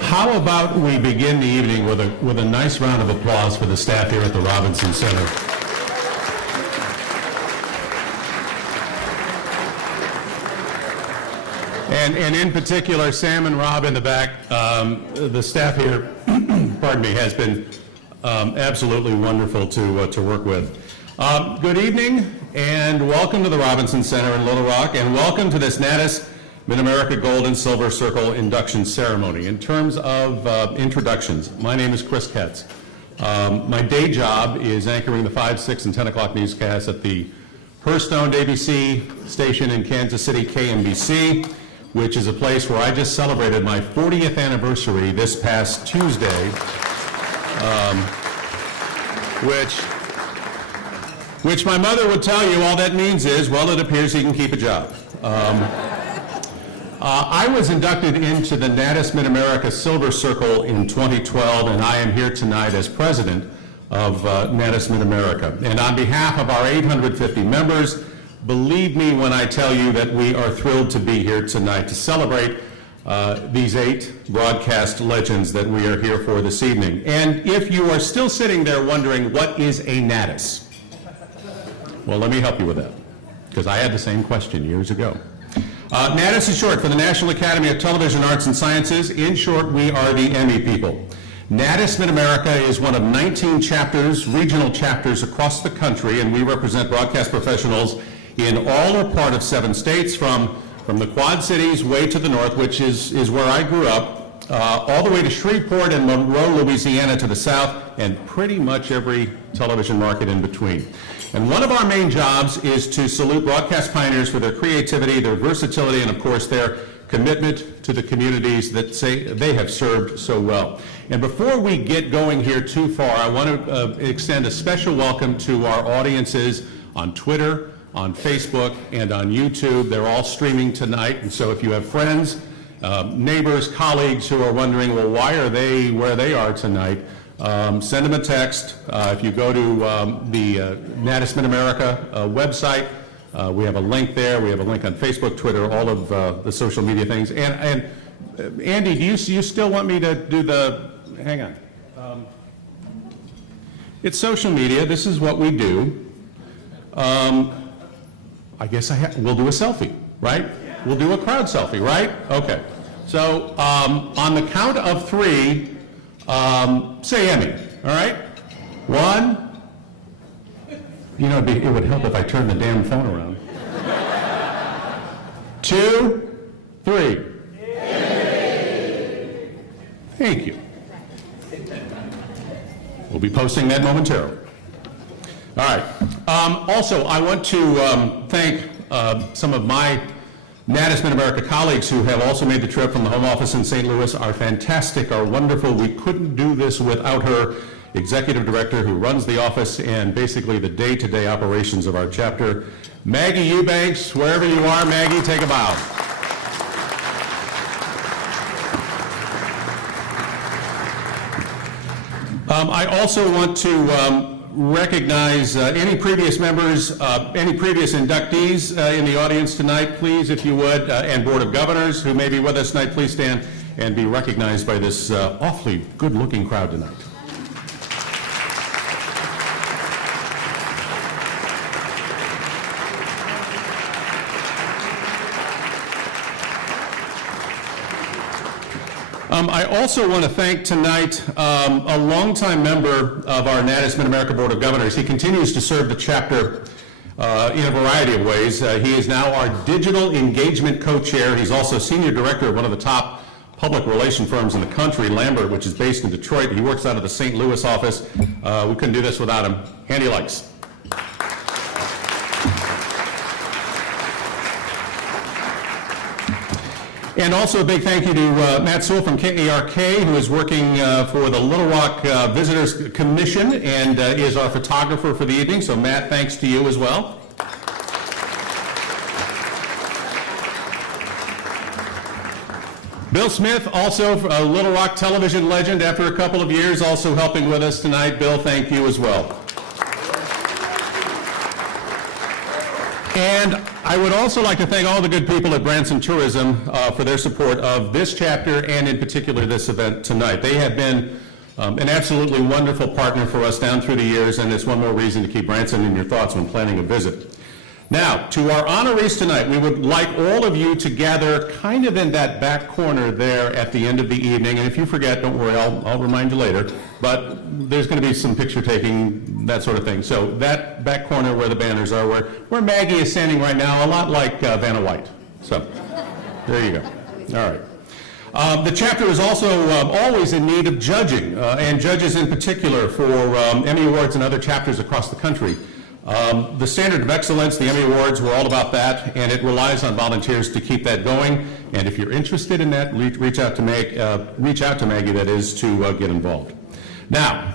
How about we begin the evening with a nice round of applause for the staff here at the Robinson Center. And in particular, Sam and Rob in the back, the staff here, pardon me, has been absolutely wonderful to work with. Good evening and welcome to the Robinson Center in Little Rock, and welcome to this NATAS Mid-America Gold and Silver Circle induction ceremony. In terms of introductions, my name is Kris Ketz. My day job is anchoring the 5, 6, and 10 o'clock newscasts at the Hearst-owned ABC station in Kansas City, KMBC, which is a place where I just celebrated my 40th anniversary this past Tuesday, which my mother would tell you all that means is, well, it appears he can keep a job. I was inducted into the NATAS Mid-America Silver Circle in 2012, and I am here tonight as president of NATAS Mid-America. And on behalf of our 850 members, believe me when I tell you that we are thrilled to be here tonight to celebrate these 8 broadcast legends that we are here for this evening. And if you are still sitting there wondering what is a NATAS, well, let me help you with that, because I had the same question years ago. NATAS is short for the National Academy of Television Arts and Sciences. In short, we are the Emmy people. NATAS Mid-America is one of 19 chapters, regional chapters across the country, and we represent broadcast professionals in all or part of 7 states, from the Quad Cities way to the north, which is where I grew up, all the way to Shreveport and Monroe, Louisiana to the south, and pretty much every television market in between. And one of our main jobs is to salute broadcast pioneers for their creativity, their versatility, and of course their commitment to the communities that they have served so well. And before we get going here too far, I want to extend a special welcome to our audiences on Twitter, on Facebook, and on YouTube. They're all streaming tonight, and so if you have friends, neighbors, colleagues who are wondering, well, why are they where they are tonight, send them a text. If you go to the NATAS Mid-America website, we have a link there. We have a link on Facebook, Twitter, all of the social media things. And Andy, do you still want me to do the, hang on. It's social media. This is what we do. I guess we'll do a selfie, right? We'll do a crowd selfie, right? Okay. So on the count of 3, say Emmy, all right? 1, you know, it would help if I turned the damn phone around. 2, 3. Thank you. We'll be posting that momentarily. All right. Also, I want to thank some of my NATAS Mid-America colleagues who have also made the trip from the home office in St. Louis are fantastic, are wonderful. We couldn't do this without her, executive director who runs the office and basically the day-to-day operations of our chapter. Maggie Eubanks, wherever you are, Maggie, take a bow. I also want to recognize any previous members, any previous inductees in the audience tonight, please, if you would, and Board of Governors who may be with us tonight, please stand and be recognized by this awfully good-looking crowd tonight. I also want to thank tonight a longtime member of our NATAS Mid-America Board of Governors. He continues to serve the chapter in a variety of ways. He is now our digital engagement co-chair. He's also senior director of one of the top public relation firms in the country, Lambert, which is based in Detroit. He works out of the St. Louis office. We couldn't do this without him. Handy lights. And also a big thank you to Matt Sewell from KARK, who is working for the Little Rock Visitors Commission and is our photographer for the evening. So Matt, thanks to you as well. Bill Smith, also a Little Rock television legend after a couple of years, also helping with us tonight. Bill, thank you as well. And I would also like to thank all the good people at Branson Tourism for their support of this chapter and in particular this event tonight. They have been an absolutely wonderful partner for us down through the years, and it's one more reason to keep Branson in your thoughts when planning a visit. Now, to our honorees tonight, we would like all of you to gather kind of in that back corner there at the end of the evening. And if you forget, don't worry, I'll remind you later. But there's going to be some picture taking, that sort of thing. So that back corner where the banners are, where Maggie is standing right now, a lot like Vanna White. So there you go. All right. The chapter is also always in need of judging, and judges in particular for Emmy Awards and other chapters across the country. The standard of excellence, the Emmy Awards, we're all about that, and it relies on volunteers to keep that going. And if you're interested in that, reach out to Maggie, that is, to get involved. Now,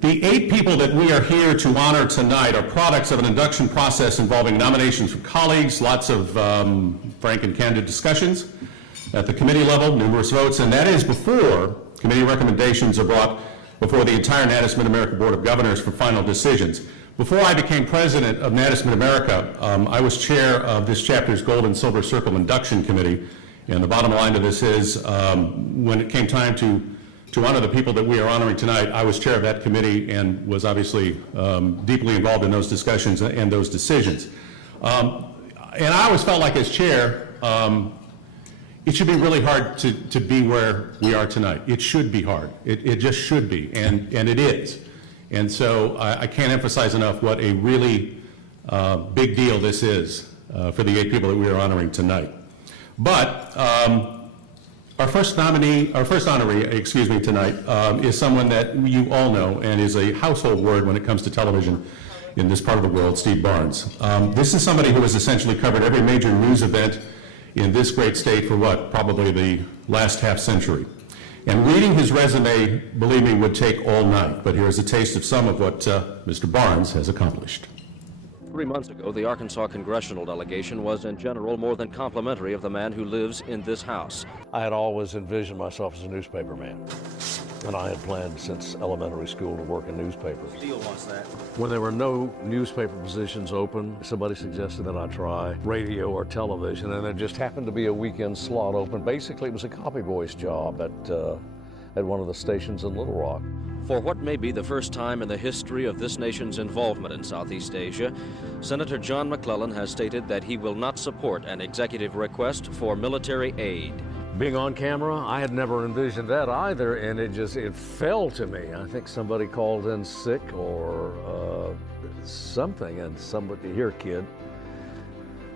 the 8 people that we are here to honor tonight are products of an induction process involving nominations from colleagues, lots of frank and candid discussions at the committee level, numerous votes, and that is before committee recommendations are brought before the entire NATAS Mid-America Board of Governors for final decisions. Before I became president of NATAS Mid-America, I was chair of this chapter's Gold and Silver Circle Induction Committee. And the bottom line to this is, when it came time to honor the people that we are honoring tonight, I was chair of that committee and was obviously deeply involved in those discussions and those decisions. And I always felt like as chair, it should be really hard to be where we are tonight. It should be hard. It just should be, and it is. And so I can't emphasize enough what a really big deal this is for the 8 people that we are honoring tonight. But our first honoree, tonight is someone that you all know and is a household word when it comes to television in this part of the world, Steve Barnes. This is somebody who has essentially covered every major news event in this great state for probably the last half century. And reading his resume, believe me, would take all night. But here's a taste of some of what Mr. Barnes has accomplished. 3 months ago, the Arkansas congressional delegation was in general more than complimentary of the man who lives in this house. I had always envisioned myself as a newspaper man. And I had planned since elementary school to work in newspapers. What deal was that? When there were no newspaper positions open, somebody suggested that I try radio or television, and there just happened to be a weekend slot open. Basically, it was a copy boy's job at one of the stations in Little Rock. For what may be the first time in the history of this nation's involvement in Southeast Asia, Senator John McClellan has stated that he will not support an executive request for military aid. Being on camera, I had never envisioned that either, and it fell to me. I think somebody called in sick or something, and somebody, here kid,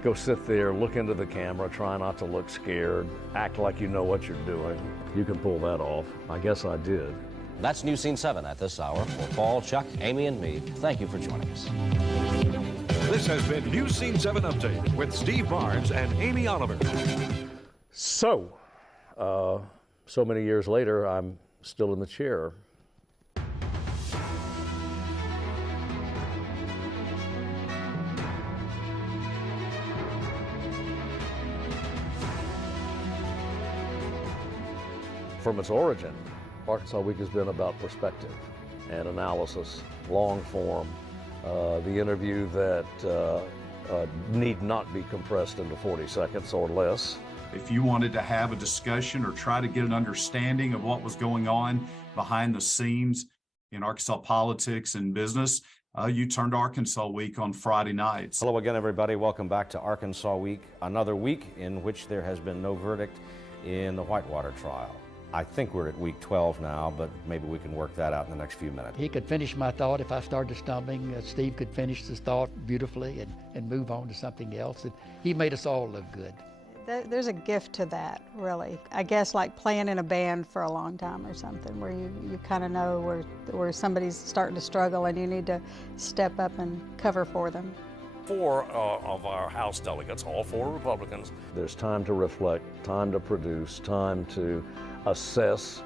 go sit there, look into the camera, try not to look scared, act like you know what you're doing. You can pull that off. I guess I did. That's News Scene 7 at this hour. For Paul, Chuck, Amy, and me, thank you for joining us. This has been News Scene 7 Update with Steve Barnes and Amy Oliver. So many years later, I'm still in the chair. From its origin, Arkansas Week has been about perspective and analysis, long form, the interview that need not be compressed into 40 seconds or less. If you wanted to have a discussion or try to get an understanding of what was going on behind the scenes in Arkansas politics and business, you turned to Arkansas Week on Friday nights. Hello again, everybody. Welcome back to Arkansas Week, another week in which there has been no verdict in the Whitewater trial. I think we're at week 12 now, but maybe we can work that out in the next few minutes. He could finish my thought if I started stumbling. Steve could finish his thought beautifully and move on to something else. And he made us all look good. There's a gift to that, really. I guess like playing in a band for a long time or something, where you kind of know where somebody's starting to struggle and you need to step up and cover for them. 4 of our House delegates, all 4 Republicans. There's time to reflect, time to produce, time to assess,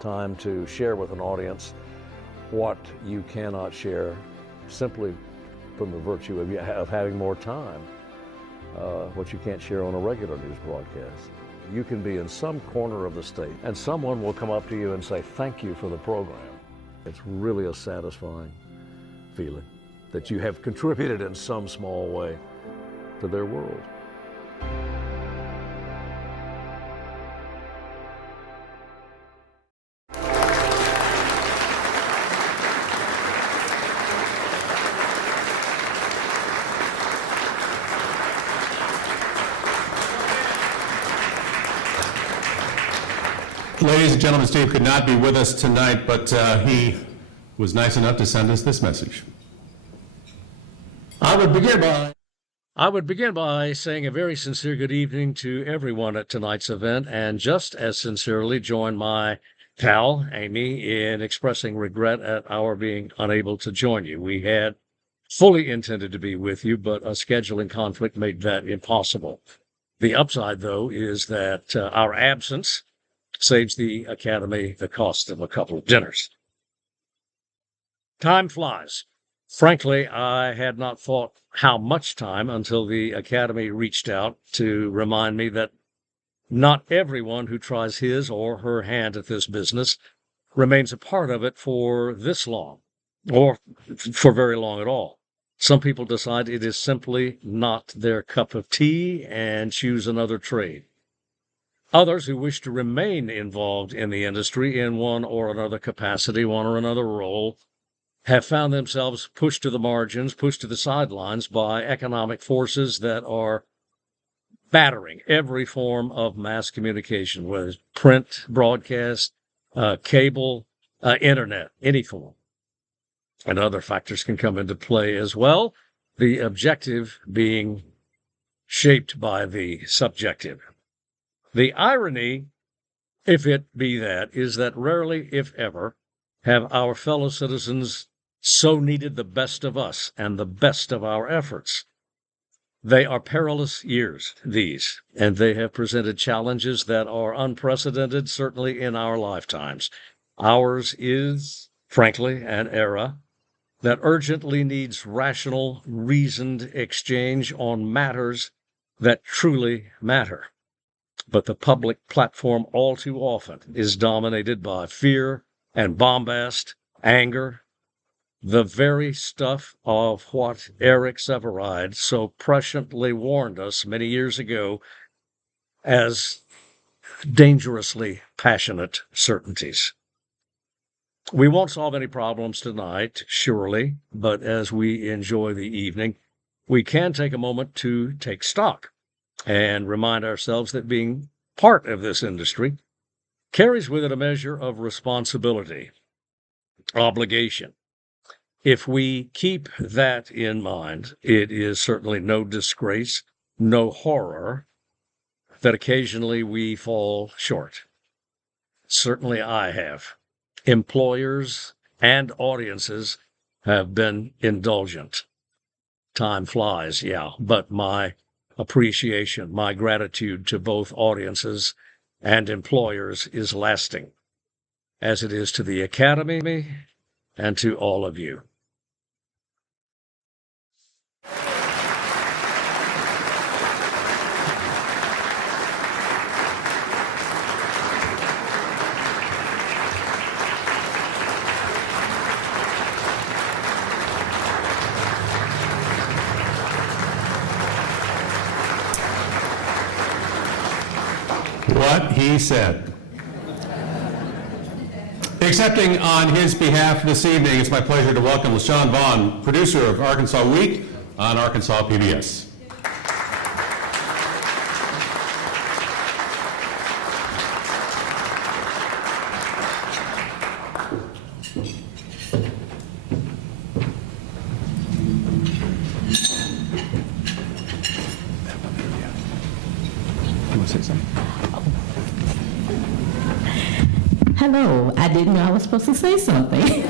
time to share with an audience what you cannot share simply from the virtue of having more time, what you can't share on a regular news broadcast. You can be in some corner of the state and someone will come up to you and say, thank you for the program. It's really a satisfying feeling that you have contributed in some small way to their world. Ladies and gentlemen, Steve could not be with us tonight, but he was nice enough to send us this message. I would begin by saying a very sincere good evening to everyone at tonight's event, and just as sincerely join my pal, Amy, in expressing regret at our being unable to join you. We had fully intended to be with you, but a scheduling conflict made that impossible. The upside, though, is that our absence saves the Academy the cost of a couple of dinners. Time flies. Frankly, I had not thought how much time until the Academy reached out to remind me that not everyone who tries his or her hand at this business remains a part of it for this long, or for very long at all. Some people decide it is simply not their cup of tea and choose another trade. Others who wish to remain involved in the industry in one or another capacity, one or another role, have found themselves pushed to the margins, pushed to the sidelines by economic forces that are battering every form of mass communication, whether it's print, broadcast, cable, internet, any form. And other factors can come into play as well, the objective being shaped by the subjective. The irony, if it be that, is that rarely, if ever, have our fellow citizens so needed the best of us and the best of our efforts. They are perilous years, these, and they have presented challenges that are unprecedented, certainly in our lifetimes. Ours is, frankly, an era that urgently needs rational, reasoned exchange on matters that truly matter. But the public platform all too often is dominated by fear and bombast, anger, the very stuff of what Eric Sevareid so presciently warned us many years ago as dangerously passionate certainties. We won't solve any problems tonight, surely, but as we enjoy the evening, we can take a moment to take stock and remind ourselves that being part of this industry carries with it a measure of responsibility, obligation. If we keep that in mind, it is certainly no disgrace, no horror that occasionally we fall short. Certainly I have. Employers and audiences have been indulgent. Time flies, yeah, but my appreciation, my gratitude to both audiences and employers is lasting, as it is to the Academy and to all of you. What he said. Accepting on his behalf this evening, it's my pleasure to welcome LaShawn Vaughn, producer of Arkansas Week on Arkansas PBS. say something? Hello, I didn't know I was supposed to say something.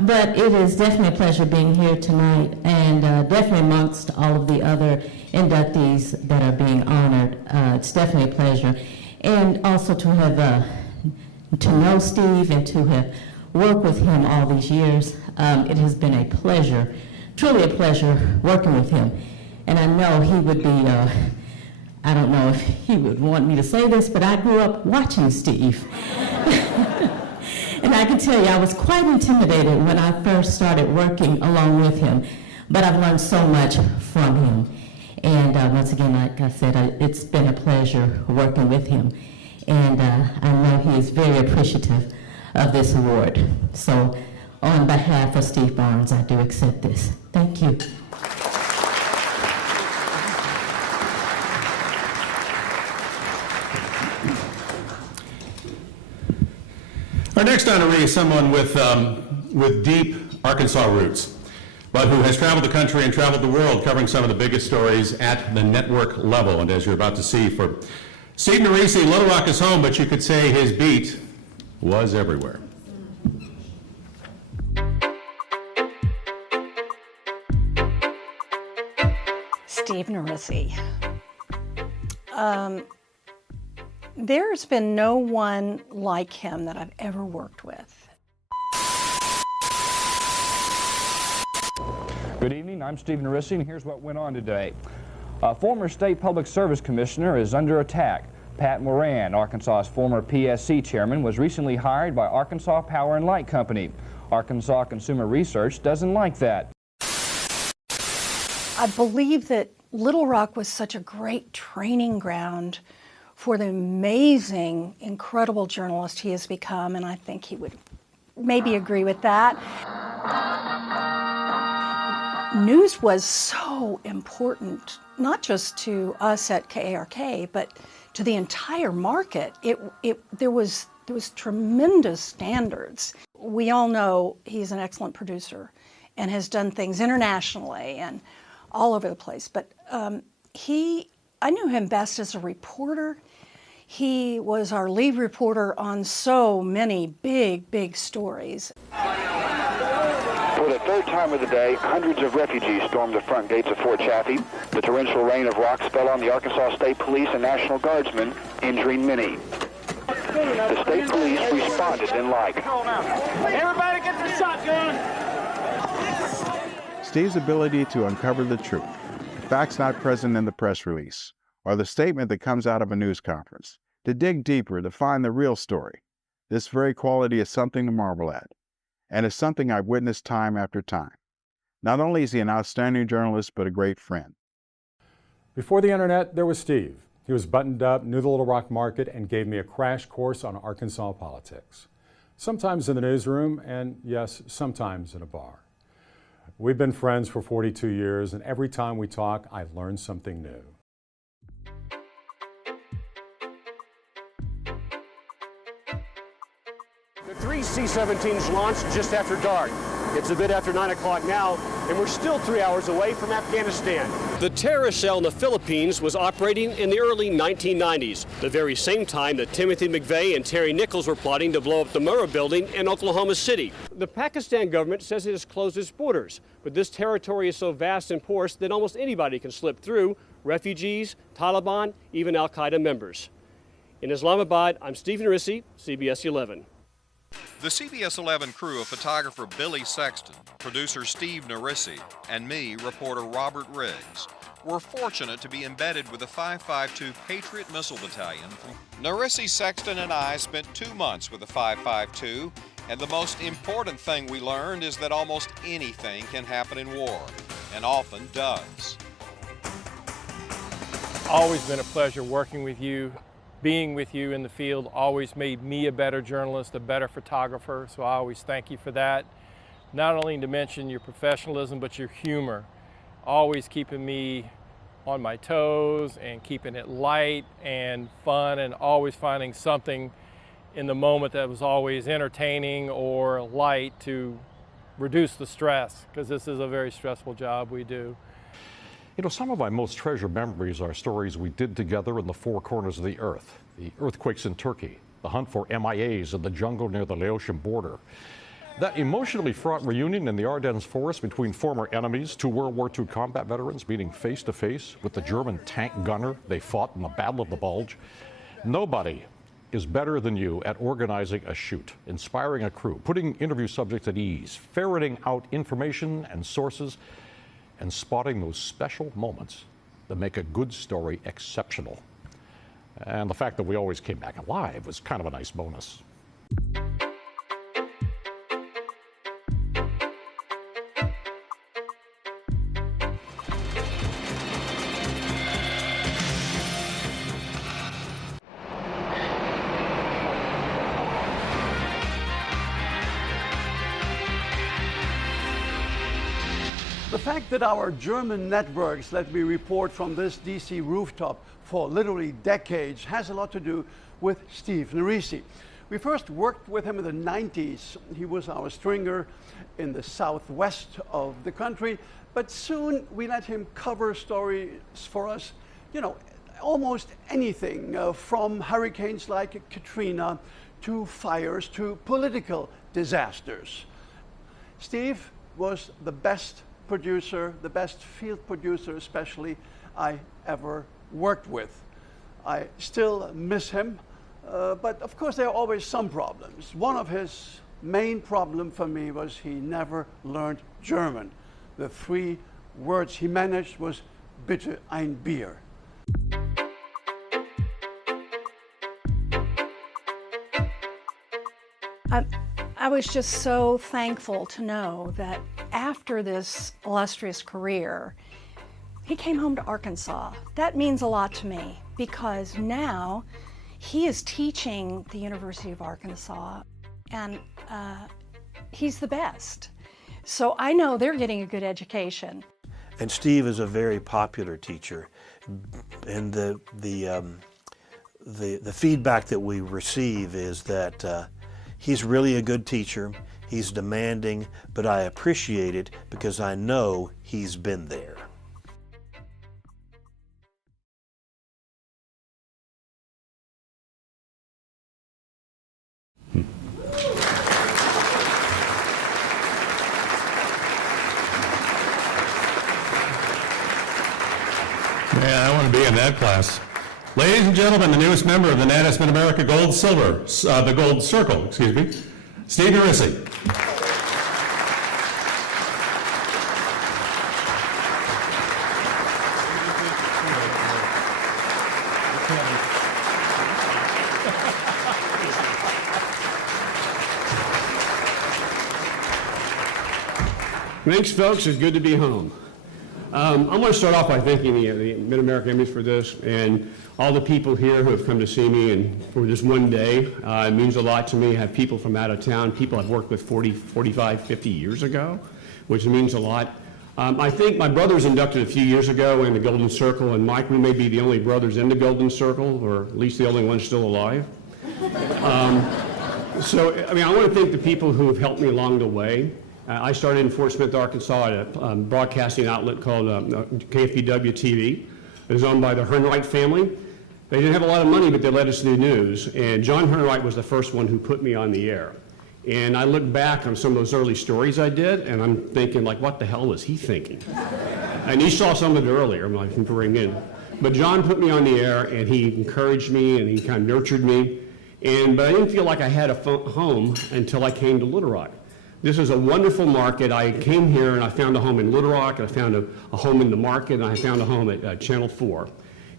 But it is definitely a pleasure being here tonight, and definitely amongst all of the other inductees that are being honored. It's definitely a pleasure. And also to have, to know Steve and to have worked with him all these years. It has been a pleasure, truly a pleasure working with him. And I know he would be, I don't know if he would want me to say this, but I grew up watching Steve. And I can tell you, I was quite intimidated when I first started working along with him, but I've learned so much from him. And once again, like I said, it's been a pleasure working with him. And I know he is very appreciative of this award. So on behalf of Steve Barnes, I do accept this. Thank you. Our next honoree is someone with deep Arkansas roots, but who has traveled the country and traveled the world covering some of the biggest stories at the network level. And as you're about to see, for Steve Narisi, Little Rock is home, but you could say his beat was everywhere. Steve Narisi. There's been no one like him that I've ever worked with. Good evening, I'm Steve Narisi, and here's what went on today. A former state public service commissioner is under attack. Pat Moran, Arkansas's former PSC chairman, was recently hired by Arkansas Power and Light Company. Arkansas Consumer Research doesn't like that. I believe that Little Rock was such a great training ground for the amazing, incredible journalist he has become, and I think he would maybe agree with that. News was so important, not just to us at KARK, but to the entire market. There was tremendous standards. We all know he's an excellent producer and has done things internationally and all over the place, but I knew him best as a reporter. He was our lead reporter on so many big stories. For the third time of the day, hundreds of refugees stormed the front gates of Fort Chaffee. The torrential rain of rocks fell on the Arkansas State Police and National Guardsmen, injuring many. The state police responded in like. Everybody get the shotgun! Steve's ability to uncover the truth, facts not present in the press release, or the statement that comes out of a news conference, to dig deeper to find the real story. This very quality is something to marvel at, and is something I've witnessed time after time. Not only is he an outstanding journalist, but a great friend. Before the internet, there was Steve. He was buttoned up, knew the Little Rock market, and gave me a crash course on Arkansas politics. Sometimes in the newsroom, and yes, sometimes in a bar. We've been friends for 42 years, and every time we talk, I learn something new. The three C-17s launched just after dark. It's a bit after 9 o'clock now, and we're still 3 hours away from Afghanistan. The terrorist cell in the Philippines was operating in the early 1990s, the very same time that Timothy McVeigh and Terry Nichols were plotting to blow up the Murrah building in Oklahoma City. The Pakistan government says it has closed its borders, but this territory is so vast and porous that almost anybody can slip through: refugees, Taliban, even Al-Qaeda members. In Islamabad, I'm Steve Narisi, CBS 11. The CBS 11 crew of photographer Billy Sexton, producer Steve Narisi, and me, reporter Robert Riggs, were fortunate to be embedded with the 552 Patriot Missile Battalion. Narisi, Sexton, and I spent 2 months with the 552, and the most important thing we learned is that almost anything can happen in war, and often does. Always been a pleasure working with you. Being with you in the field always made me a better journalist, a better photographer, so I always thank you for that. Not only to mention your professionalism, but your humor. Always keeping me on my toes and keeping it light and fun, and always finding something in the moment that was always entertaining or light to reduce the stress, because this is a very stressful job we do. You know, some of my most treasured memories are stories we did together in the four corners of the earth. The earthquakes in Turkey, the hunt for MIAs in the jungle near the Laotian border. That emotionally fraught reunion in the Ardennes forest between former enemies, two World War II combat veterans meeting face to face with the German tank gunner they fought in the Battle of the Bulge. Nobody is better than you at organizing a shoot, inspiring a crew, putting interview subjects at ease, ferreting out information and sources, and spotting those special moments that make a good story exceptional. And the fact that we always came back alive was kind of a nice bonus. The fact that our German networks let me report from this DC rooftop for literally decades has a lot to do with Steve Narisi. We first worked with him in the 90s. He was our stringer in the southwest of the country, but soon we let him cover stories for us, you know, almost anything from hurricanes like Katrina to fires to political disasters. Steve was the best producer, the best field producer especially, I ever worked with. I still miss him, but of course there are always some problems. One of his main problems for me was he never learned German. The three words he managed was bitte ein Bier. I was just so thankful to know that after this illustrious career, he came home to Arkansas. That means a lot to me because now he is teaching the University of Arkansas and he's the best. So I know they're getting a good education. And Steve is a very popular teacher, and the feedback that we receive is that he's really a good teacher. He's demanding, but I appreciate it because I know he's been there. Man, I want to be in that class. Ladies and gentlemen, the newest member of the NATAS Mid-America Gold Silver, the Gold Circle, excuse me, Steve Narisi. Thanks, folks. It's good to be home. I'm going to start off by thanking the Mid-America Emmys for this and all the people here who have come to see me and for this one day. It means a lot to me. I have people from out of town, people I've worked with 40, 45, 50 years ago, which means a lot. I think my brother was inducted a few years ago in the Golden Circle, and Mike, we may be the only brothers in the Golden Circle, or at least the only ones still alive. So, I mean, I want to thank the people who have helped me along the way. I started in Fort Smith, Arkansas at a broadcasting outlet called KFBW TV. It was owned by the Hernwright family. They didn't have a lot of money, but they let us do news. And John Hernwright was the first one who put me on the air. And I look back on some of those early stories I did, and I'm thinking, like, what the hell was he thinking? And he saw some of it earlier, I'm like, bring in. But John put me on the air, and he encouraged me, and he kind of nurtured me. But I didn't feel like I had a home until I came to Little Rock. This is a wonderful market. I came here and I found a home in Little Rock, I found a home in the market, and I found a home at Channel 4.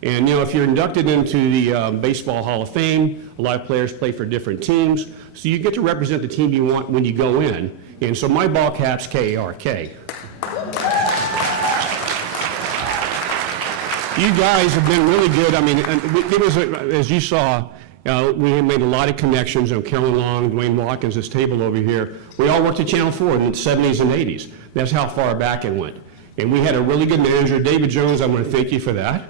And you know, if you're inducted into the Baseball Hall of Fame, a lot of players play for different teams, so you get to represent the team you want when you go in. And so my ball cap's KARK. You guys have been really good. I mean, it was, as you saw, we have made a lot of connections. You know, Carolyn Long, Dwayne Watkins, this table over here. We all worked at Channel 4 in the 70s and 80s. That's how far back it went. And we had a really good manager, David Jones. I want to thank you for that.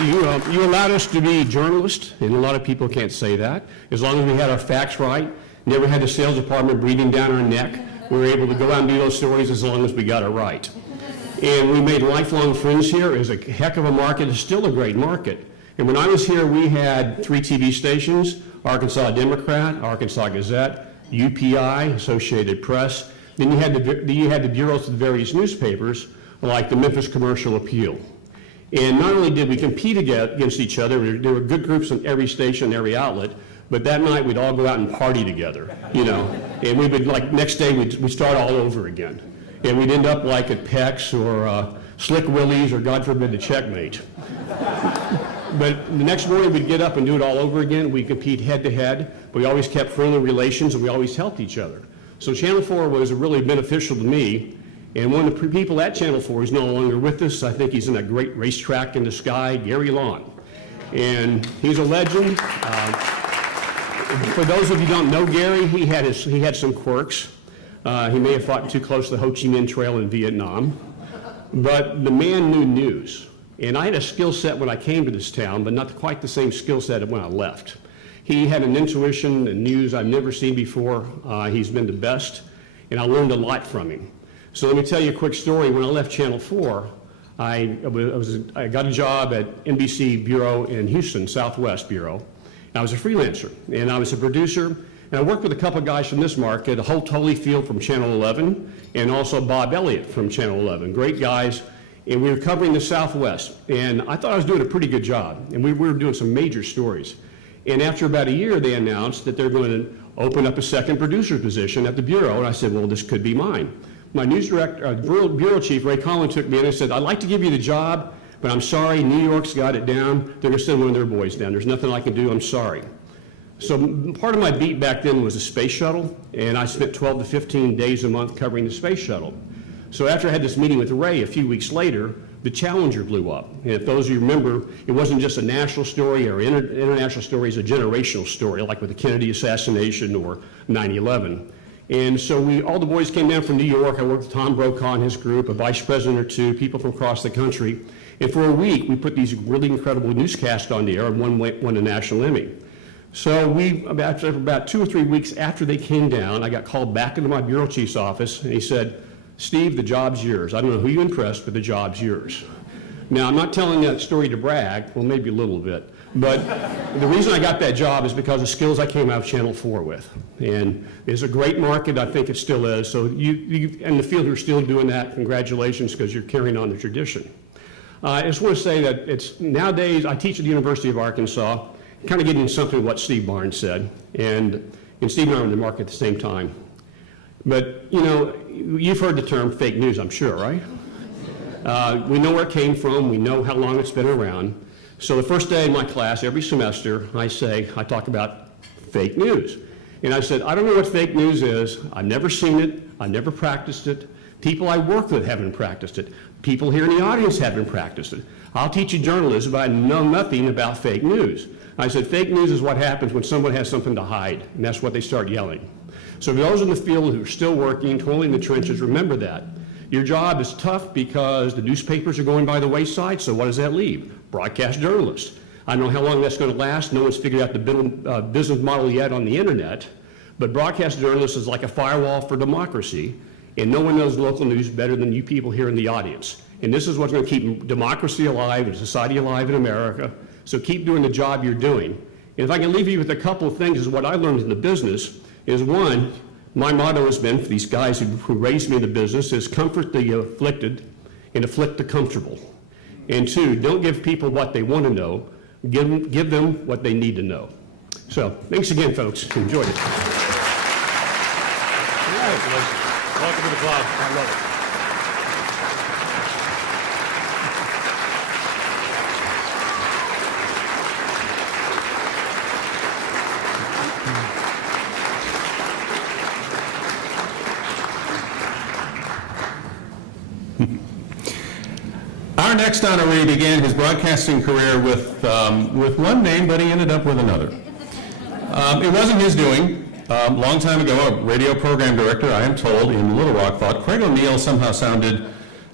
You allowed us to be journalists, and a lot of people can't say that. As long as we had our facts right, never had the sales department breathing down our neck, We were able to go out and do those stories as long as we got it right. And we made lifelong friends here. It was a heck of a market. It's still a great market. And when I was here, we had 3 TV stations: Arkansas Democrat, Arkansas Gazette, UPI, Associated Press. Then you had the bureaus of the various newspapers, like the Memphis Commercial Appeal. And not only did we compete against each other, there were good groups on every station, every outlet, but that night we'd all go out and party together, you know. And we would, like, next day we'd start all over again. And we'd end up like at Peck's or Slick Willie's or, God forbid, the Checkmate. But the next morning we'd get up and do it all over again. We'd compete head to head. We always kept friendly relations and we always helped each other. So Channel 4 was really beneficial to me. And one of the people at Channel 4 is no longer with us. I think he's in a great racetrack in the sky, Gary Long. And he's a legend. For those of you who don't know Gary, he had some quirks. He may have fought too close to the Ho Chi Minh Trail in Vietnam. But the man knew news. And I had a skill set when I came to this town, but not quite the same skill set when I left. He had an intuition and news I've never seen before. He's been the best, and I learned a lot from him. So let me tell you a quick story. When I left Channel 4, I got a job at NBC Bureau in Houston, Southwest Bureau. I was a freelancer, and I was a producer, and I worked with a couple of guys from this market, Holt Holyfield from Channel 11, and also Bob Elliott from Channel 11. Great guys, and we were covering the Southwest, and I thought I was doing a pretty good job, and we were doing some major stories. And after about a year, they announced that they're going to open up a second producer position at the Bureau, and I said, well, this could be mine. My news director, bureau chief, Ray Collin, took me in and said, I'd like to give you the job, but I'm sorry, New York's got it down. They're going to send one of their boys down. There's nothing I can do, I'm sorry. So part of my beat back then was a space shuttle, and I spent 12 to 15 days a month covering the space shuttle. So after I had this meeting with Ray a few weeks later, the Challenger blew up. And if those of you remember, it wasn't just a national story or international story, it's a generational story, like with the Kennedy assassination or 9/11. And so all the boys came down from New York. I worked with Tom Brokaw and his group, a vice president or two, people from across the country. And for a week, we put these really incredible newscasts on the air, and one won a national Emmy. So after about 2 or 3 weeks after they came down, I got called back into my bureau chief's office, and he said, Steve, the job's yours. I don't know who you impressed, but the job's yours. Now, I'm not telling that story to brag, well, maybe a little bit, but the reason I got that job is because of skills I came out of Channel 4 with. And it's a great market, I think it still is. So you in the field who are still doing that, congratulations, because you're carrying on the tradition. I just want to say that nowadays, I teach at the University of Arkansas, kind of getting into something of what Steve Barnes said, and Steve and I are in the market at the same time. But, you know, you've heard the term fake news, I'm sure, right? We know where it came from. We know how long it's been around. So the first day in my class, every semester, I talk about fake news. And I said, I don't know what fake news is. I've never seen it. I've never practiced it. People I work with haven't practiced it. People here in the audience haven't practiced it. I'll teach you journalism, but I know nothing about fake news. I said, fake news is what happens when someone has something to hide, and that's what they start yelling. So for those in the field who are still working, totally in the trenches, remember that. Your job is tough because the newspapers are going by the wayside, so what does that leave? Broadcast journalists. I don't know how long that's going to last. No one's figured out the business model yet on the internet, but broadcast journalists is like a firewall for democracy, and no one knows local news better than you people here in the audience. And this is what's going to keep democracy alive and society alive in America, so keep doing the job you're doing. And if I can leave you with a couple of things, is what I learned in the business is, one, my motto has been for these guys who raised me in the business is comfort the afflicted and afflict the comfortable. And two, don't give people what they want to know, give them what they need to know. So thanks again, folks. Enjoyed it. Congratulations. Welcome to the club. I love it. Our next honoree began his broadcasting career with one name, but he ended up with another. It wasn't his doing. Long time ago, a radio program director, I am told, in Little Rock thought Craig O'Neill somehow sounded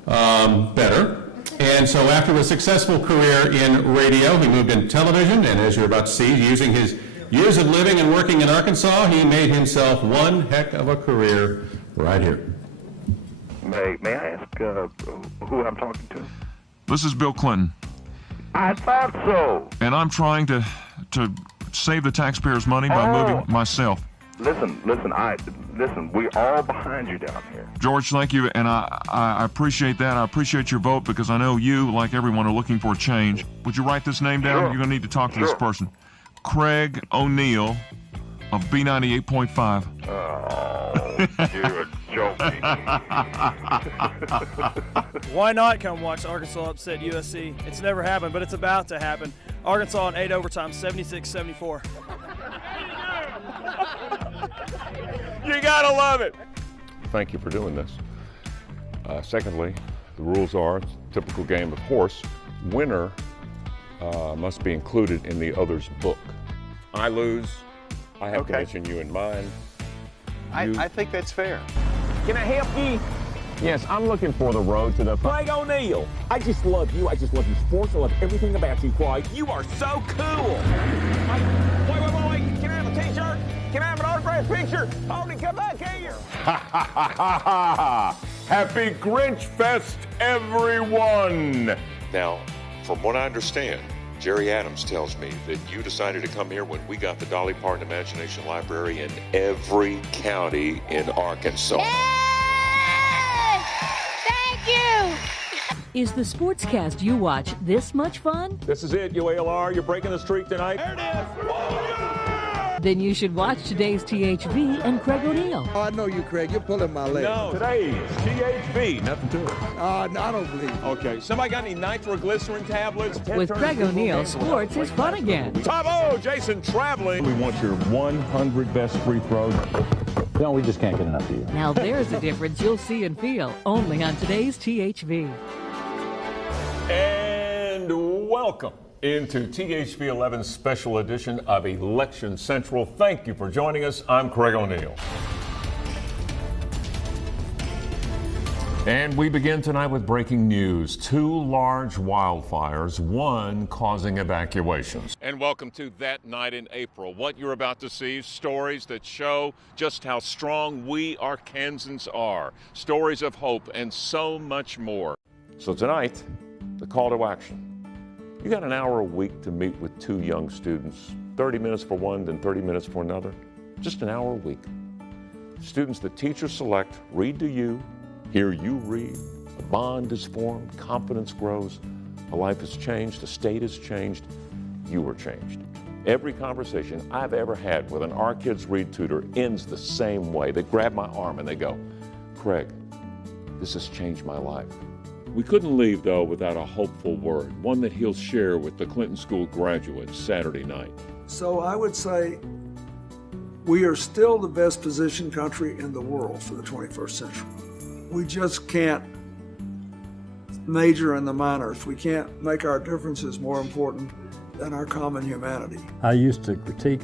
better. And so after a successful career in radio, he moved into television, and as you're about to see, using his years of living and working in Arkansas, he made himself one heck of a career right here. May I ask who I'm talking to? This is Bill Clinton. I thought so. And I'm trying to save the taxpayers' money by moving myself. Listen, we're all behind you down here. George, thank you, and I appreciate that. I appreciate your vote because I know you, like everyone, are looking for a change. Would you write this name down? Sure. You're going to need to talk to this person. Craig O'Neill of B98.5. Oh, you're joking. Why not come watch Arkansas upset USC? It's never happened, but it's about to happen. Arkansas in 8 overtime, 76-74. You gotta love it. Thank you for doing this. Secondly, the rules are, it's a typical game of horse. Winner must be included in the other's book. I lose, I have to mention you in mine. I think that's fair. Can I help you? Yes, I'm looking for the road to the... Craig O'Neill, I just love you. I just love your sports. I love everything about you, Craig. You are so cool. Wait. Can I have a t-shirt? Can I have an autographed picture? Tony, come back here. Happy Grinch Fest, everyone! Now, from what I understand, Jerry Adams tells me that you decided to come here when we got the Dolly Parton Imagination Library in every county in Arkansas. Yay! Thank you! Is the sportscast you watch this much fun? This is it, UALR. You're breaking the streak tonight. There it is. Then you should watch today's THV and Craig O'Neill. Oh, I know you, Craig. You're pulling my leg. No, today's THV. Nothing to it. No, I don't believe it. Okay, somebody got any nitroglycerin tablets? With Craig O'Neill, sports is fun again. Bravo, Jason Traveling. We want your 100 best free throws. No, we just can't get enough of you. Now there's a difference you'll see and feel only on today's THV. And welcome into THV 11's special edition of Election Central. Thank you for joining us. I'm Craig O'Neill. And we begin tonight with breaking news. 2 large wildfires, one causing evacuations. And welcome to That Night in April. What you're about to see, stories that show just how strong we Arkansans are. Stories of hope and so much more. So tonight, the call to action. You got an hour a week to meet with 2 young students, 30 minutes for one, then 30 minutes for another. Just an hour a week. Students that teachers select read to you, hear you read, a bond is formed, confidence grows, a life has changed, a state has changed, you are changed. Every conversation I've ever had with an Our Kids Read tutor ends the same way. They grab my arm and they go, Craig, this has changed my life. We couldn't leave, though, without a hopeful word, one that he'll share with the Clinton School graduates Saturday night. So I would say we are still the best positioned country in the world for the 21st century. We just can't major in the minors. We can't make our differences more important than our common humanity. I used to critique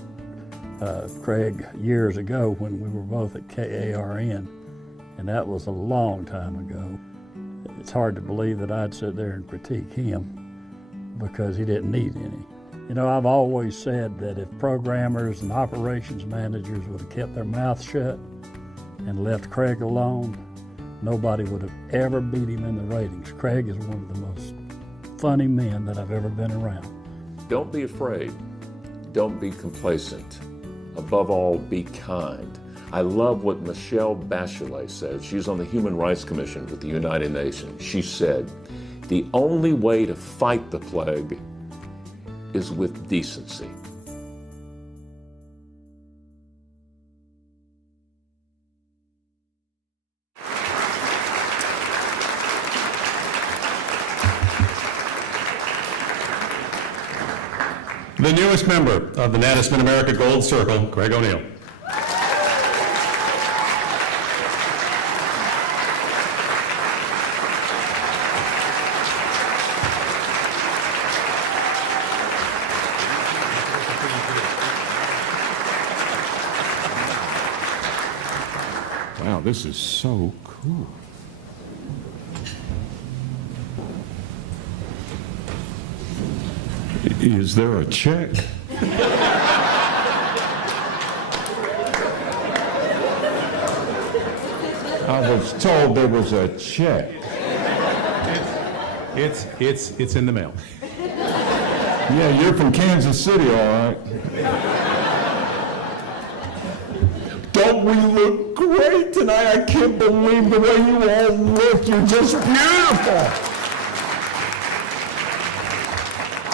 Craig years ago when we were both at KARN, and that was a long time ago. It's hard to believe that I'd sit there and critique him because he didn't need any. You know, I've always said that if programmers and operations managers would have kept their mouths shut and left Craig alone, nobody would have ever beat him in the ratings. Craig is one of the most funny men that I've ever been around. Don't be afraid. Don't be complacent. Above all, be kind. I love what Michelle Bachelet said. She's on the Human Rights Commission with the United Nations. She said, the only way to fight the plague is with decency. The newest member of the NATAS Mid-America Gold Circle, Craig O'Neill. Wow, this is so cool. Is there a check? I was told there was a check. It's in the mail. Yeah, you're from Kansas City, all right. Don't we look great tonight? I can't believe the way you all look. You're just beautiful.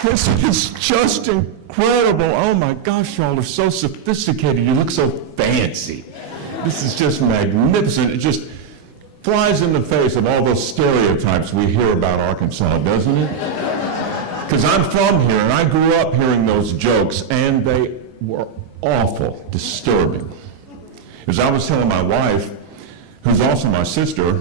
This is just incredible. Oh my gosh, y'all are so sophisticated. You look so fancy. This is just magnificent. It just flies in the face of all those stereotypes we hear about Arkansas, doesn't it? Because I'm from here, and I grew up hearing those jokes, and they were awful, disturbing. As I was telling my wife, who's also my sister,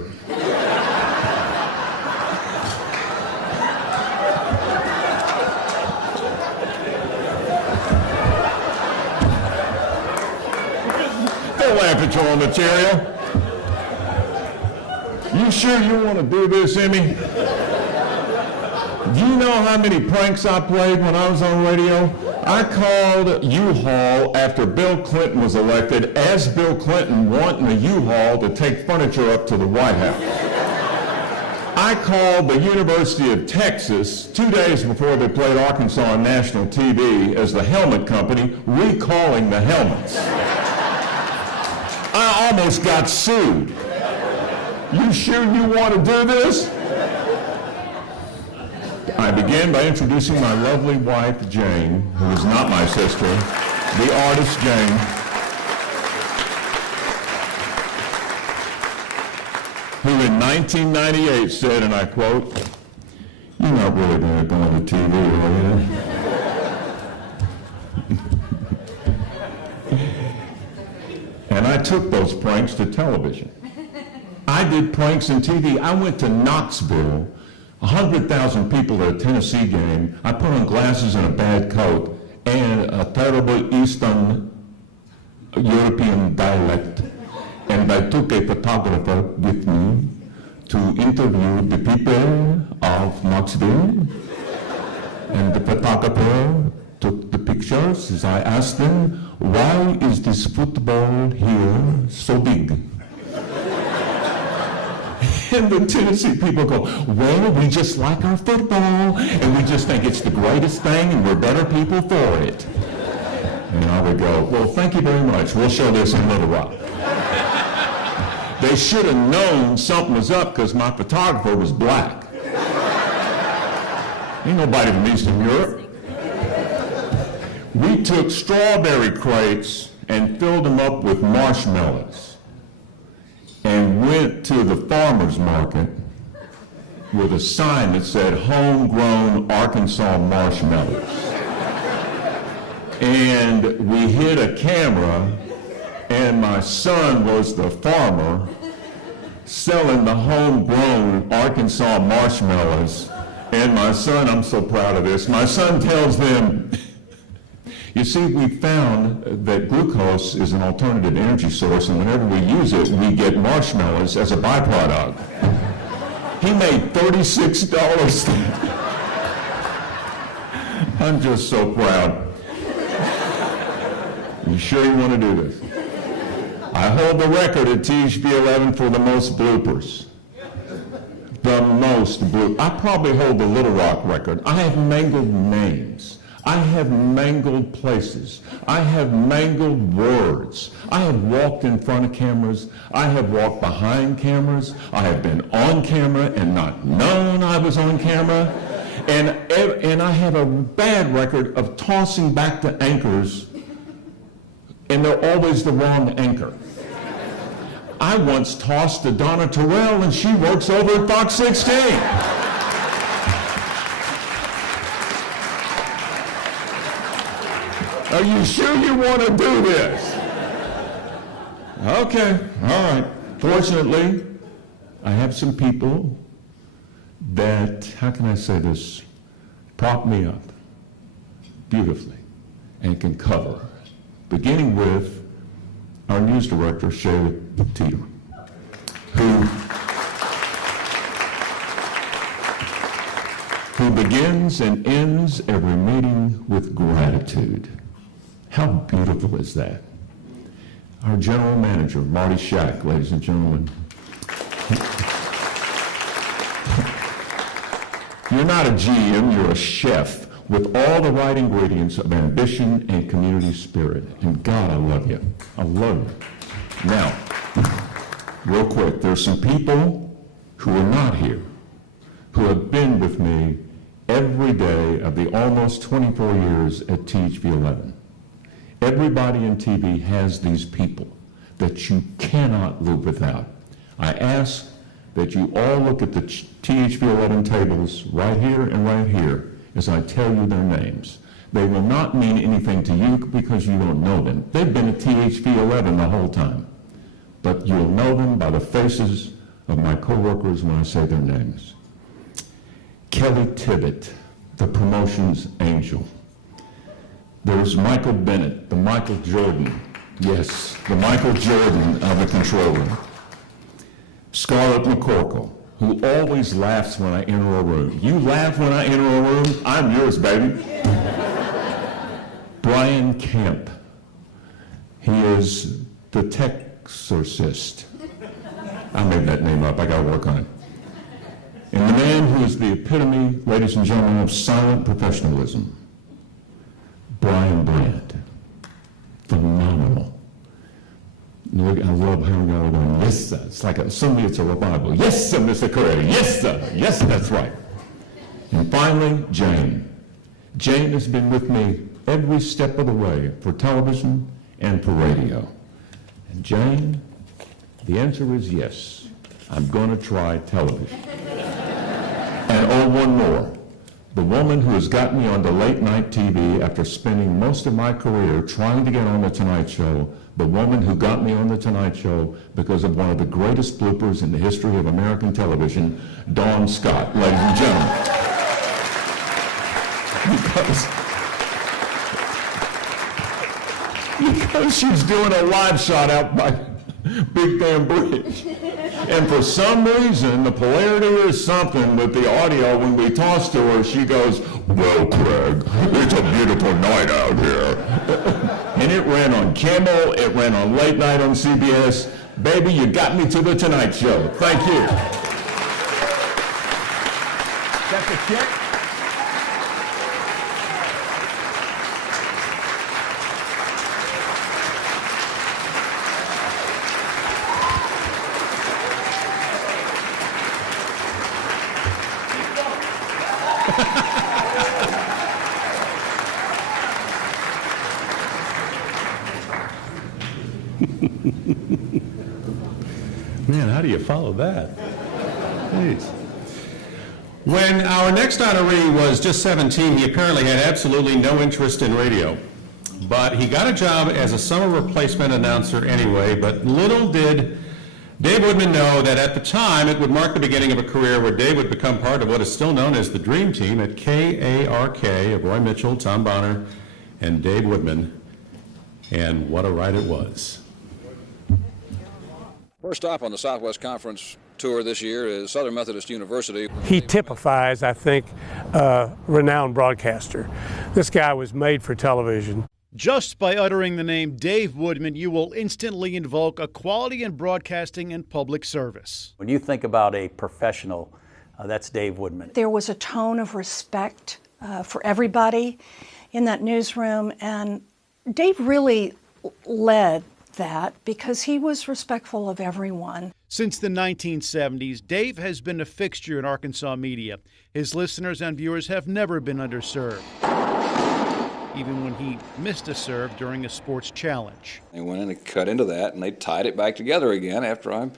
don't laugh at your own material. You sure you want to do this, Emmy? Do you know how many pranks I played when I was on radio? I called U-Haul after Bill Clinton was elected as Bill Clinton wanting a U-Haul to take furniture up to the White House. I called the University of Texas 2 days before they played Arkansas on national TV as the helmet company, recalling the helmets. I almost got sued. You sure you want to do this? I began by introducing my lovely wife, Jane, who is not my sister, the artist Jane. Who in 1998 said, and I quote, "You're not really going to go on the TV, are you?" And I took those pranks to television. I did pranks in TV. I went to Knoxville, 100,000 people at a Tennessee game. I put on glasses and a bad coat and a terrible Eastern European dialect. And I took a photographer with me to interview the people of Knoxville. And the photographer took the pictures as I asked them, why is this football here so big? And the Tennessee people go, well, we just like our football, and we just think it's the greatest thing, and we're better people for it. And I would go, well, thank you very much. We'll show this in Little Rock. They should have known something was up because my photographer was black. Ain't nobody from Eastern Europe. We took strawberry crates and filled them up with marshmallows and went to the farmer's market with a sign that said homegrown Arkansas marshmallows. And we hid a camera, and my son was the farmer selling the homegrown Arkansas marshmallows. And my son, I'm so proud of this, my son tells them, you see, we found that glucose is an alternative energy source, and whenever we use it, we get marshmallows as a byproduct. He made $36. I'm just so proud. You sure you want to do this? I hold the record at THB 11 for the most bloopers. The most bloopers. I probably hold the Little Rock record. I have mangled names. I have mangled places. I have mangled words. I have walked in front of cameras. I have walked behind cameras. I have been on camera and not known I was on camera. And I have a bad record of tossing back to anchors, and they're always the wrong anchor. I once tossed to Donna Terrell, and she works over at Fox 16. Are you sure you want to do this? Okay, all right. Fortunately, I have some people that, how can I say this, prop me up beautifully and can cover, beginning with our news director, Shayla Teeter, who begins and ends every meeting with gratitude. How beautiful is that? Our general manager, Marty Shack, ladies and gentlemen. You're not a GM, you're a chef with all the right ingredients of ambition and community spirit. And God, I love you. I love you. Now, real quick, there's some people who are not here, who have been with me every day of the almost 24 years at THV 11. Everybody in TV has these people that you cannot live without. I ask that you all look at the THV 11 tables right here and right here as I tell you their names. They will not mean anything to you because you don't know them. They've been at THV 11 the whole time. But you'll know them by the faces of my coworkers when I say their names. Kelly Tibbett, the promotions angel. There's Michael Bennett, the Michael Jordan. Yes, the Michael Jordan of the control room. Scarlett McCorkle, who always laughs when I enter a room. You laugh when I enter a room, I'm yours, baby. Brian Kemp. He is the Texorcist. I made that name up, I gotta work on it. And the man who is the epitome, ladies and gentlemen, of silent professionalism, Brian Brandt. Phenomenal. Look, I love how we're going, yes, sir. It's like suddenly it's a revival. Yes, sir, Mr. Correa. Yes, sir. Yes, that's right. And finally, Jane. Jane has been with me every step of the way for television and for radio. And Jane, the answer is yes. I'm going to try television. And oh, one more. The woman who has got me onto late night TV after spending most of my career trying to get on The Tonight Show, the woman who got me on The Tonight Show because of one of the greatest bloopers in the history of American television, Dawn Scott, ladies and gentlemen. Because she's doing a live shot out by Big Dam Bridge. And for some reason, the polarity is something with the audio. When we toss to her, she goes, well, Craig, it's a beautiful night out here. And it ran on Kimmel, it ran on Late Night on CBS. Baby, you got me to The Tonight Show. Thank you. That's a check. Man, how do you follow that? Jeez. When our next honoree was just 17, he apparently had absolutely no interest in radio. But he got a job as a summer replacement announcer anyway, but little did Dave Woodman know that at the time it would mark the beginning of a career where Dave would become part of what is still known as the Dream Team at KARK of Roy Mitchell, Tom Bonner, and Dave Woodman. And what a ride it was. First stop on the Southwest Conference tour this year is Southern Methodist University. He typifies, I think, a renowned broadcaster. This guy was made for television. Just by uttering the name Dave Woodman, you will instantly invoke a quality in broadcasting and public service. When you think about a professional, that's Dave Woodman. There was a tone of respect for everybody in that newsroom, and Dave really led that because he was respectful of everyone. Since the 1970s, Dave has been a fixture in Arkansas media. His listeners and viewers have never been underserved, even when he missed a serve during a sports challenge. They went in and cut into that, and they tied it back together again after I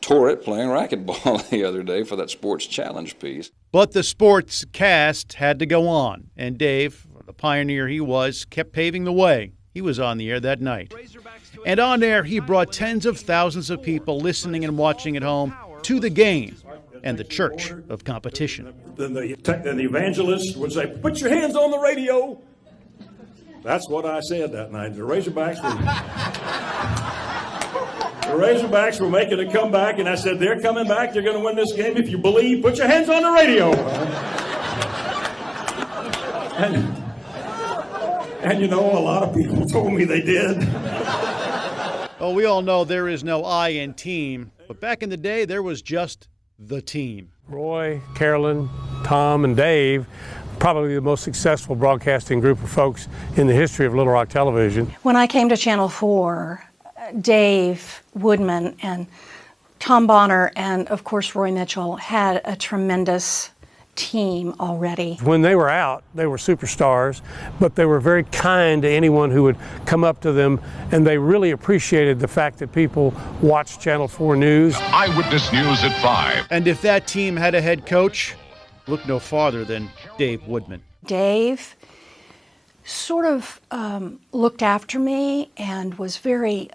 tore it playing racquetball the other day for that sports challenge piece. But the sports cast had to go on, and Dave, the pioneer he was, kept paving the way. He was on the air that night. And on air, he brought tens of thousands of people listening and watching at home to the game and the church of competition. Then the evangelist would say, put your hands on the radio. That's what I said that night. The Razorbacks were making a comeback, and I said, they're coming back. They're going to win this game. If you believe, put your hands on the radio. And you know, a lot of people told me they did. Oh, we all know there is no I in team, but back in the day, there was just the team. Roy, Carolyn, Tom, and Dave, probably the most successful broadcasting group of folks in the history of Little Rock television. When I came to Channel 4, Dave Woodman and Tom Bonner and, of course, Roy Mitchell had a tremendous team already. When they were out, they were superstars, but they were very kind to anyone who would come up to them, and they really appreciated the fact that people watched Channel 4 News. Eyewitness News at 5. And if that team had a head coach, look no farther than Dave Woodman. Dave sort of looked after me and was very,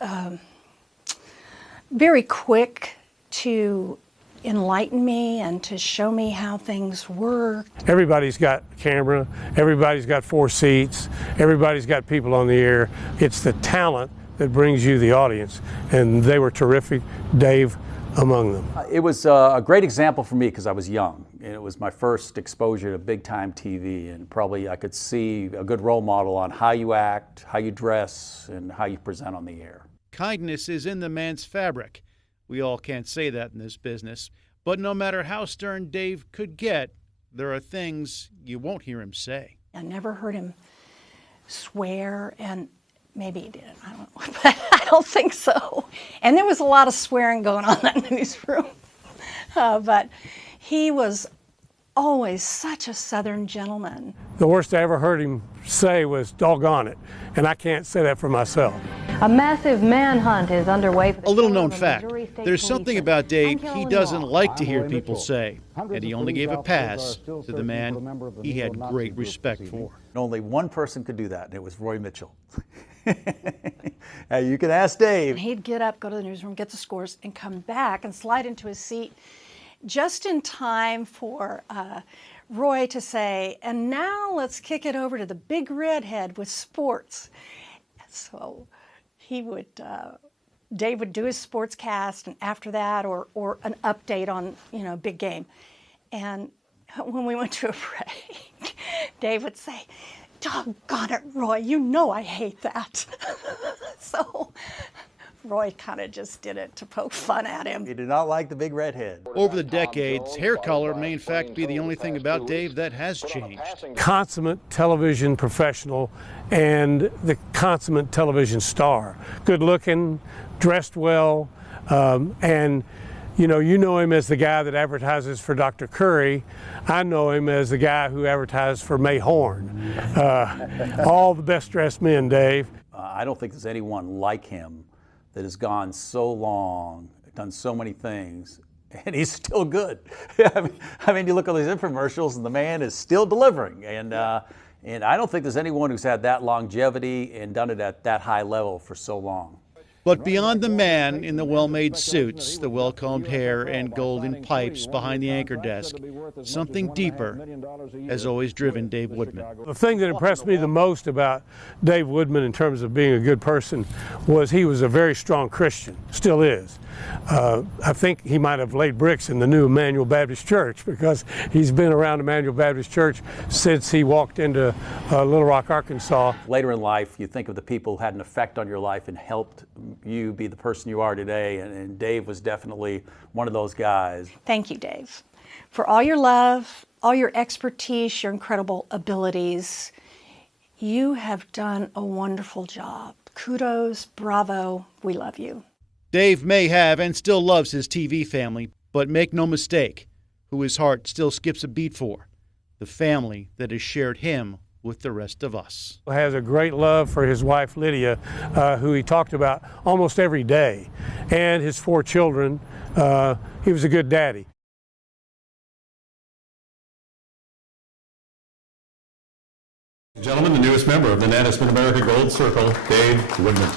very quick to enlighten me and to show me how things work. Everybody's got a camera, everybody's got 4 seats, everybody's got people on the air. It's the talent that brings you the audience, and they were terrific, Dave among them. It was a great example for me because I was young, and it was my first exposure to big-time TV, and probably I could see a good role model on how you act, how you dress, and how you present on the air. Kindness is in the man's fabric. We all can't say that in this business, but no matter how stern Dave could get, there are things you won't hear him say. I never heard him swear, and maybe he did, I don't know, but I don't think so. And there was a lot of swearing going on in that newsroom. But he was always such a Southern gentleman. The worst I ever heard him say was, "Doggone it," and I can't say that for myself. A massive manhunt is underway. A little known fact, there's something about Dave he doesn't like to hear people say, and he only gave a pass to the man he had great respect for. Only one person could do that, and it was Roy Mitchell. You can ask Dave. He'd get up, go to the newsroom, get the scores, and come back and slide into his seat just in time for Roy to say, "And now let's kick it over to the big redhead with sports." So he would, Dave would do his sports cast, and after that, or an update on, big game. And when we went to a break, Dave would say, "Doggone it, Roy, you know I hate that." So Roy kind of just did it to poke fun at him. He did not like the big redhead. Over the decades, hair color may in fact be the only thing about Dave that has changed. Consummate television professional and the consummate television star. Good looking, dressed well, and you know him as the guy that advertises for Dr. Curry. I know him as the guy who advertised for May Horn. All the best dressed men, Dave. I don't think there's anyone like him that has gone so long, done so many things, and he's still good. I mean, you look at these infomercials, and the man is still delivering. And I don't think there's anyone who's had that longevity and done it at that high level for so long. But beyond the man in the well-made suits, the well-combed hair, and golden pipes behind the anchor desk, something deeper has always driven Dave Woodman. The thing that impressed me the most about Dave Woodman in terms of being a good person was he was a very strong Christian, still is. I think he might have laid bricks in the new Emmanuel Baptist Church because he's been around Emmanuel Baptist Church since he walked into Little Rock, Arkansas. Later in life, you think of the people who had an effect on your life and helped you be the person you are today, and Dave was definitely one of those guys. Thank you, Dave, for all your love, all your expertise, your incredible abilities. You have done a wonderful job. Kudos, bravo, we love you. Dave may have and still loves his TV family, but make no mistake, who his heart still skips a beat for, the family that has shared him with the rest of us. Has a great love for his wife Lydia, who he talked about almost every day, and his 4 children. He was a good daddy. Gentlemen, the newest member of the NATAS Mid-America Gold Circle, Dave Woodman.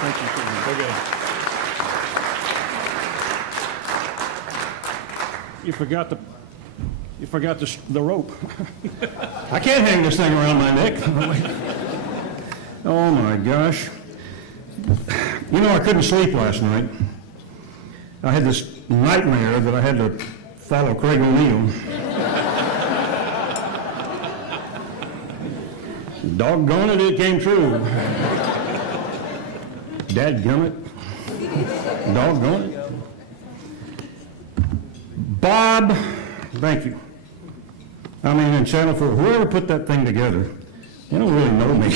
Thank you. Okay. You forgot the rope. I can't hang this thing around my neck. Oh my gosh. I couldn't sleep last night. I had this nightmare that I had to follow Craig O'Neill. Doggone it, it came true. Dadgummit. Doggone it. Bob, thank you. I mean, in Channel 4, whoever put that thing together, they don't really know me.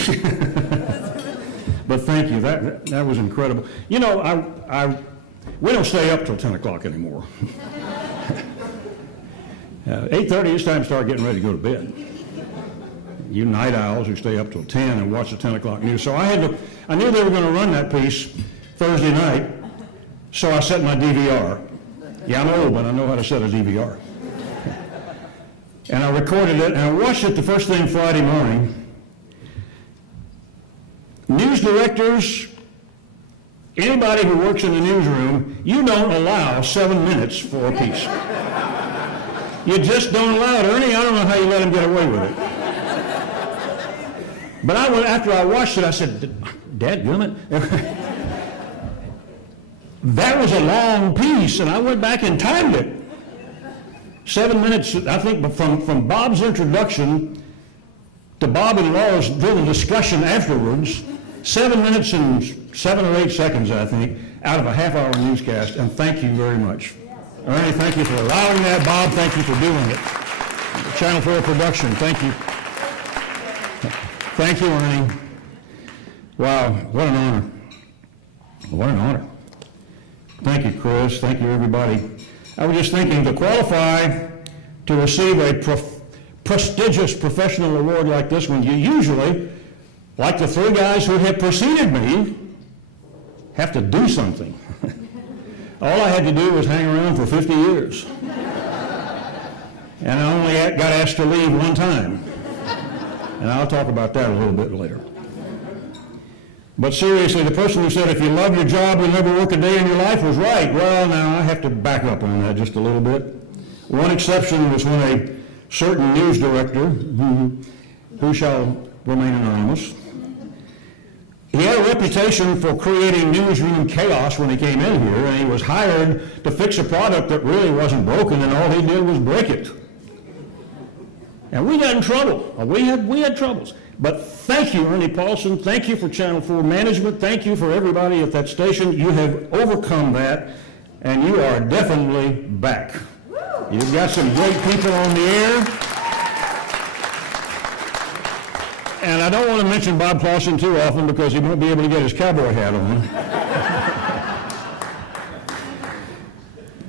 But thank you, that was incredible. You know, we don't stay up till 10 o'clock anymore. 8:30, it's time to start getting ready to go to bed. You night owls who stay up till 10 and watch the 10 o'clock news. So I knew they were going to run that piece Thursday night, so I set my DVR. Yeah, I'm old, but I know how to set a DVR. And I recorded it, and I watched it the first thing Friday morning. News directors, anybody who works in the newsroom, you don't allow 7 minutes for a piece. You just don't allow it. Ernie, I don't know how you let him get away with it. But after I watched it, I said, dadgummit. That was a long piece, and I went back and timed it. 7 minutes, I think, from Bob's introduction to Bob and Laura's little discussion afterwards, 7 minutes and 7 or 8 seconds, I think, out of a half-hour newscast, and thank you very much. Ernie, thank you for allowing that. Bob, thank you for doing it. Channel 4 production, thank you. Thank you, Ernie. Wow, what an honor. What an honor. Thank you, Kris. Thank you, everybody. I was just thinking, to qualify to receive a prestigious professional award like this one, you usually, like the 3 guys who have preceded me, have to do something. All I had to do was hang around for 50 years. And I only got asked to leave one time. And I'll talk about that a little bit later. But seriously, the person who said, if you love your job, you'll never work a day in your life, was right. Well, now I have to back up on that just a little bit. One exception was when a certain news director, who shall remain anonymous, he had a reputation for creating newsroom chaos when he came in here, and he was hired to fix a product that really wasn't broken, and all he did was break it. And we got in trouble. We had troubles. But thank you, Ernie Paulson. Thank you for Channel 4 management. Thank you for everybody at that station. You have overcome that, and you are definitely back. You've got some great people on the air. And I don't want to mention Bob Clausen too often because he won't be able to get his cowboy hat on.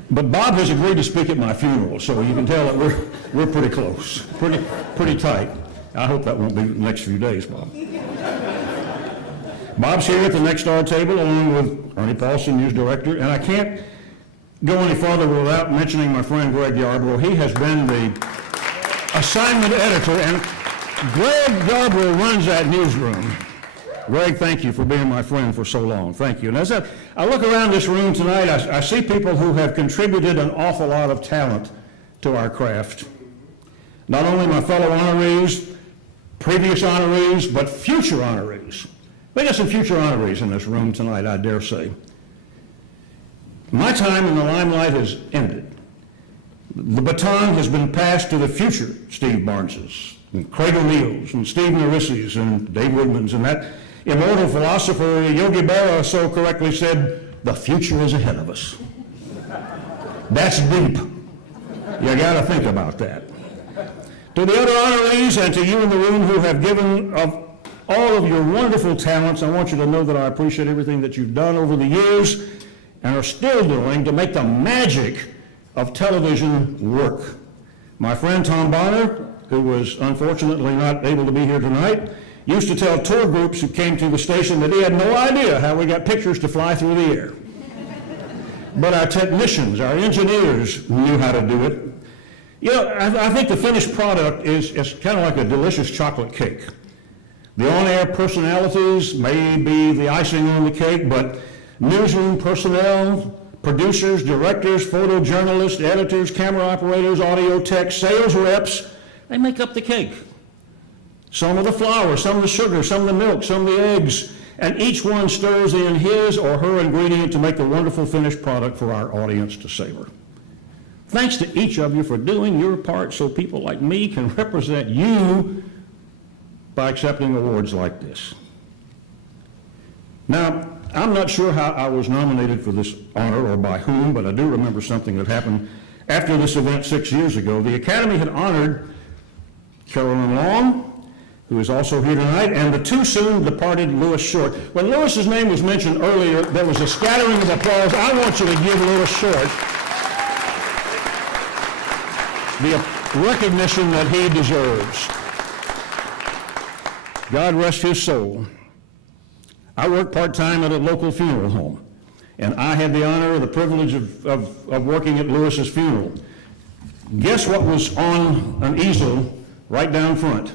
But Bob has agreed to speak at my funeral, so you can tell that we're pretty close, pretty tight. I hope that won't be the next few days, Bob. Bob's here at the Next Star table along with Ernie Paulson, news director, and I can't go any farther without mentioning my friend Greg Yarbrough. He has been the assignment editor, and Greg Yarbrough runs that newsroom. Greg, thank you for being my friend for so long. Thank you. And as I look around this room tonight, I see people who have contributed an awful lot of talent to our craft. Not only my fellow honorees, previous honorees, but future honorees. We got some future honorees in this room tonight, I dare say. My time in the limelight has ended. The baton has been passed to the future Steve Barneses, and Craig O'Neills, and Steve Narisis, and Dave Woodmans, and that immortal philosopher Yogi Berra so correctly said, the future is ahead of us. That's deep. You got to think about that. To the other honorees and to you in the room who have given of all of your wonderful talents, I want you to know that I appreciate everything that you've done over the years and are still doing to make the magic of television work. My friend Tom Bonner, who was unfortunately not able to be here tonight, used to tell tour groups who came to the station that he had no idea how we got pictures to fly through the air. But our technicians, our engineers knew how to do it. You know, I think the finished product is kind of like a delicious chocolate cake. The on-air personalities may be the icing on the cake, but newsroom personnel, producers, directors, photojournalists, editors, camera operators, audio techs, sales reps, they make up the cake. Some of the flour, some of the sugar, some of the milk, some of the eggs, and each one stirs in his or her ingredient to make the wonderful finished product for our audience to savor. Thanks to each of you for doing your part so people like me can represent you by accepting awards like this. Now, I'm not sure how I was nominated for this honor or by whom, but I do remember something that happened after this event 6 years ago. The Academy had honored Carolyn Long, who is also here tonight, and the too soon departed Louis Short. When Louis's name was mentioned earlier, there was a scattering of applause. I want you to give Louis Short the recognition that he deserves. God rest his soul. I work part-time at a local funeral home, and I had the honor or the privilege of working at Louis's funeral. Guess what was on an easel right down front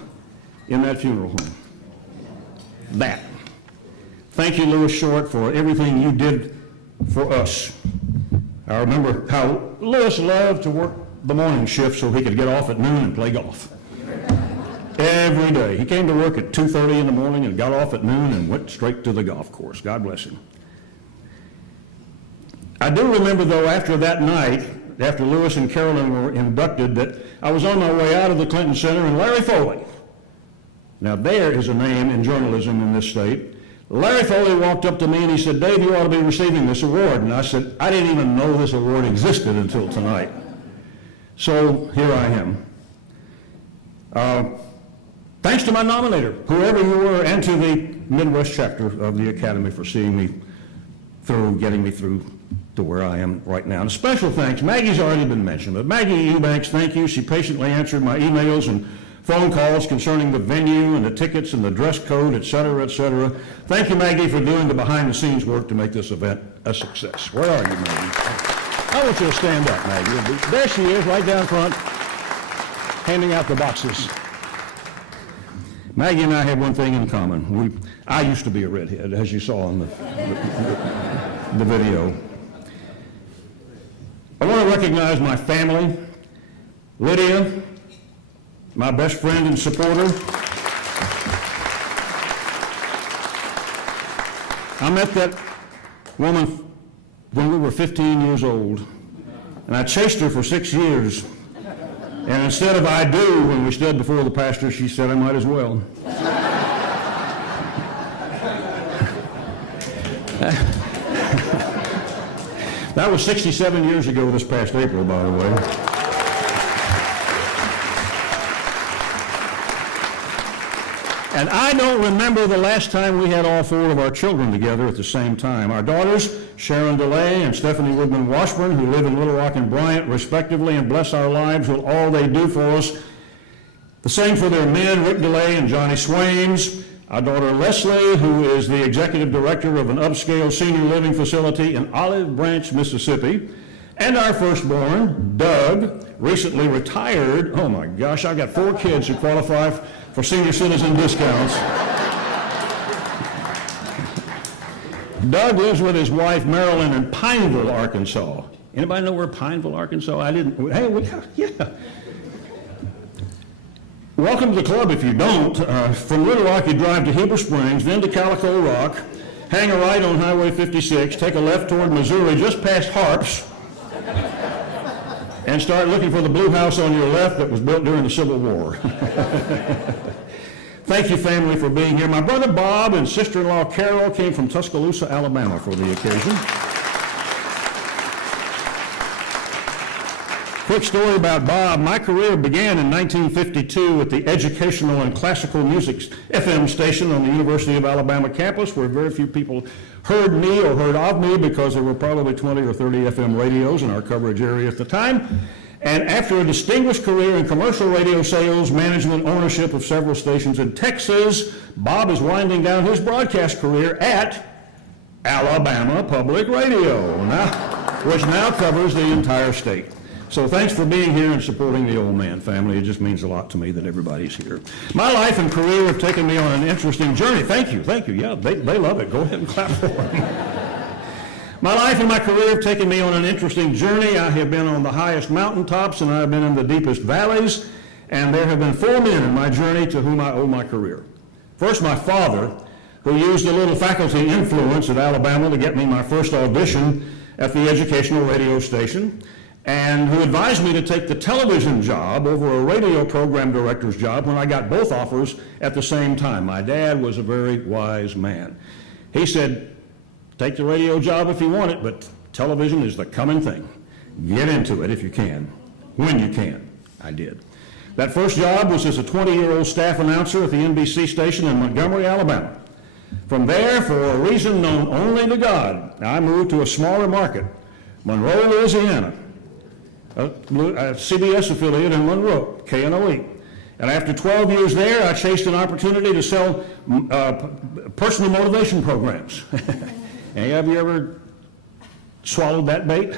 in that funeral home? That. Thank you, Louis Short, for everything you did for us. I remember how Louis loved to work the morning shift so he could get off at noon and play golf. Every day. He came to work at 2:30 in the morning and got off at noon and went straight to the golf course. God bless him. I do remember, though, after that night, after Louis and Carolyn were inducted, that I was on my way out of the Clinton Center, and Larry Foley, now there is a name in journalism in this state, Larry Foley walked up to me and he said, "Dave, you ought to be receiving this award." And I said, "I didn't even know this award existed until tonight." So here I am. Thanks to my nominator, whoever you were, and to the Midwest chapter of the Academy for seeing me through, getting me through to where I am right now. And a special thanks, Maggie's already been mentioned, but Maggie Eubanks, thank you. She patiently answered my emails and phone calls concerning the venue and the tickets and the dress code, et cetera, et cetera. Thank you, Maggie, for doing the behind-the-scenes work to make this event a success. Where are you, Maggie? I want you to stand up, Maggie. There she is, right down front, handing out the boxes. Maggie and I have one thing in common. I used to be a redhead, as you saw in the video. I want to recognize my family, Lydia, my best friend and supporter. I met that woman when we were 15 years old, and I chased her for 6 years. And instead of "I do," when we stood before the pastor, she said, "I might as well." That was 67 years ago this past April, by the way. And I don't remember the last time we had all four of our children together at the same time. Our daughters, Sharon DeLay and Stephanie Woodman Washburn, who live in Little Rock and Bryant, respectively, and bless our lives with all they do for us. The same for their men, Rick DeLay and Johnny Swains. Our daughter Leslie, who is the executive director of an upscale senior living facility in Olive Branch, Mississippi. And our firstborn, Doug, recently retired. Oh my gosh, I've got 4 kids who qualify for senior citizen discounts. Doug lives with his wife Marilyn in Pineville, Arkansas. Anybody know where Pineville, Arkansas? I didn't. Hey, yeah. Welcome to the club if you don't. From Little Rock, you drive to Heber Springs, then to Calico Rock, hang a right on Highway 56, take a left toward Missouri, just past Harps, and start looking for the blue house on your left that was built during the Civil War. Thank you, family, for being here. My brother Bob and sister-in-law Carol came from Tuscaloosa, Alabama for the occasion. Quick story about Bob. My career began in 1952 at the Educational and Classical Music FM station on the University of Alabama campus, where very few people heard me or heard of me because there were probably 20 or 30 FM radios in our coverage area at the time. And after a distinguished career in commercial radio sales, management, ownership of several stations in Texas, Bob is winding down his broadcast career at Alabama Public Radio, which now covers the entire state. So thanks for being here and supporting the old man family. It just means a lot to me that everybody's here. My life and career have taken me on an interesting journey. Thank you. Yeah, they love it. Go ahead and clap for them. My life and my career have taken me on an interesting journey. I have been on the highest mountaintops and I have been in the deepest valleys. And there have been 4 men in my journey to whom I owe my career. First, my father, who used a little faculty influence at Alabama to get me my first audition at the educational radio station. and who advised me to take the television job over a radio program director's job when I got both offers at the same time. My dad was a very wise man. He said, take the radio job if you want it, but television is the coming thing. Get into it if you can, when you can. I did. That first job was as a 20-year-old staff announcer at the NBC station in Montgomery, Alabama. From there, for a reason known only to God, I moved to a smaller market, Monroe, Louisiana, a CBS affiliate in Monroe, KNOE. And after 12 years there, I chased an opportunity to sell personal motivation programs. Any of you ever swallowed that bait?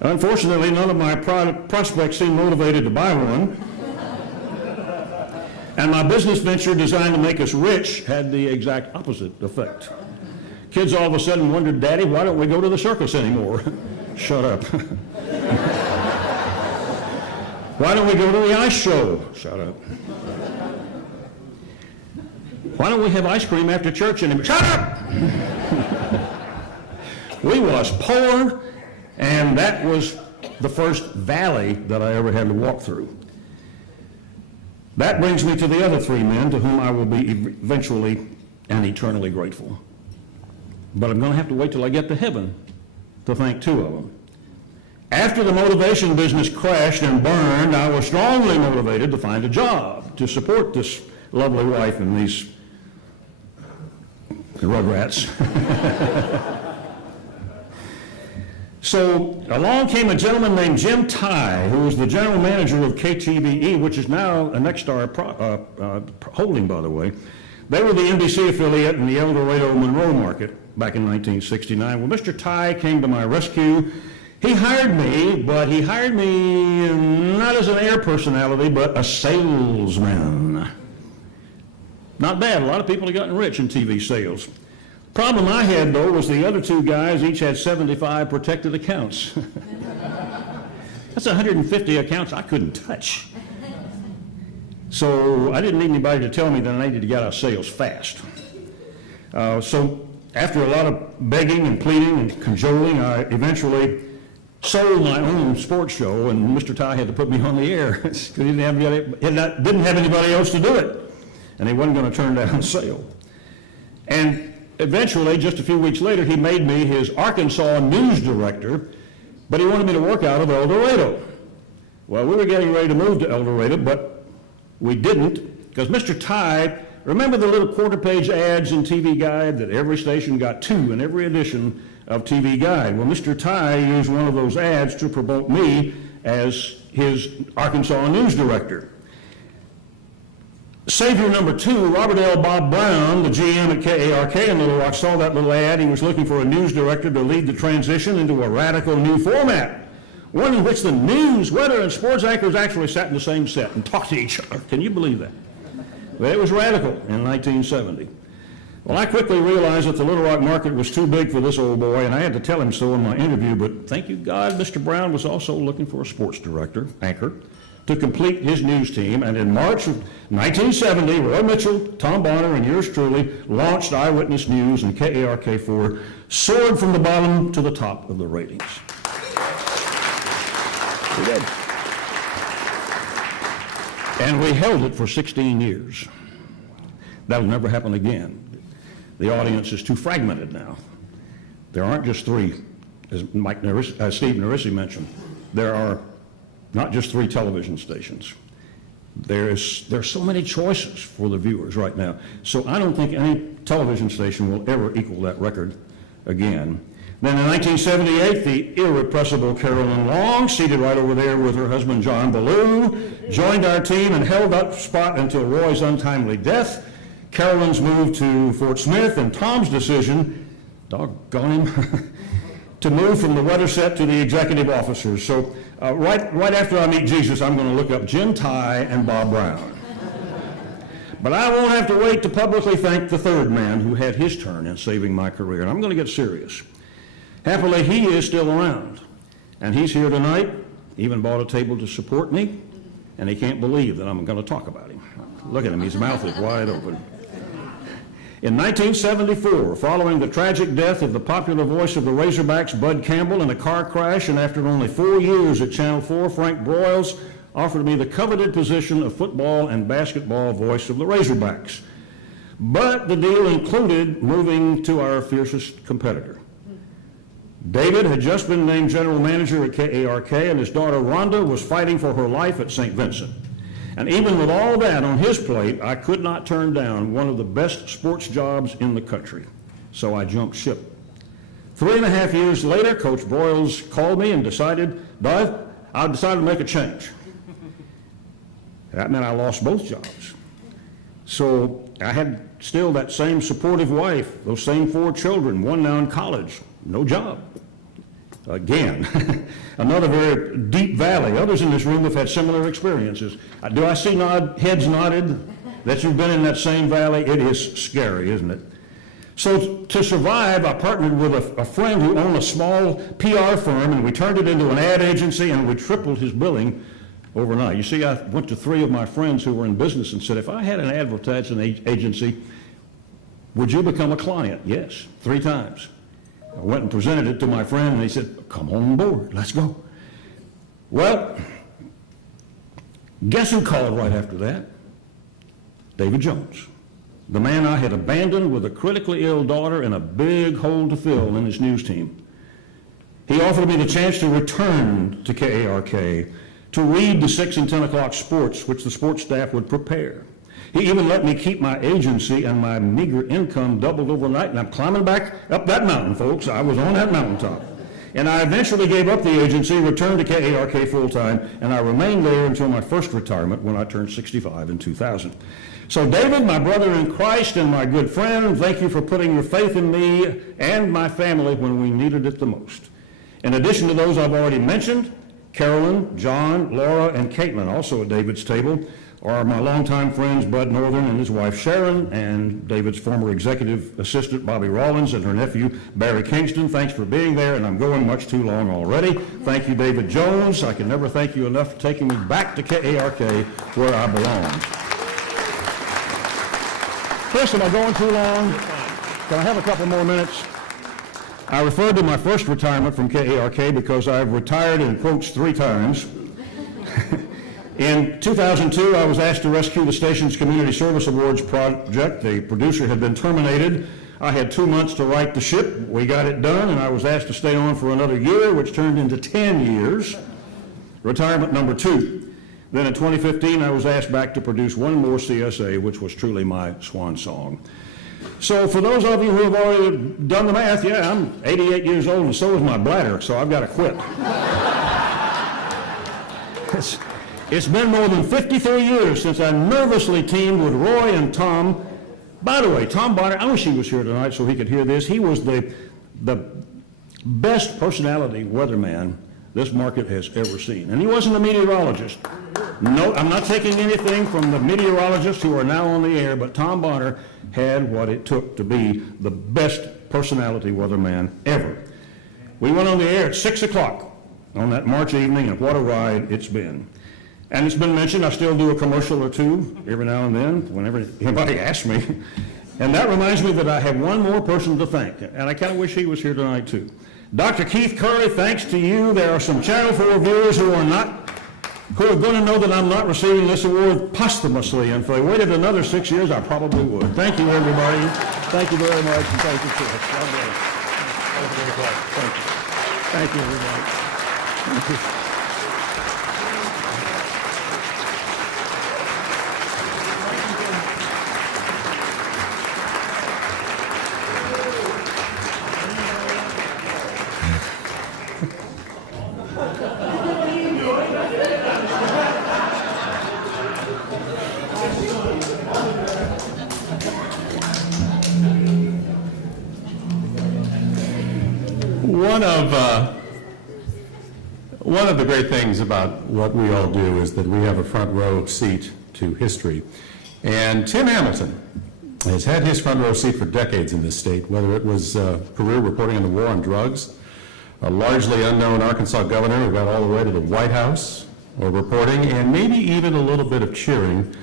Unfortunately, none of my prospects seemed motivated to buy one. And my business venture designed to make us rich had the exact opposite effect. Kids all of a sudden wondered, Daddy, why don't we go to the circus anymore? Shut up. Why don't we go to the ice show? Shut up. Why don't we have ice cream after church anymore? Shut up! We was poor, and that was the first valley that I ever had to walk through. That brings me to the other three men to whom I will be eventually and eternally grateful. But I'm going to have to wait till I get to heaven to thank two of them. After the motivation business crashed and burned, I was strongly motivated to find a job to support this lovely wife and these rugrats. So along came a gentleman named Jim Tye, who was the general manager of KTVE, which is now a Nexstar holding, by the way. They were the NBC affiliate in the El Dorado Monroe market back in 1969. Well, Mr. Tye came to my rescue. He hired me, but he hired me not as an air personality, but a salesman. Not bad. A lot of people have gotten rich in TV sales. Problem I had, though, was the other two guys each had 75 protected accounts. That's 150 accounts I couldn't touch. So I didn't need anybody to tell me that I needed to get out of sales fast. So after a lot of begging and pleading and cajoling, I eventually sold my own sports show, and Mr. Tye had to put me on the air because he didn't have anybody else to do it, and he wasn't going to turn down a sale. And eventually, just a few weeks later, he made me his Arkansas news director, but he wanted me to work out of El Dorado. Well, we were getting ready to move to El Dorado, but we didn't, because Mr. Tye, remember the little quarter-page ads in TV Guide that every station got two in every edition of TV Guide? Well, Mr. Tye used one of those ads to promote me as his Arkansas news director. Savior number two, Robert L. Bob Brown, the GM at KARK in Little Rock, saw that little ad. He was looking for a news director to lead the transition into a radical new format, one in which the news, weather, and sports anchors actually sat in the same set and talked to each other. Can you believe that? Well, it was radical in 1970. Well, I quickly realized that the Little Rock market was too big for this old boy, and I had to tell him so in my interview, but thank you God, Mr. Brown was also looking for a sports director, anchor, to complete his news team, and in March of 1970, Roy Mitchell, Tom Bonner, and yours truly launched Eyewitness News, and KARK4 soared from the bottom to the top of the ratings. We did. And we held it for 16 years. That'll never happen again. The audience is too fragmented now. There aren't just three, as Steve Narisi mentioned. There are not just three television stations. There's so many choices for the viewers right now. So I don't think any television station will ever equal that record again. Then in 1978, the irrepressible Carolyn Long, seated right over there with her husband John Ballou, joined our team and held that spot until Roy's untimely death, Carolyn's move to Fort Smith, and Tom's decision, doggone him, to move from the weather set to the executive officers. So right after I meet Jesus, I'm going to look up Jim Tye and Bob Brown. But I won't have to wait to publicly thank the third man who had his turn in saving my career. And I'm going to get serious. Happily, he is still around. And he's here tonight, even bought a table to support me, and he can't believe that I'm going to talk about him. Look at him, his mouth is wide open. In 1974, following the tragic death of the popular voice of the Razorbacks, Bud Campbell, in a car crash, and after only 4 years at Channel 4, Frank Broyles offered me the coveted position of football and basketball voice of the Razorbacks. But the deal included moving to our fiercest competitor. David had just been named general manager at KARK, and his daughter Rhonda was fighting for her life at St. Vincent. And even with all that on his plate, I could not turn down one of the best sports jobs in the country. So I jumped ship. 3.5 years later, Coach Broyles called me and decided, Dave, I decided to make a change. That meant I lost both jobs. So I had still that same supportive wife, those same 4 children, one now in college, no job. Again, another very deep valley. Others in this room have had similar experiences. Do I see heads nodded that you've been in that same valley? It is scary, isn't it? So to survive, I partnered with a friend who owned a small PR firm, and we turned it into an ad agency, and we tripled his billing overnight. You see, I went to 3 of my friends who were in business and said, if I had an advertising agency, would you become a client? Yes, 3 times. I went and presented it to my friend, and he said, come on board, let's go. Well, guess who called right after that? David Jones, the man I had abandoned with a critically ill daughter and a big hole to fill in his news team. He offered me the chance to return to KARK, to read the 6 and 10 o'clock sports, which the sports staff would prepare. He even let me keep my agency, and my meager income doubled overnight, and I'm climbing back up that mountain, folks. I was on that mountaintop. And I eventually gave up the agency, returned to KARK full-time, and I remained there until my first retirement when I turned 65 in 2000. So David, my brother in Christ and my good friend, thank you for putting your faith in me and my family when we needed it the most. In addition to those I've already mentioned, Carolyn, John, Laura, and Caitlin, also at David's table, are my longtime friends Bud Northern and his wife Sharon, and David's former executive assistant Bobby Rollins and her nephew Barry Kingston. Thanks for being there, and I'm going much too long already. Thank you, David Jones. I can never thank you enough for taking me back to KARK where I belong. Chris, am I going too long? Can I have a couple more minutes? I referred to my first retirement from KARK because I've retired in quotes 3 times. In 2002, I was asked to rescue the station's Community Service Awards project. The producer had been terminated. I had 2 months to right the ship. We got it done, and I was asked to stay on for another year, which turned into 10 years. Retirement number 2. Then in 2015, I was asked back to produce one more CSA, which was truly my swan song. So for those of you who have already done the math, yeah, I'm 88 years old, and so is my bladder, so I've got to quit. It's been more than 53 years since I nervously teamed with Roy and Tom. By the way, Tom Bonner, I wish he was here tonight so he could hear this. He was the best personality weatherman this market has ever seen. And he wasn't a meteorologist. No, I'm not taking anything from the meteorologists who are now on the air, but Tom Bonner had what it took to be the best personality weatherman ever. We went on the air at 6 o'clock on that March evening, and what a ride it's been. And it's been mentioned, I still do a commercial or 2 every now and then, whenever anybody asks me. And that reminds me that I have one more person to thank, and I kind of wish he was here tonight too. Dr. Keith Curry, thanks to you. There are some Channel 4 viewers who are going to know that I'm not receiving this award posthumously, and if they waited another 6 years, I probably would. Thank you, everybody. Thank you very much, and thank you, Chris. Thank you. Thank you, everybody. Thank you. One of the great things about what we all do is that we have a front row seat to history. And Tim Hamilton has had his front row seat for decades in this state, whether it was career reporting on the war on drugs, a largely unknown Arkansas governor who got all the way to the White House, or reporting, and maybe even a little bit of cheering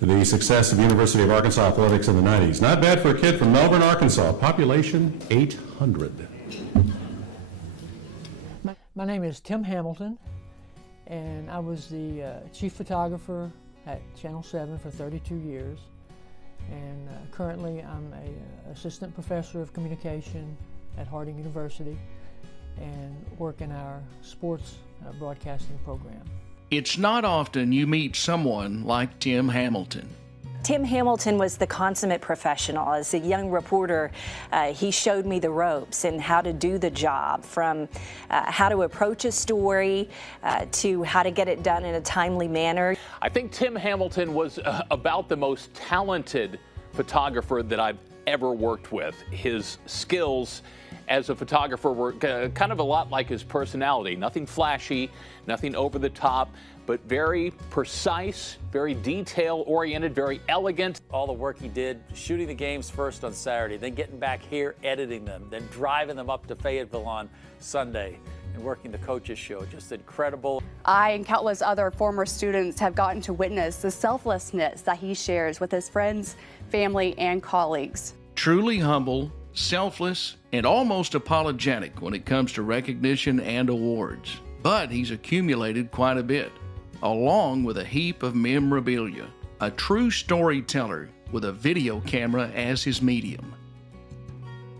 the success of University of Arkansas athletics in the 90s. Not bad for a kid from Melbourne, Arkansas. Population 800. My name is Tim Hamilton, and I was the chief photographer at Channel 7 for 32 years. And currently I'm an assistant professor of communication at Harding University and work in our sports broadcasting program. It's not often you meet someone like Tim Hamilton. Tim Hamilton was the consummate professional. As a young reporter, he showed me the ropes and how to do the job, from how to approach a story to how to get it done in a timely manner. I think Tim Hamilton was about the most talented photographer that I've ever worked with. His skills as a photographer were kind of a lot like his personality. Nothing flashy, nothing over the top, but very precise, very detail-oriented, very elegant. All the work he did, shooting the games first on Saturday, then getting back here, editing them, then driving them up to Fayetteville on Sunday and working the coaches show. Just incredible. I and countless other former students have gotten to witness the selflessness that he shares with his friends, family, and colleagues. Truly humble, selfless, and almost apologetic when it comes to recognition and awards. But he's accumulated quite a bit, along with a heap of memorabilia. A true storyteller with a video camera as his medium.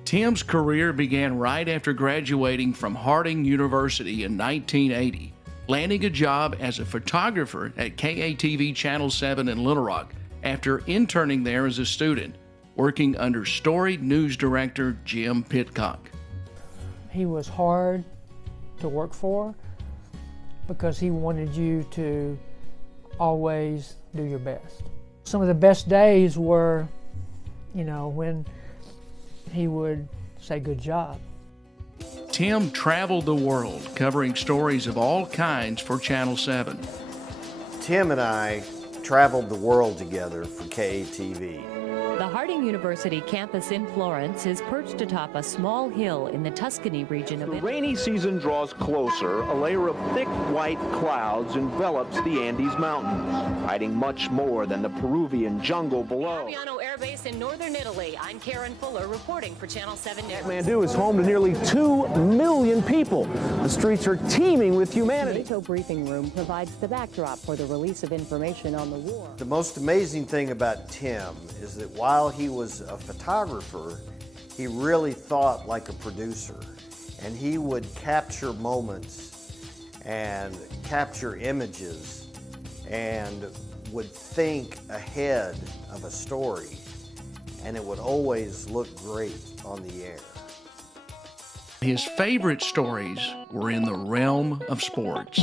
Tim's career began right after graduating from Harding University in 1980, landing a job as a photographer at KATV Channel 7 in Little Rock after interning there as a student, working under storied news director Jim Pitcock. He was hard to work for because he wanted you to always do your best. Some of the best days were, when he would say, "Good job." Tim traveled the world covering stories of all kinds for Channel 7. Tim and I traveled the world together for KATV. The Harding University campus in Florence is perched atop a small hill in the Tuscany region of The Italy. rainy season draws closer. A layer of thick white clouds envelops the Andes Mountains, hiding much more than the Peruvian jungle below. Fabiano Air Base in northern Italy. I'm Karen Fuller reporting for Channel 7 News. Kathmandu is home to nearly 2 million people. The streets are teeming with humanity. NATO briefing room provides the backdrop for the release of information on the war. The most amazing thing about Tim is that while he was a photographer, he really thought like a producer. And he would capture moments and capture images and would think ahead of a story, and it would always look great on the air. His favorite stories were in the realm of sports.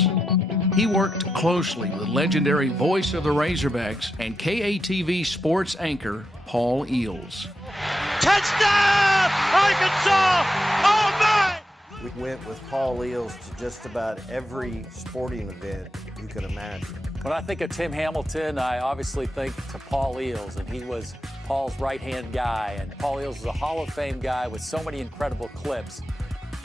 He worked closely with legendary voice of the Razorbacks and KATV sports anchor Paul Eels. Touchdown, Arkansas! Oh my! We went with Paul Eels to just about every sporting event you can imagine. When I think of Tim Hamilton, I obviously think to Paul Eels, and he was Paul's right-hand guy. And Paul Eels is a Hall of Fame guy with so many incredible clips.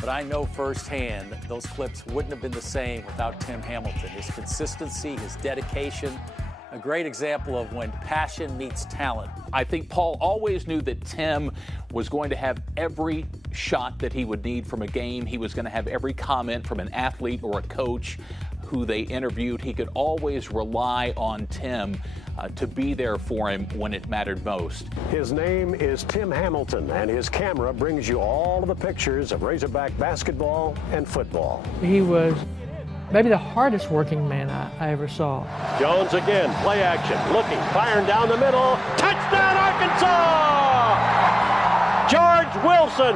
But I know firsthand those clips wouldn't have been the same without Tim Hamilton. His consistency, his dedication, a great example of when passion meets talent. I think Paul always knew that Tim was going to have every shot that he would need from a game. He was going to have every comment from an athlete or a coach who they interviewed. He could always rely on Tim to be there for him when it mattered most. His name is Tim Hamilton, and his camera brings you all of the pictures of Razorback basketball and football. He was maybe the hardest working man I ever saw. Jones again, play action, looking, firing down the middle. Touchdown, Arkansas! George Wilson.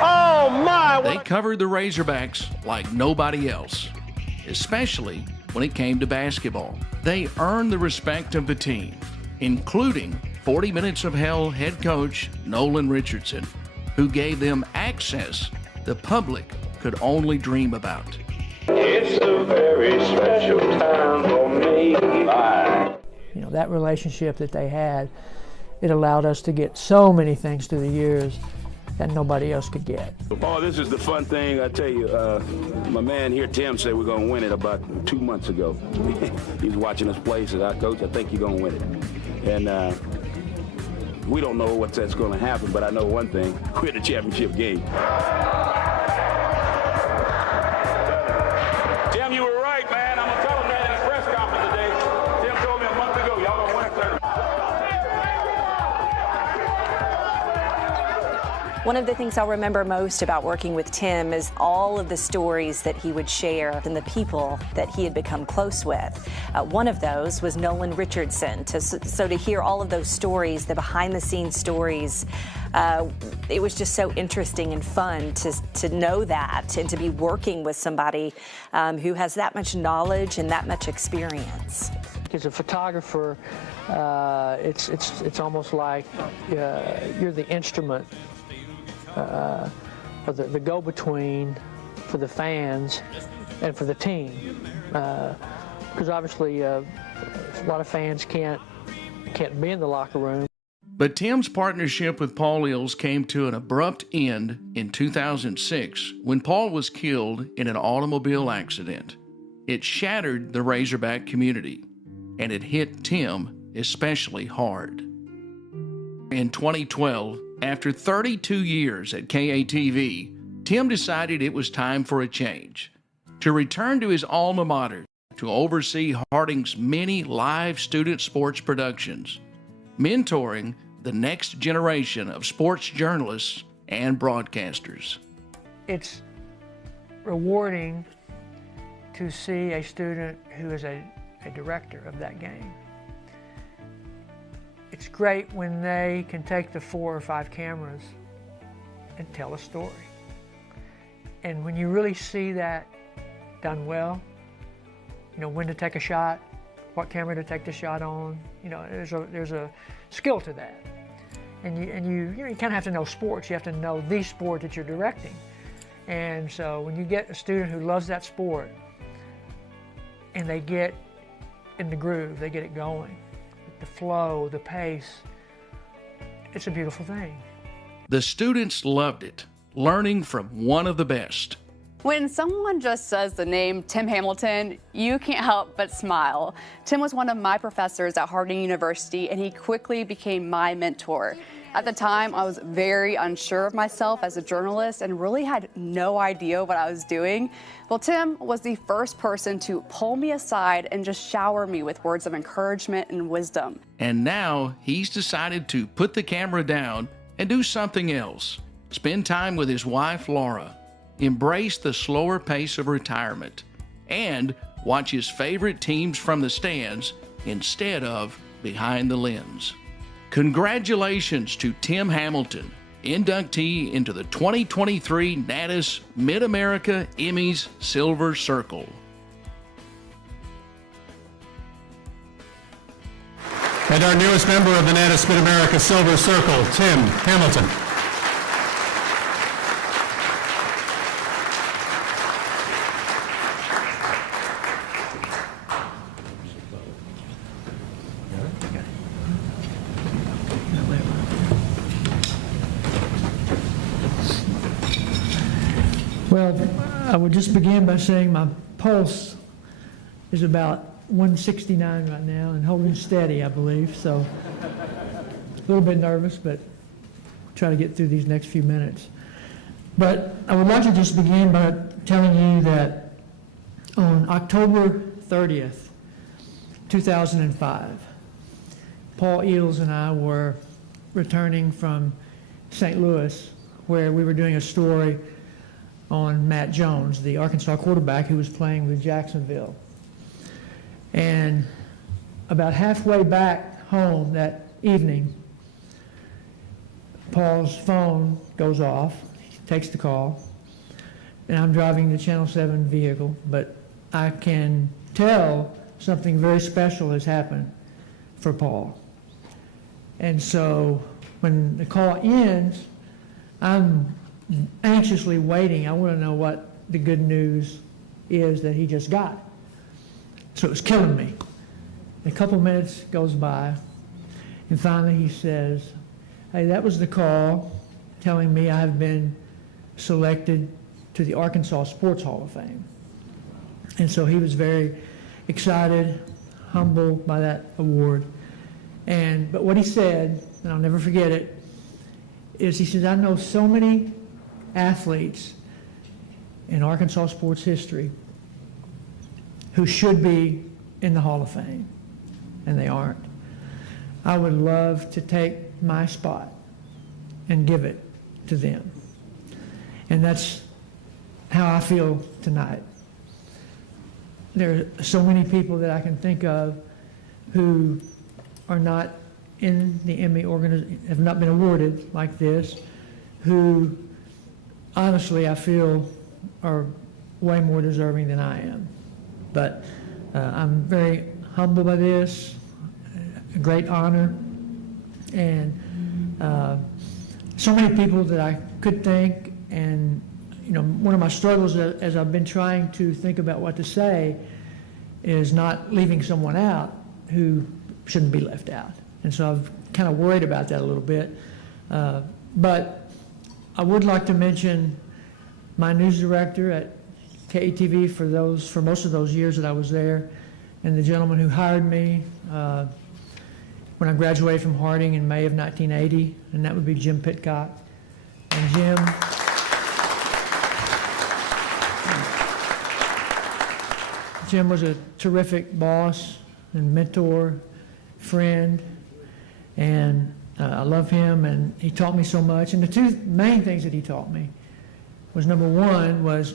Oh, my. They covered the Razorbacks like nobody else, especially when it came to basketball. They earned the respect of the team, including 40 Minutes of Hell head coach Nolan Richardson, who gave them access the public could only dream about. It's a very special time for me. That relationship that they had, it allowed us to get so many things through the years that nobody else could get. Oh, this is the fun thing. I tell you, my man here, Tim, said we're going to win it about 2 months ago. He's watching us play, said, Coach, I think you're going to win it. And we don't know that's going to happen, but I know one thing: we're in the championship game. Tim, you were right, man. I'm going to tell him that in the press conference today. Tim told me a month ago, y'all going to win a tournament. One of the things I'll remember most about working with Tim is all of the stories that he would share and the people that he had become close with. One of those was Nolan Richardson. So to hear all of those stories, the behind-the-scenes stories, it was just so interesting and fun to know that and to be working with somebody who has that much knowledge and that much experience. As a photographer, it's almost like you're the instrument, or the go-between for the fans and for the team, because obviously a lot of fans can't be in the locker room. But Tim's partnership with Paul Ills came to an abrupt end in 2006 when Paul was killed in an automobile accident. It shattered the Razorback community, and it hit Tim especially hard. In 2012, after 32 years at KATV, Tim decided it was time for a change, to return to his alma mater to oversee Harding's many live student sports productions, mentoring the next generation of sports journalists and broadcasters. It's rewarding to see a student who is a director of that game. It's great when they can take the 4 or 5 cameras and tell a story. And when you really see that done well, you know, when to take a shot, what camera to take the shot on, you know, there's a skill to that. And you kind of have to know sports. You have to know the sport that you're directing. And so when you get a student who loves that sport and they get in the groove, they get it going, the flow, the pace, it's a beautiful thing. The students loved it, learning from one of the best. When someone just says the name Tim Hamilton, you can't help but smile. Tim was one of my professors at Harding University, and he quickly became my mentor. At the time, I was very unsure of myself as a journalist and really had no idea what I was doing. Well, Tim was the first person to pull me aside and just shower me with words of encouragement and wisdom. And now he's decided to put the camera down and do something else. Spend time with his wife, Laura, embrace the slower pace of retirement, and watch his favorite teams from the stands instead of behind the lens. Congratulations to Tim Hamilton, inductee into the 2023 NATAS Mid-America EMMY Silver Circle. And our newest member of the NATAS Mid-America Silver Circle, Tim Hamilton. Well, I would just begin by saying my pulse is about 169 right now and holding steady, I believe. So a little bit nervous, but try to get through these next few minutes. But I would like to just begin by telling you that on October 30th, 2005, Paul Ills and I were returning from St. Louis, where we were doing a story on Matt Jones, the Arkansas quarterback who was playing with Jacksonville. And about halfway back home that evening, Paul's phone goes off. He takes the call, and I'm driving the Channel 7 vehicle, but I can tell something very special has happened for Paul. And so when the call ends, I'm anxiously waiting. I want to know what the good news is that he just got. So it was killing me. A couple minutes goes by, and finally he says, "Hey, that was the call telling me I have been selected to the Arkansas Sports Hall of Fame." And so he was very excited, humbled by that award. But what he said, and I'll never forget it, is he says, I know so many athletes in Arkansas sports history who should be in the Hall of Fame, and they aren't. I would love to take my spot and give it to them. And that's how I feel tonight. There are so many people that I can think of who are not in the Emmy organization, have not been awarded like this, who honestly I feel are way more deserving than I am. But I'm very humbled by this, a great honor, and so many people that I could thank. And you know, one of my struggles as I've been trying to think about what to say is not leaving someone out who shouldn't be left out. And so I've kind of worried about that a little bit. But I would like to mention my news director at KETV for most of those years that I was there, and the gentleman who hired me when I graduated from Harding in May of 1980, and that would be Jim Pitcock. And Jim was a terrific boss and mentor, friend, and I love him, and he taught me so much. And the two main things that he taught me was, number one was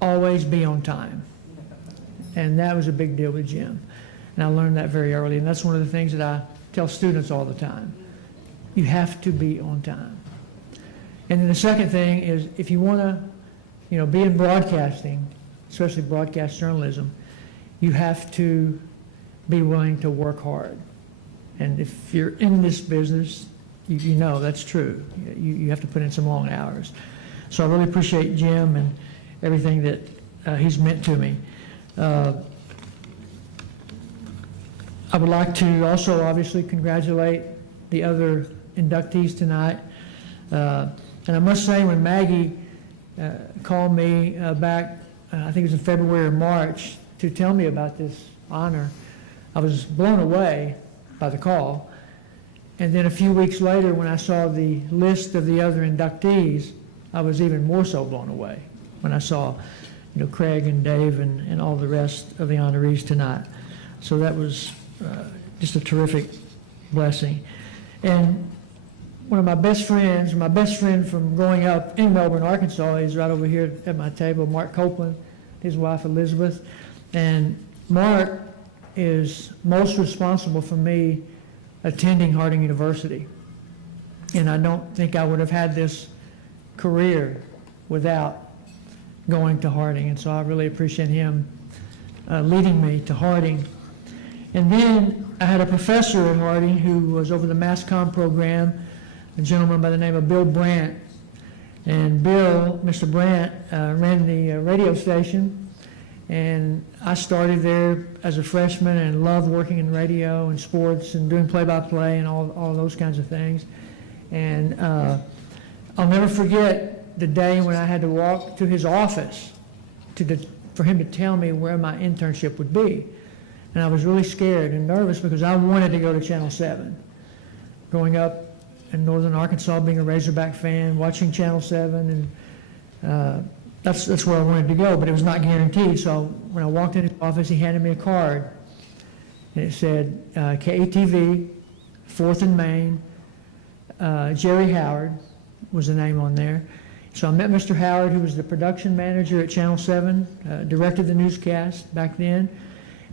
always be on time. And that was a big deal with Jim. And I learned that very early, and that's one of the things that I tell students all the time. You have to be on time. And then the second thing is, if you want to, be in broadcasting, especially broadcast journalism, you have to be willing to work hard. And if you're in this business, you know that's true. You have to put in some long hours. So I really appreciate Jim and everything that he's meant to me. I would like to also obviously congratulate the other inductees tonight. And I must say, when Maggie called me back, I think it was in February or March, to tell me about this honor, I was blown away by the call. And then a few weeks later, when I saw the list of the other inductees, I was even more so blown away when I saw, Craig and Dave and all the rest of the honorees tonight. So that was just a terrific blessing. And one of my best friend from growing up in Melbourne, Arkansas, he's right over here at my table, Mark Copeland, his wife Elizabeth. And Mark is most responsible for me attending Harding University. And I don't think I would have had this career without going to Harding. And so I really appreciate him leading me to Harding. And then I had a professor at Harding who was over the mass comm program, a gentleman by the name of Bill Brandt. And Bill, Mr. Brandt, ran the radio station. And I started there as a freshman and loved working in radio and sports and doing play-by-play and all those kinds of things. And I'll never forget the day when I had to walk to his office for him to tell me where my internship would be. And I was really scared and nervous because I wanted to go to Channel 7. Growing up in northern Arkansas, being a Razorback fan, watching Channel 7, and that's where I wanted to go, but it was not guaranteed. So when I walked into his office, he handed me a card, and it said, KETV, 4th and Main, Jerry Howard was the name on there. So I met Mr. Howard, who was the production manager at Channel 7, directed the newscast back then.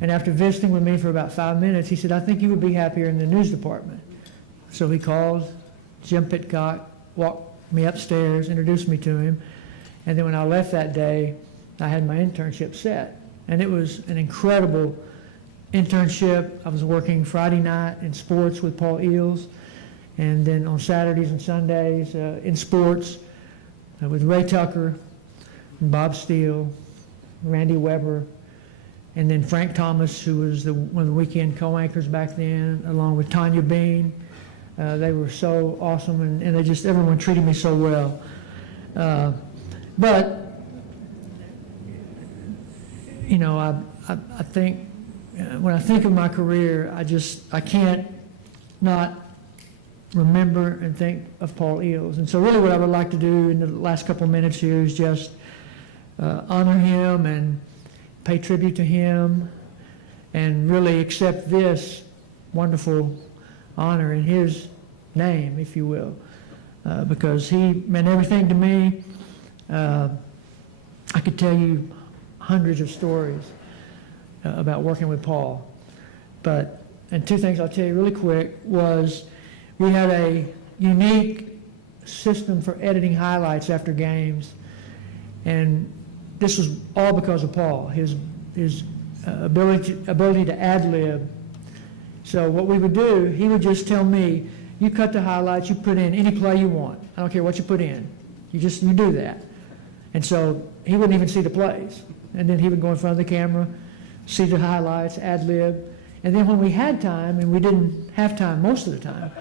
And after visiting with me for about 5 minutes, he said, I think you would be happier in the news department. So he called Jim Pitcock, walked me upstairs, introduced me to him. And then when I left that day, I had my internship set. And it was an incredible internship. I was working Friday night in sports with Paul Eels, and then on Saturdays and Sundays in sports with Ray Tucker, and Bob Steele, Randy Weber, and then Frank Thomas, who was one of the weekend co-anchors back then, along with Tanya Bean. They were so awesome, and everyone treated me so well. But I think when I think of my career, I can't not remember and think of Paul Eels. And so really what I would like to do in the last couple of minutes here is just honor him and pay tribute to him and really accept this wonderful honor in his name, if you will, because he meant everything to me. I could tell you hundreds of stories about working with Paul. And two things I'll tell you really quick was we had a unique system for editing highlights after games, and this was all because of Paul, his ability to ad-lib. So what we would do, he would just tell me, you cut the highlights, you put in any play you want. I don't care what you put in. You do that. And so he wouldn't even see the plays. And then he would go in front of the camera, see the highlights, ad-lib. And then when we had time, and we didn't have time most of the time,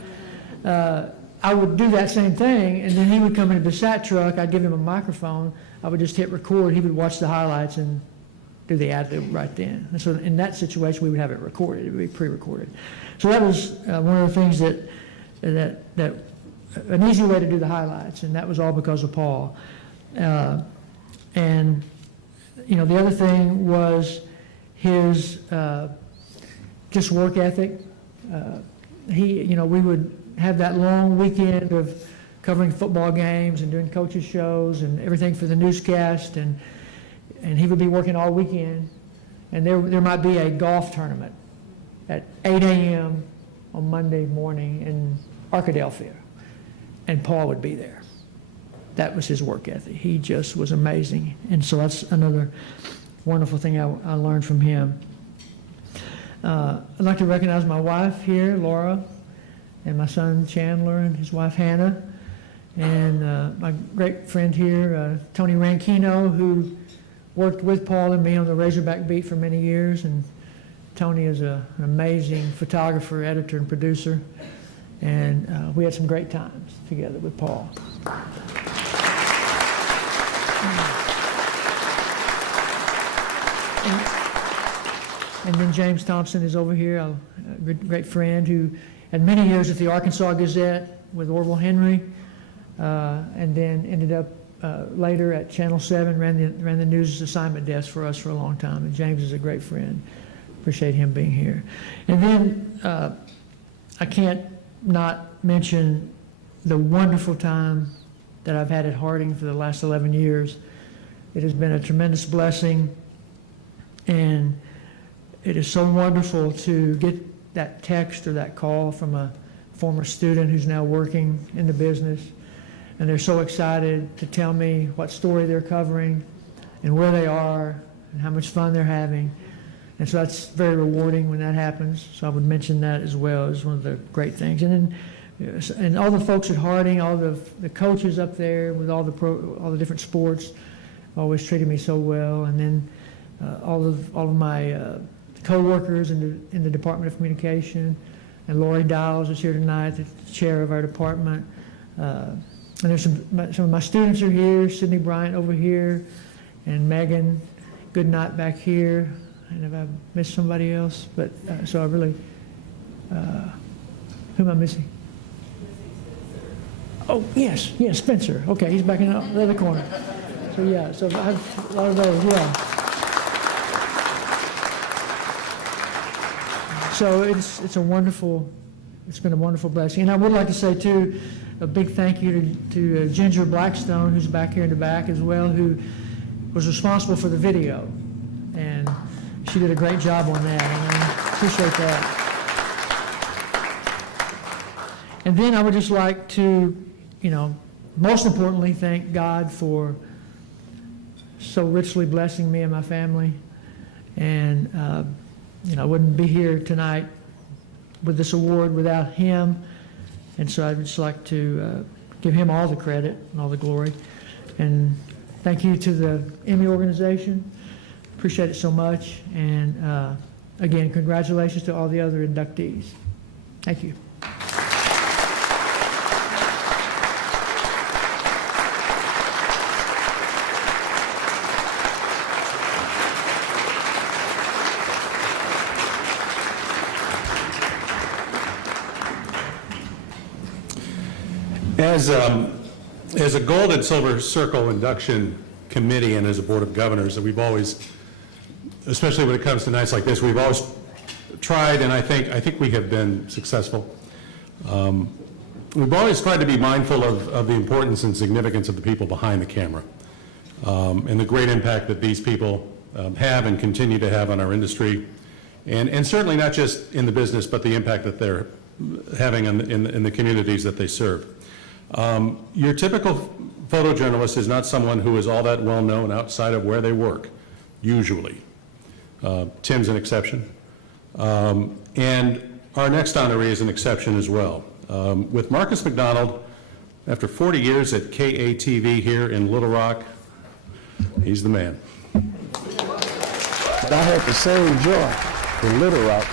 I would do that same thing, and then he would come into the SAT truck, I'd give him a microphone, I would just hit record, he would watch the highlights and do the ad-lib right then. And so in that situation, we would have it recorded, it would be pre-recorded. So that was one of the things that an easy way to do the highlights, and that was all because of Paul. And you know, the other thing was his just work ethic. We would have that long weekend of covering football games and doing coaches shows and everything for the newscast, and he would be working all weekend, and there might be a golf tournament at 8 a.m. on Monday morning in Arkadelphia, and Paul would be there. That was his work ethic. He just was amazing, and so that's another wonderful thing I learned from him. I'd like to recognize my wife here, Laura, and my son Chandler and his wife Hannah, and my great friend here, Tony Ranchino, who worked with Paul and me on the Razorback beat for many years. And Tony is an amazing photographer, editor, and producer, and we had some great times together with Paul. And then James Thompson is over here, a great friend who had many years at the Arkansas Gazette with Orville Henry, and then ended up later at Channel 7, ran the news assignment desk for us for a long time. And James is a great friend. Appreciate him being here. And then I can't not mention the wonderful time that I've had at Harding for the last 11 years. It has been a tremendous blessing, and it is so wonderful to get that text or that call from a former student who's now working in the business, and they're so excited to tell me what story they're covering and where they are and how much fun they're having. And so that's very rewarding when that happens. So I would mention that as well as one of the great things. And then, and all the folks at Harding, all the coaches up there with all the different sports, always treated me so well. And then all of my co-workers in the Department of Communication, and Lori Dials is here tonight, the chair of our department. And there's some of my students are here, Sydney Bryant over here, and Megan Goodnight back here. And have I missed somebody else? But so I really, who am I missing? Oh, yes, Spencer. Okay, he's back in the other corner. So yeah, so I have a lot of those, yeah. So it's been a wonderful blessing. And I would like to say too, a big thank you to Ginger Blackstone, who's back here in the back as well, who was responsible for the video. And she did a great job on that, and I appreciate that. And then I would just like to, most importantly, thank God for so richly blessing me and my family. And, I wouldn't be here tonight with this award without him. And so I'd just like to give him all the credit and all the glory. And thank you to the Emmy organization. Appreciate it so much. And again, congratulations to all the other inductees. Thank you. As a Gold and Silver Circle induction committee and as a Board of Governors, we've always, especially when it comes to nights like this, we've always tried, and I think we have been successful. We've always tried to be mindful of the importance and significance of the people behind the camera and the great impact that these people have and continue to have on our industry, and certainly not just in the business, but the impact that they're having in the communities that they serve. Your typical photojournalist is not someone who is all that well known outside of where they work, usually. Tim's an exception. And our next honoree is an exception as well. With Marcus McDonald, after 40 years at KATV here in Little Rock, he's the man. But I had the same joy in Little Rock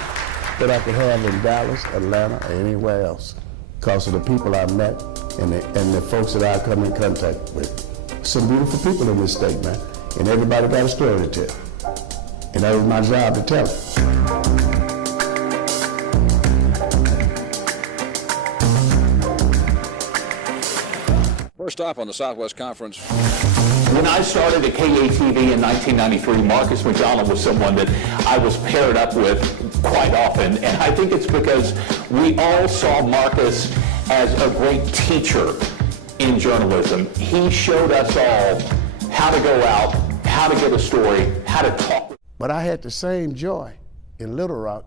that I could have in Dallas, Atlanta, or anywhere else because of the people I met and the folks that I come in contact with. Some beautiful people in this state, man, and everybody got a story to tell. And that was my job to tell it. First stop on the Southwest Conference. When I started at KATV in 1993, Marcus McDonald was someone that I was paired up with quite often, and I think it's because we all saw Marcus as a great teacher in journalism. He showed us all how to go out, how to get a story, how to talk. But I had the same joy in Little Rock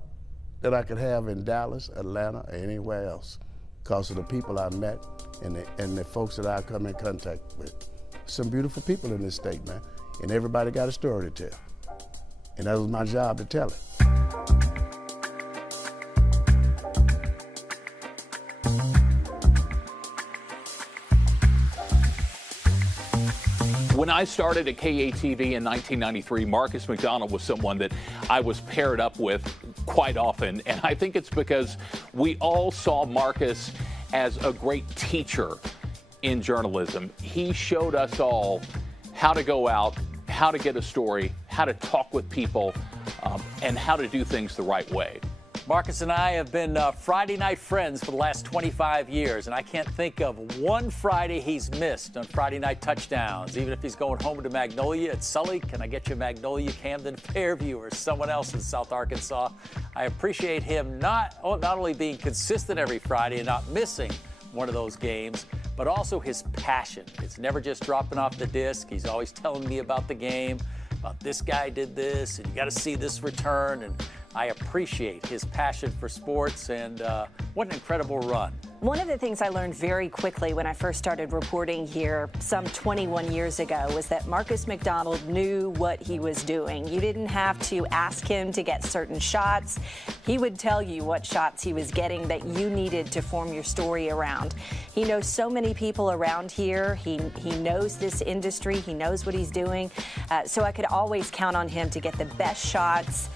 that I could have in Dallas, Atlanta, or anywhere else because of the people I met and the folks that I come in contact with. Some beautiful people in this state, man, and everybody got a story to tell. And that was my job to tell it. When I started at KATV in 1993, Marcus McDonald was someone that I was paired up with quite often, and I think it's because we all saw Marcus as a great teacher in journalism. He showed us all how to go out, how to get a story, how to talk with people, and how to do things the right way. Marcus and I have been Friday night friends for the last 25 years, and I can't think of one Friday he's missed on Friday night touchdowns. Even if he's going home to Magnolia at Sully, can I get you Magnolia, Camden, Fairview, or someone else in South Arkansas? I appreciate him not only being consistent every Friday and not missing one of those games, but also his passion. It's never just dropping off the disc. He's always telling me about the game, about this guy did this, and you got to see this return. And I appreciate his passion for sports, and what an incredible run. One of the things I learned very quickly when I first started reporting here some 21 years ago was that Marcus McDonald knew what he was doing. You didn't have to ask him to get certain shots. He would tell you what shots he was getting that you needed to form your story around. He knows so many people around here. He knows this industry. He knows what he's doing. So I could always count on him to get the best shots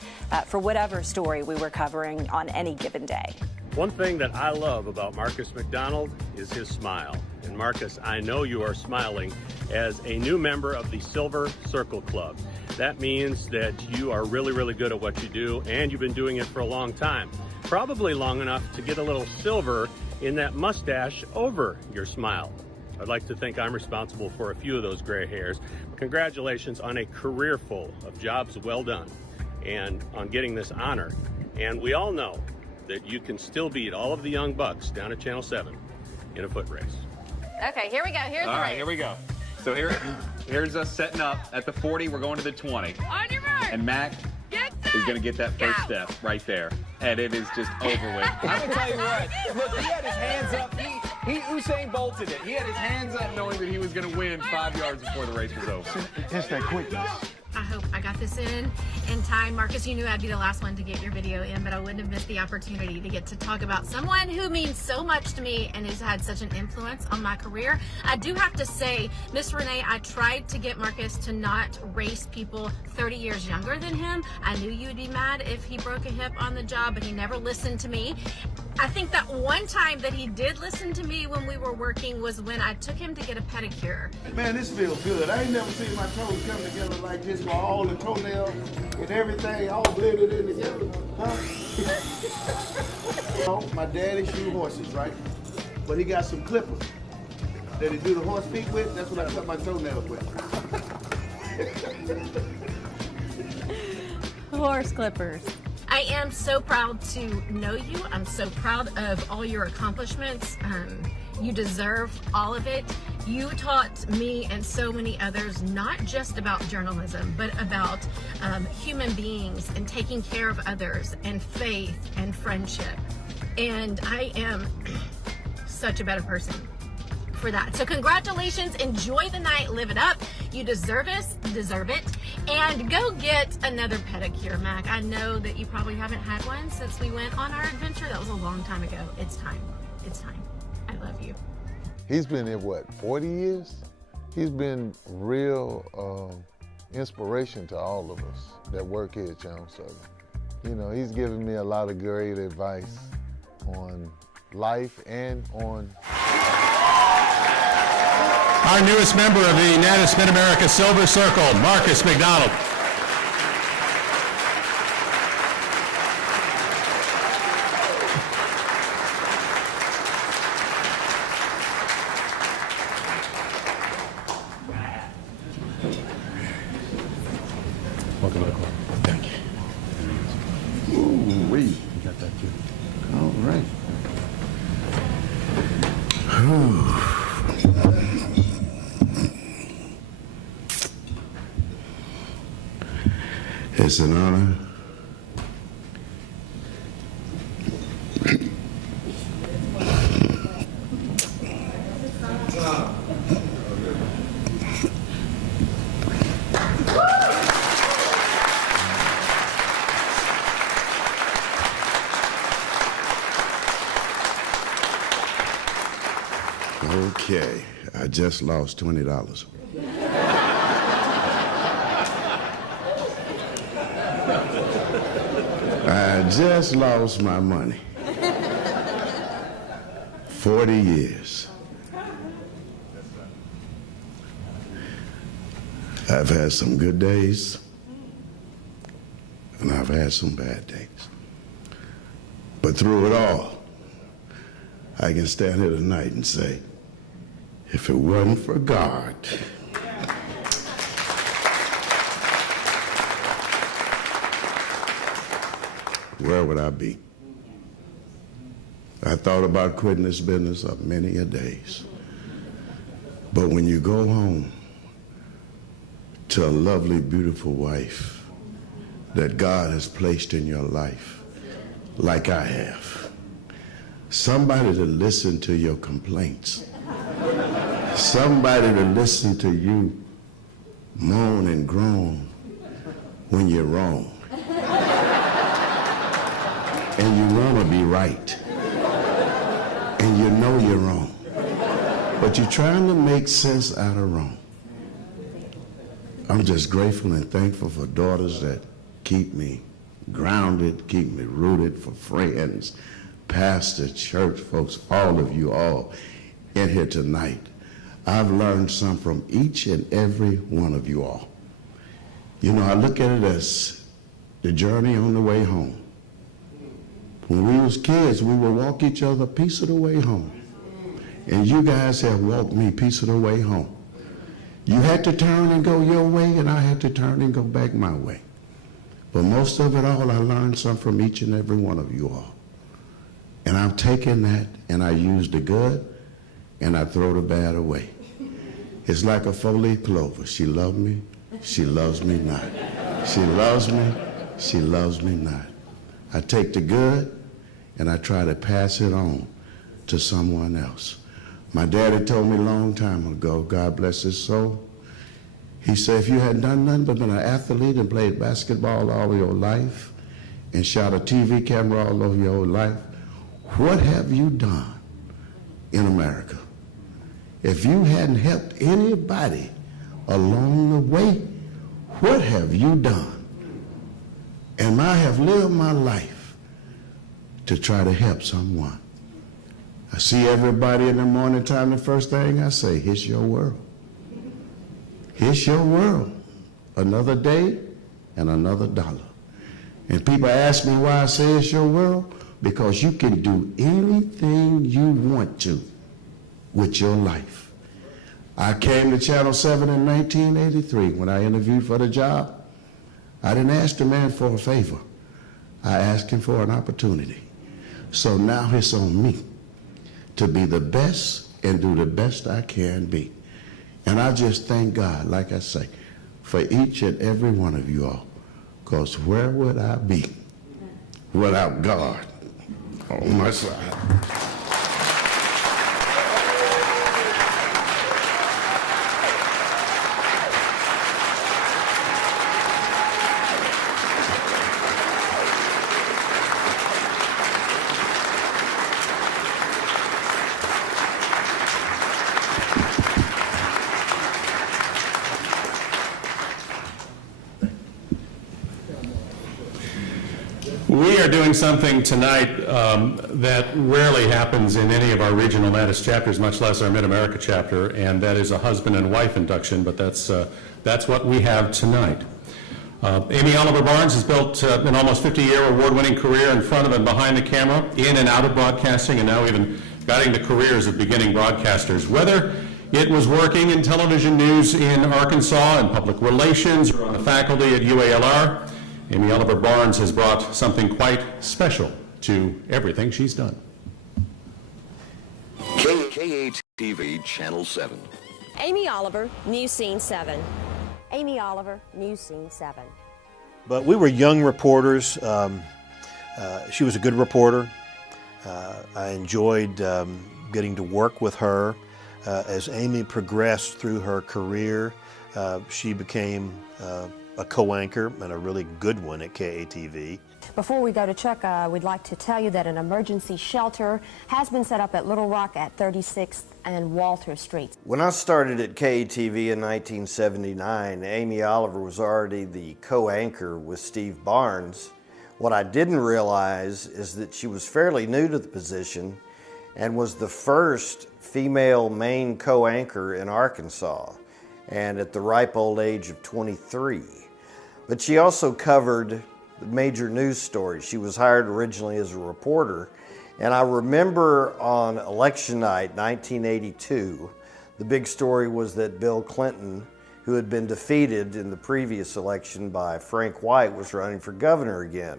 for whatever story we were covering on any given day. One thing that I love about Marcus McDonald is his smile. And Marcus, I know you are smiling as a new member of the Silver Circle Club. That means that you are really, really good at what you do, and you've been doing it for a long time. Probably long enough to get a little silver in that mustache over your smile. I'd like to think I'm responsible for a few of those gray hairs. Congratulations on a career full of jobs well done and on getting this honor. And we all know that you can still beat all of the young bucks down at Channel 7 in a foot race. Okay, here we go. Here's the race. All right, here we go. So here's us setting up at the 40. We're going to the 20. On your mark. And Mac is going to get that first step right there. And it is just over with. I'm going to tell you what. Look, he had his hands up. He Usain Bolted it. He had his hands up knowing that he was going to win 5 yards before the race was over. Just that quickness. I hope I got this in time. Marcus, you knew I'd be the last one to get your video in, but I wouldn't have missed the opportunity to get to talk about someone who means so much to me and who's had such an influence on my career. I do have to say, Miss Renee, I tried to get Marcus to not race people 30 years younger than him. I knew you'd be mad if he broke a hip on the job, but he never listened to me. I think that one time that he did listen to me when we were working was when I took him to get a pedicure. Man, this feels good. I ain't never seen my toes come together like this with all the toenails and everything all blended in together. Huh? My daddy shoe horses, right? But he got some clippers. that he do the horse feet with, that's what I cut my toenails with. Horse clippers. I am so proud to know you. I'm so proud of all your accomplishments. You deserve all of it. You taught me and so many others not just about journalism, but about human beings and taking care of others and faith and friendship. And I am such a better person for that. So congratulations, enjoy the night, live it up. You deserve it. And go get another pedicure, Mac. I know that you probably haven't had one since we went on our adventure. That was a long time ago. It's time. It's time. I love you. He's been here, what, 40 years? He's been real inspiration to all of us that work here at Channel 7. You know, he's given me a lot of great advice on life and on... Our newest member of the NATAS Mid-America Silver Circle, Marcus McDonald. Welcome to the club. Thank you. Ooh-wee. You got that too. All right. It's an honor. Okay, I just lost $20. I just lost my money. 40 years. I've had some good days, and I've had some bad days. But through it all, I can stand here tonight and say, if it wasn't for God, where would I be? I thought about quitting this business of many a days. But when you go home to a lovely, beautiful wife that God has placed in your life, like I have, somebody to listen to your complaints, somebody to listen to you moan and groan when you're wrong, and you want to be right, and you know you're wrong, but you're trying to make sense out of wrong. I'm just grateful and thankful for daughters that keep me grounded, keep me rooted, for friends, pastor, church folks, all of you all in here tonight. I've learned some from each and every one of you all. You know, I look at it as the journey on the way home. When we was kids, we would walk each other a piece of the way home. And you guys have walked me a piece of the way home. You had to turn and go your way, and I had to turn and go back my way. But most of it all, I learned some from each and every one of you all. And I've taken that, and I use the good, and I throw the bad away. It's like a four-leaf clover. She loved me, she loves me not. She loves me, she loves me not. I take the good, and I try to pass it on to someone else. My daddy told me a long time ago, God bless his soul, he said, if you had done nothing but been an athlete and played basketball all your life and shot a TV camera all over your life, what have you done in America? If you hadn't helped anybody along the way, what have you done? And I have lived my life to try to help someone. I see everybody in the morning time, the first thing I say, here's your world. Here's your world. Another day and another dollar. And people ask me why I say it's your world, because you can do anything you want to with your life. I came to Channel 7 in 1983 when I interviewed for the job. I didn't ask the man for a favor. I asked him for an opportunity. So now it's on me to be the best and do the best I can be. And I just thank God, like I say, for each and every one of you all, because where would I be without God on my side? We are doing something tonight that rarely happens in any of our regional NATAS chapters, much less our Mid-America chapter, and that is a husband and wife induction, but that's what we have tonight. Amy Oliver Barnes has built an almost 50-year award-winning career in front of and behind the camera, in and out of broadcasting, and now even guiding the careers of beginning broadcasters. Whether it was working in television news in Arkansas and public relations or on the faculty at UALR, Amy Oliver Barnes has brought something quite special to everything she's done. KATV Channel 7. Amy Oliver, News Scene 7. Amy Oliver, News Scene 7. But we were young reporters. She was a good reporter. I enjoyed getting to work with her. As Amy progressed through her career, she became a co-anchor, and a really good one at KATV. Before we go to Chuck, we'd like to tell you that an emergency shelter has been set up at Little Rock at 36th and Walter Streets. When I started at KATV in 1979, Amy Oliver was already the co-anchor with Steve Barnes. What I didn't realize is that she was fairly new to the position and was the first female main co-anchor in Arkansas, and at the ripe old age of 23. But she also covered the major news stories. She was hired originally as a reporter, and I remember on election night 1982, the big story was that Bill Clinton, who had been defeated in the previous election by Frank White, was running for governor again.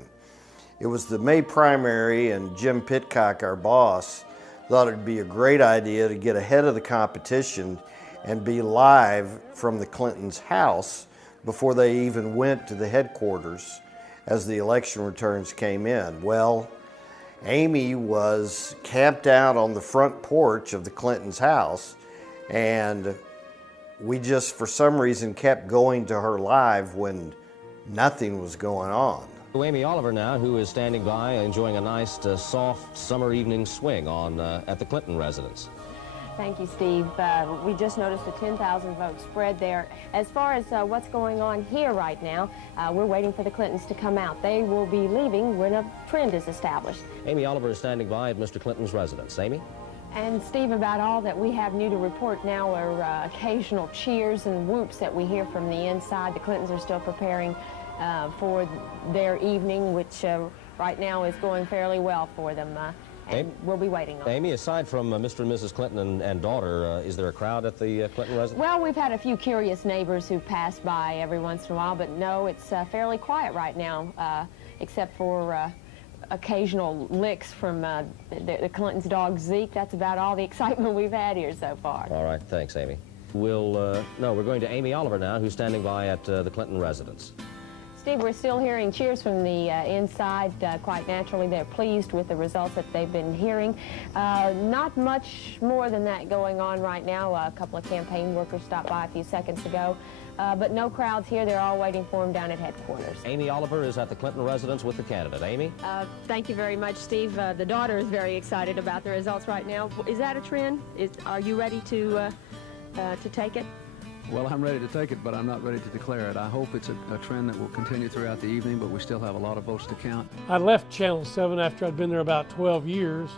It was the May primary, and Jim Pitcock, our boss, thought it'd be a great idea to get ahead of the competition and be live from the Clintons' house before they even went to the headquarters as the election returns came in. Well, Amy was camped out on the front porch of the Clintons' house, and we just, for some reason, kept going to her live when nothing was going on. Amy Oliver now, who is standing by enjoying a nice soft summer evening swing on at the Clinton residence. Thank you, Steve. We just noticed a 10,000 vote spread there. As far as what's going on here right now, we're waiting for the Clintons to come out. They will be leaving when a trend is established. Amy Oliver is standing by at Mr. Clinton's residence. Amy? And Steve, about all that we have new to report now are occasional cheers and whoops that we hear from the inside. The Clintons are still preparing for their evening, which right now is going fairly well for them. And we'll be waiting on it. Amy, aside from Mr. and Mrs. Clinton and daughter, is there a crowd at the Clinton residence? Well, we've had a few curious neighbors who pass by every once in a while, but no, it's fairly quiet right now, except for occasional licks from the Clintons' dog Zeke. That's about all the excitement we've had here so far. All right, thanks, Amy. We're going to Amy Oliver now, who's standing by at the Clinton residence. Steve, we're still hearing cheers from the inside. Quite naturally, they're pleased with the results that they've been hearing. Not much more than that going on right now. A couple of campaign workers stopped by a few seconds ago, but no crowds here. They're all waiting for them down at headquarters. Amy Oliver is at the Clinton residence with the candidate. Amy? Thank you very much, Steve. The daughter is very excited about the results right now. Is that a trend? Are you ready to take it? Well, I'm ready to take it, but I'm not ready to declare it. I hope it's a trend that will continue throughout the evening, but we still have a lot of votes to count. I left Channel 7 after I'd been there about 12 years,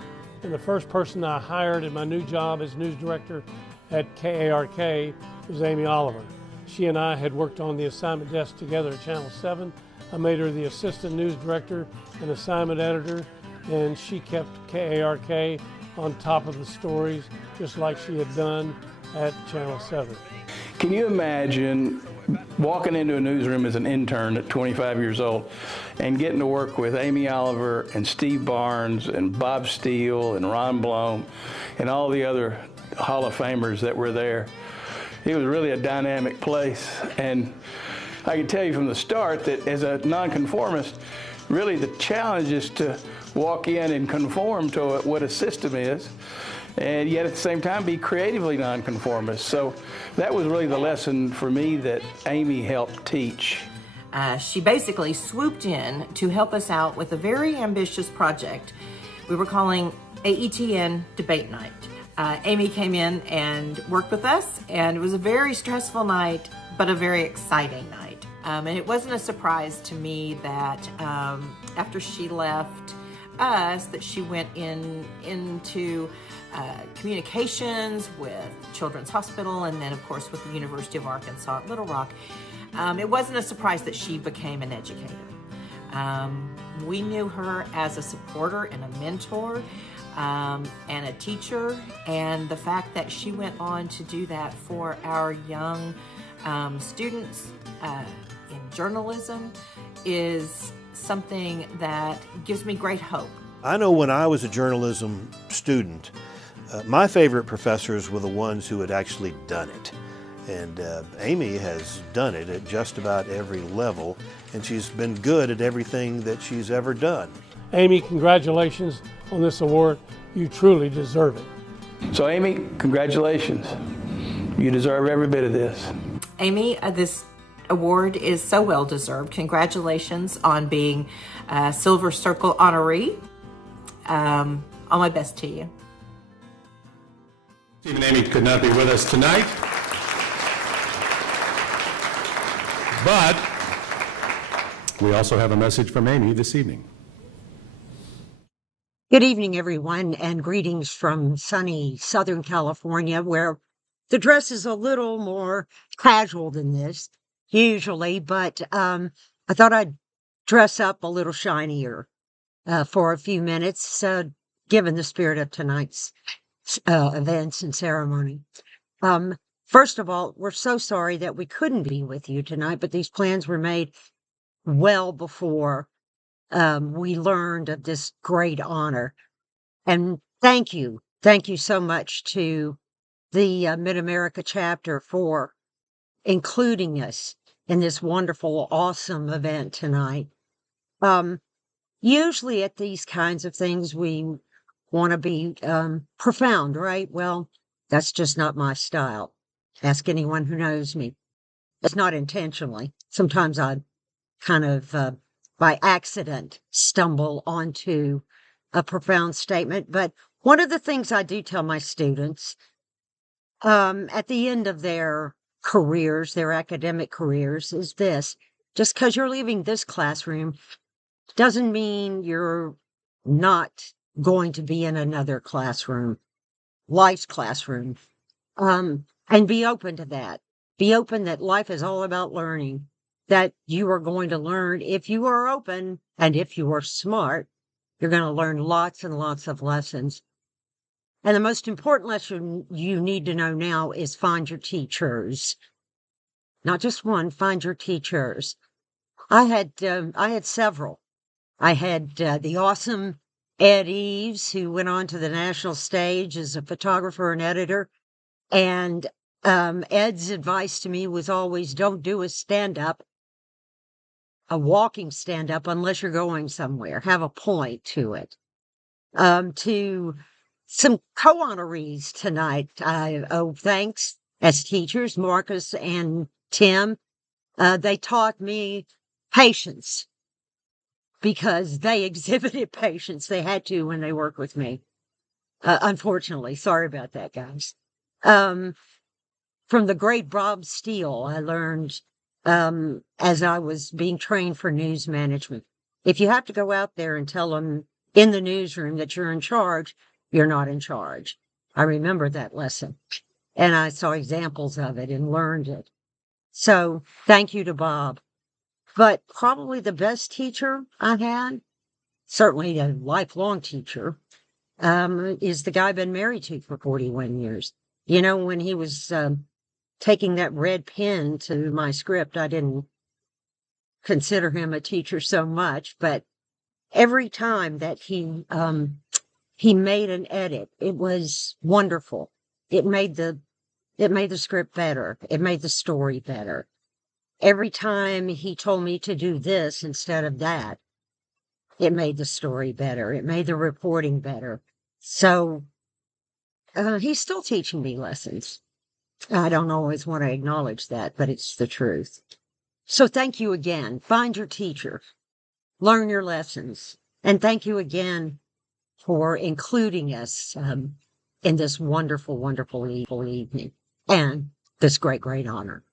and the first person I hired in my new job as news director at KARK was Amy Oliver. She and I had worked on the assignment desk together at Channel 7. I made her the assistant news director and assignment editor, and she kept KARK on top of the stories just like she had done at Channel 7. Can you imagine walking into a newsroom as an intern at 25 years old and getting to work with Amy Oliver and Steve Barnes and Bob Steele and Ron Blom and all the other Hall of Famers that were there? It was really a dynamic place, and I can tell you from the start that as a nonconformist, really the challenge is to walk in and conform to what a system is, and yet at the same time be creatively nonconformist. So that was really the lesson for me that Amy helped teach. She basically swooped in to help us out with a very ambitious project we were calling AETN Debate Night. Amy came in and worked with us, and it was a very stressful night, but a very exciting night. And it wasn't a surprise to me that after she left us, that she went into communications with Children's Hospital, and then of course with the University of Arkansas at Little Rock. It wasn't a surprise that she became an educator. We knew her as a supporter and a mentor, and a teacher, and the fact that she went on to do that for our young students in journalism is something that gives me great hope. I know when I was a journalism student, my favorite professors were the ones who had actually done it. And Amy has done it at just about every level, and she's been good at everything that she's ever done. Amy, congratulations on this award. You truly deserve it. So Amy, congratulations. You deserve every bit of this. Amy, this award is so well deserved. Congratulations on being a Silver Circle honoree. All my best to you. Steve and Amy could not be with us tonight, but we also have a message from Amy this evening. Good evening, everyone, and greetings from sunny Southern California, where the dress is a little more casual than this usually, but I thought I'd dress up a little shinier for a few minutes, given the spirit of tonight's events and ceremony. First of all, we're so sorry that we couldn't be with you tonight, but these plans were made well before we learned of this great honor. And thank you so much to the Mid-America chapter for including us in this wonderful, awesome event tonight. Usually at these kinds of things, we want to be profound, right? Well, that's just not my style. Ask anyone who knows me. It's not intentionally. Sometimes I kind of, by accident, stumble onto a profound statement. But one of the things I do tell my students at the end of their careers, their academic careers, is this: just because you're leaving this classroom doesn't mean you're not going to be in another classroom, life's classroom. And be open to that. Be open that life is all about learning, that you are going to learn if you are open, and if you are smart, you're going to learn lots and lots of lessons. And the most important lesson you need to know now is find your teachers. Not just one, find your teachers. I had several. I had the awesome Ed Eves, who went on to the national stage as a photographer and editor. And Ed's advice to me was always, don't do a stand-up, a walking stand-up, unless you're going somewhere. Have a point to it. To some co-honorees tonight, I owe thanks as teachers, Marcus and Tim. They taught me patience because they exhibited patience. They had to when they worked with me. Unfortunately, sorry about that, guys. From the great Bob Steele, I learned as I was being trained for news management. If you have to go out there and tell them in the newsroom that you're in charge, you're not in charge. I remember that lesson, and I saw examples of it and learned it. So thank you to Bob. But probably the best teacher I had, certainly a lifelong teacher, is the guy I've been married to for 41 years. You know, when he was taking that red pen to my script, I didn't consider him a teacher so much, but every time that he made an edit, it was wonderful. It made the script better. It made the story better. Every time he told me to do this instead of that, it made the story better. It made the reporting better. So he's still teaching me lessons. I don't always want to acknowledge that, but it's the truth. So thank you again. Find your teacher. Learn your lessons. And thank you again for including us in this wonderful, wonderful evening and this great, great honor.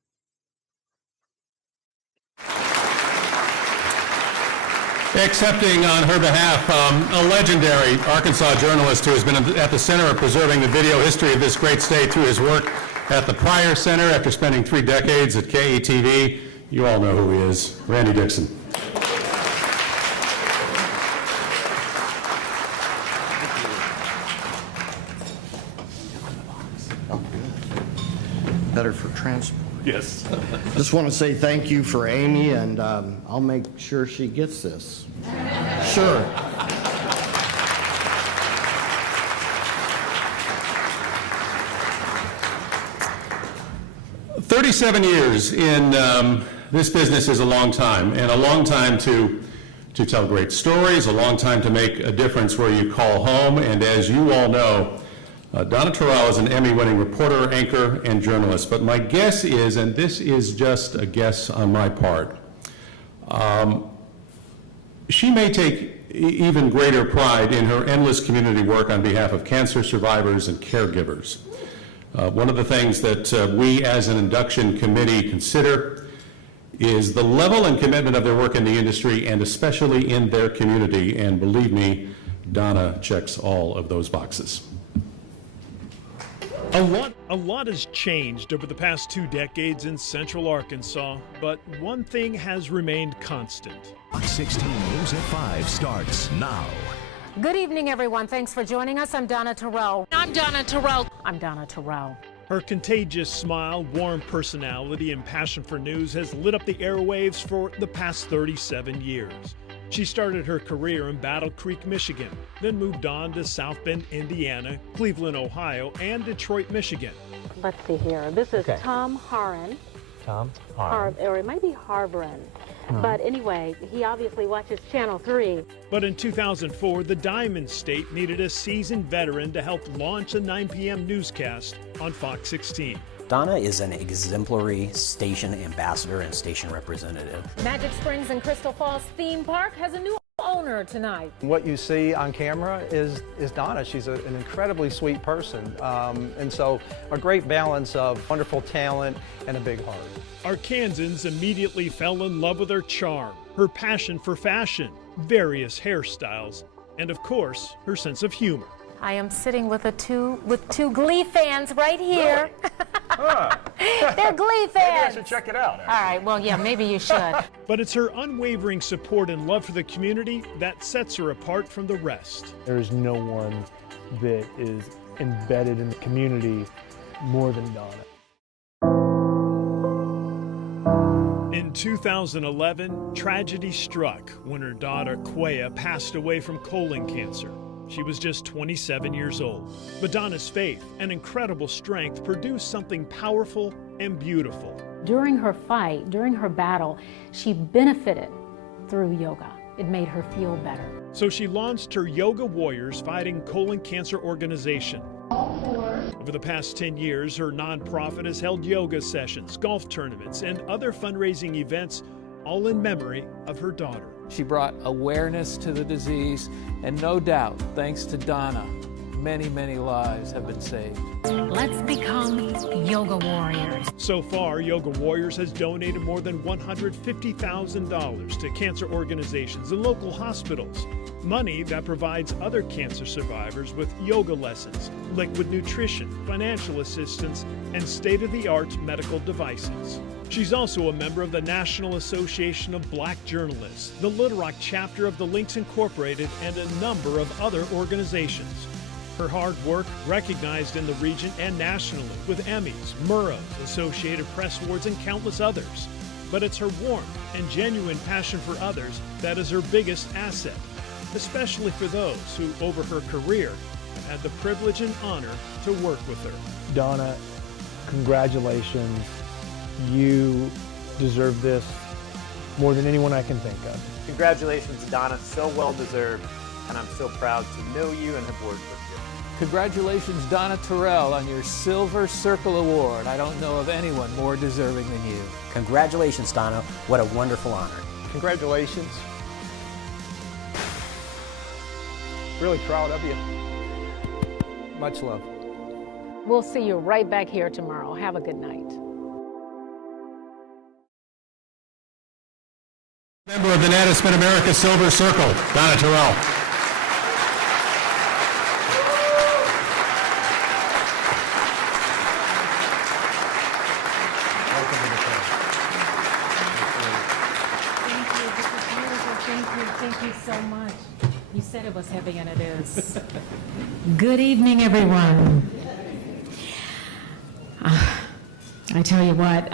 Accepting on her behalf a legendary Arkansas journalist who has been at the center of preserving the video history of this great state through his work at the Pryor Center after spending 3 decades at KETV. You all know who he is, Randy Dixon. Better for transport. Yes. Just want to say thank you for Amy, and I'll make sure she gets this. Sure. "37 years in this business is a long time, and a long time to tell great stories, a long time to make a difference where you call home. And as you all know, Donna Terrell is an Emmy-winning reporter, anchor, and journalist. But my guess is, and this is just a guess on my part, she may take even greater pride in her endless community work on behalf of cancer survivors and caregivers. One of the things that we as an induction committee consider is the level and commitment of their work in the industry and especially in their community. And believe me, Donna checks all of those boxes. A lot has changed over the past 2 decades in Central Arkansas, but one thing has remained constant. Fox 16 News at 5 starts now. Good evening, everyone. Thanks for joining us. I'm Donna Terrell. I'm Donna Terrell. I'm Donna Terrell. Her contagious smile, warm personality, and passion for news has lit up the airwaves for the past 37 years. She started her career in Battle Creek, Michigan, then moved on to South Bend, Indiana, Cleveland, Ohio, and Detroit, Michigan. Let's see here. This is Tom Haran. Tom Haran. Or it might be Harvren. But anyway, he obviously watches Channel 3. But in 2004, the Diamond State needed a seasoned veteran to help launch a 9 p.m. newscast on Fox 16. Donna is an exemplary station ambassador and station representative. Magic Springs and Crystal Falls theme park has a new owner tonight. What you see on camera is Donna. She's an incredibly sweet person. And so a great balance of wonderful talent and a big heart. Arkansans immediately fell in love with her charm, her passion for fashion, various hairstyles, and of course, her sense of humor. I am sitting with two Glee fans right here. They're Glee fans. Maybe I should check it out. All right, well, yeah, maybe you should. But it's her unwavering support and love for the community that sets her apart from the rest. There's no one that is embedded in the community more than Donna. In 2011, tragedy struck when her daughter, Quaya, passed away from colon cancer. She was just 27 years old. But Donna's faith and incredible strength produced something powerful and beautiful. During her fight, during her battle, she benefited through yoga. It made her feel better. So she launched her Yoga Warriors Fighting Colon Cancer organization. Over the past 10 years, her nonprofit has held yoga sessions, golf tournaments, and other fundraising events, all in memory of her daughter. She brought awareness to the disease, and no doubt, thanks to Donna, many, many lives have been saved. Let's become yoga warriors. So far, Yoga Warriors has donated more than $150,000 to cancer organizations and local hospitals. Money that provides other cancer survivors with yoga lessons, liquid nutrition, financial assistance, and state-of-the-art medical devices. She's also a member of the National Association of Black Journalists, the Little Rock chapter of the Links Incorporated, and a number of other organizations. Her hard work recognized in the region and nationally with Emmys, Murrows, Associated Press Awards, and countless others. But it's her warmth and genuine passion for others that is her biggest asset, especially for those who, over her career, have had the privilege and honor to work with her. Donna, congratulations. You deserve this more than anyone I can think of. Congratulations, Donna. So well deserved, and I'm so proud to know you and have worked with you. Congratulations, Donna Terrell, on your Silver Circle Award. I don't know of anyone more deserving than you. Congratulations, Donna. What a wonderful honor. Congratulations. Really proud of you. Much love. We'll see you right back here tomorrow. Have a good night. Member of the NATAS Mid-America Silver Circle, Donna Terrell. Thank you so much. You said it was heavy, and it is. Good evening, everyone. I tell you what,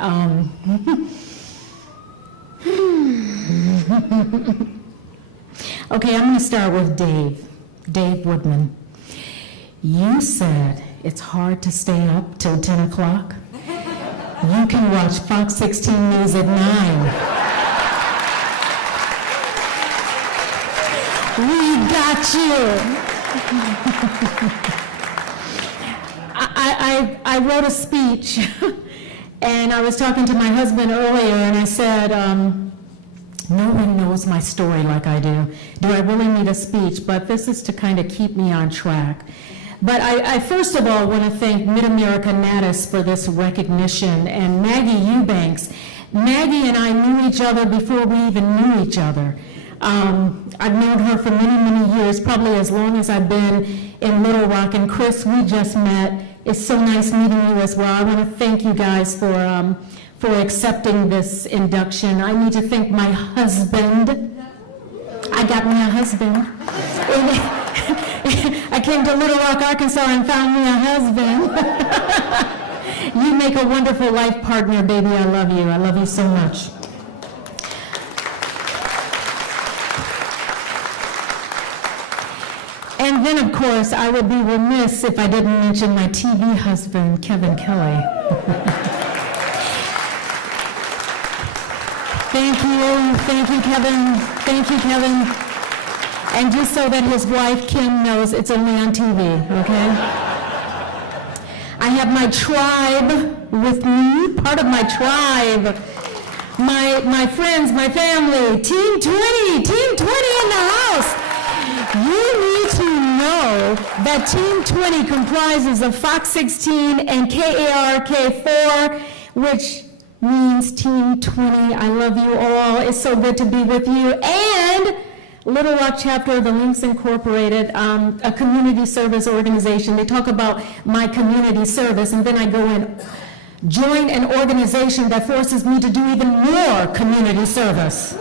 okay, I'm going to start with Dave Woodman. You said it's hard to stay up till 10 o'clock. You can watch Fox 16 News at 9. We got you. I wrote a speech, and I was talking to my husband earlier, and I said, no one knows my story like I do. Do I really need a speech? But this is to kind of keep me on track. But I first of all want to thank Mid-America NATAS for this recognition, and Maggie Eubanks. Maggie and I knew each other before we even knew each other. I've known her for many, many years, probably as long as I've been in Little Rock. And Kris, we just met. It's so nice meeting you as well. I want to thank you guys for accepting this induction. I need to thank my husband. I got me a husband. I came to Little Rock, Arkansas, and found me a husband. You make a wonderful life partner, baby. I love you. I love you so much. And then, of course, I would be remiss if I didn't mention my TV husband, Kevin Kelly. Thank you, Kevin. Thank you, Kevin. And just so that his wife, Kim, knows, it's only on TV, okay? I have my tribe with me, part of my tribe. My friends, my family, Team 20 in the house. You need to know that Team 20 comprises of Fox 16 and KARK4, which means Team 20. I love you all. It's so good to be with you. And Little Rock chapter of the Links Incorporated, a community service organization. They talk about my community service, and then I go and join an organization that forces me to do even more community service.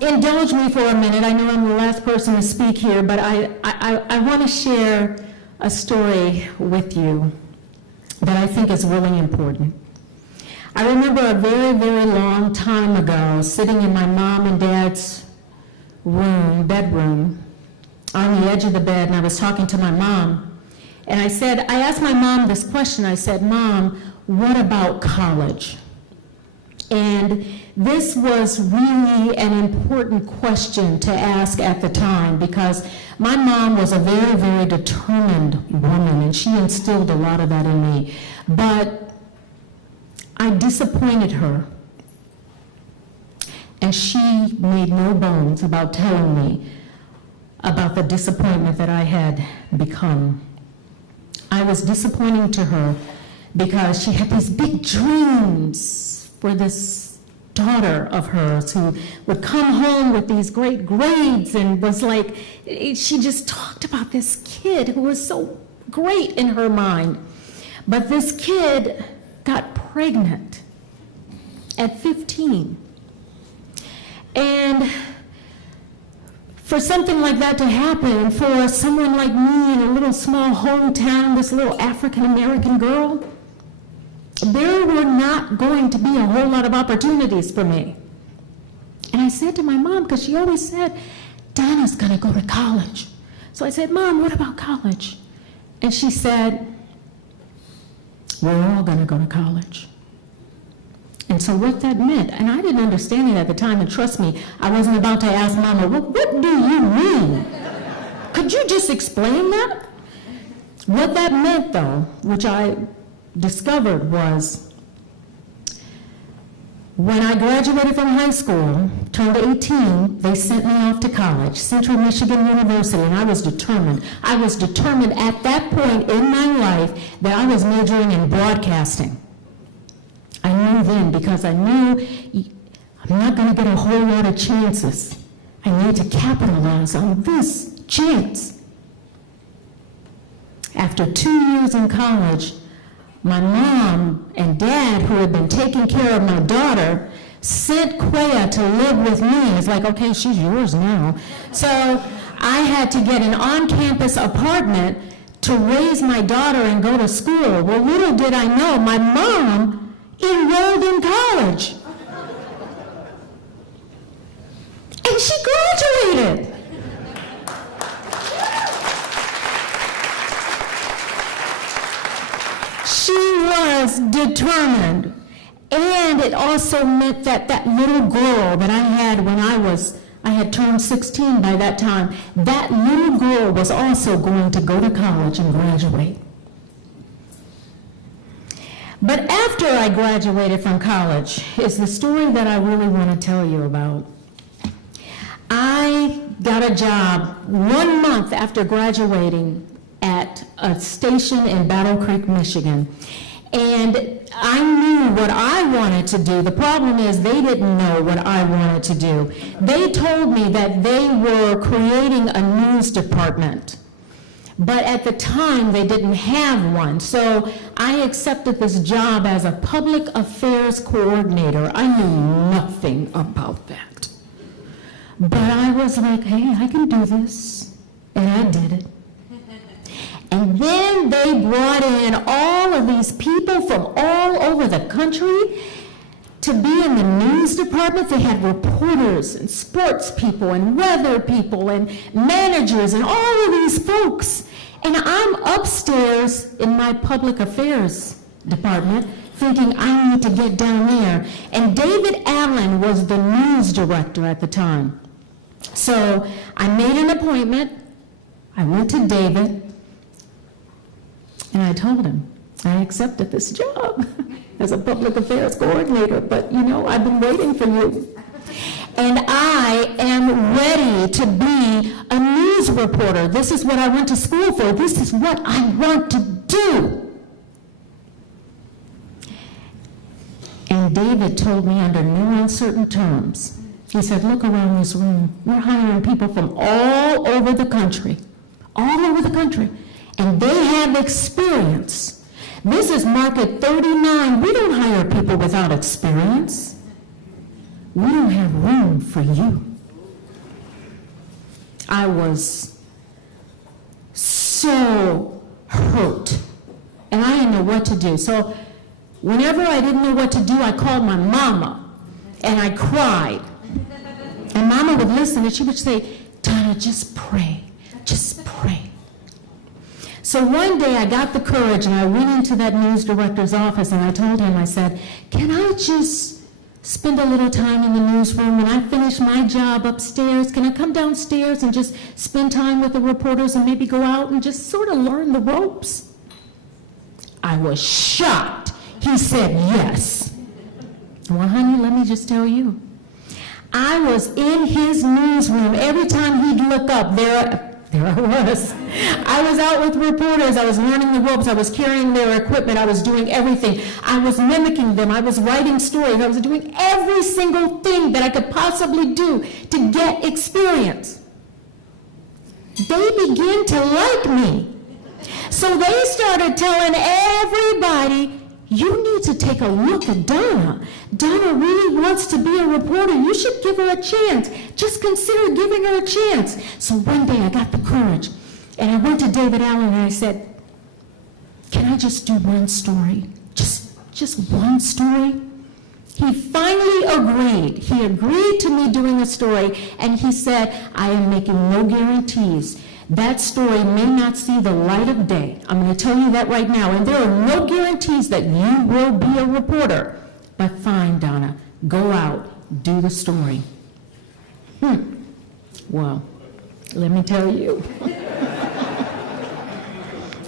Indulge me for a minute. I know I'm the last person to speak here, but I want to share a story with you that I think is really important. I remember a very, very long time ago sitting in my mom and dad's bedroom, on the edge of the bed, and I was talking to my mom. And I asked my mom this question. I said, Mom, what about college? And this was really an important question to ask at the time, because my mom was a very, very determined woman, and she instilled a lot of that in me. But I disappointed her, and she made no bones about telling me about the disappointment that I had become. I was disappointing to her because she had these big dreams for this daughter of hers who would come home with these great grades, and was like, she just talked about this kid who was so great in her mind. But this kid got pregnant at 15. And for something like that to happen for someone like me in a little small hometown, this little African-American girl, there were not going to be a whole lot of opportunities for me. And I said to my mom, because she always said, Donna's gonna go to college. So I said, Mom, what about college? And she said, we're all gonna go to college. And so what that meant, and I didn't understand it at the time, and trust me, I wasn't about to ask Mama, what do you mean? Could you just explain that? What that meant though, which I discovered, was when I graduated from high school, turned 18, they sent me off to college, Central Michigan University, and I was determined. I was determined at that point in my life that I was majoring in broadcasting. I knew then, because I knew I'm not going to get a whole lot of chances. I need to capitalize on this chance. After 2 years in college, my mom and dad, who had been taking care of my daughter, sent Quea to live with me. It's like, okay, she's yours now. So I had to get an on-campus apartment to raise my daughter and go to school. Well, little did I know, my mom enrolled in college. And she graduated. She was determined. And it also meant that that little girl that I had when I had turned 16 by that time, that little girl was also going to go to college and graduate. But after I graduated from college is the story that I really want to tell you about. I got a job 1 month after graduating at a station in Battle Creek, Michigan. And I knew what I wanted to do. The problem is they didn't know what I wanted to do. They told me that they were creating a news department. But at the time, they didn't have one. So I accepted this job as a public affairs coordinator. I knew nothing about that. But I was like, hey, I can do this. And I did it. And then they brought in all of these people from all over the country to be in the news department. They had reporters and sports people and weather people and managers and all of these folks. And I'm upstairs in my public affairs department thinking I need to get down there. And David Allen was the news director at the time. So I made an appointment. I went to David. And I told him, I accepted this job as a public affairs coordinator, but you know, I've been waiting for you. And I am ready to be a news reporter. This is what I went to school for. This is what I want to do. And David told me under no uncertain terms, he said, look around this room. We're hiring people from all over the country, all over the country. And they have experience. This is market 39. We don't hire people without experience. We don't have room for you. I was so hurt. And I didn't know what to do. So whenever I didn't know what to do, I called my mama. And I cried. And Mama would listen and she would say, Donna, just pray. Just pray. So one day I got the courage and I went into that news director's office and I told him, I said, can I just spend a little time in the newsroom when I finish my job upstairs? Can I come downstairs and just spend time with the reporters and maybe go out and just sort of learn the ropes? I was shocked. He said yes. Well, honey, let me just tell you. I was in his newsroom. Every time he'd look up, there I was. I was out with reporters. I was learning the ropes. I was carrying their equipment. I was doing everything. I was mimicking them. I was writing stories. I was doing every single thing that I could possibly do to get experience. They began to like me. So they started telling everybody, you need to take a look at Donna. Donna really wants to be a reporter. You should give her a chance. Just consider giving her a chance. So one day I got the courage, and I went to David Allen and I said, can I just do one story? Just one story? He finally agreed. He agreed to me doing a story, and he said, I am making no guarantees. That story may not see the light of day. I'm going to tell you that right now. And there are no guarantees that you will be a reporter. But fine, Donna, go out, do the story. Well, let me tell you.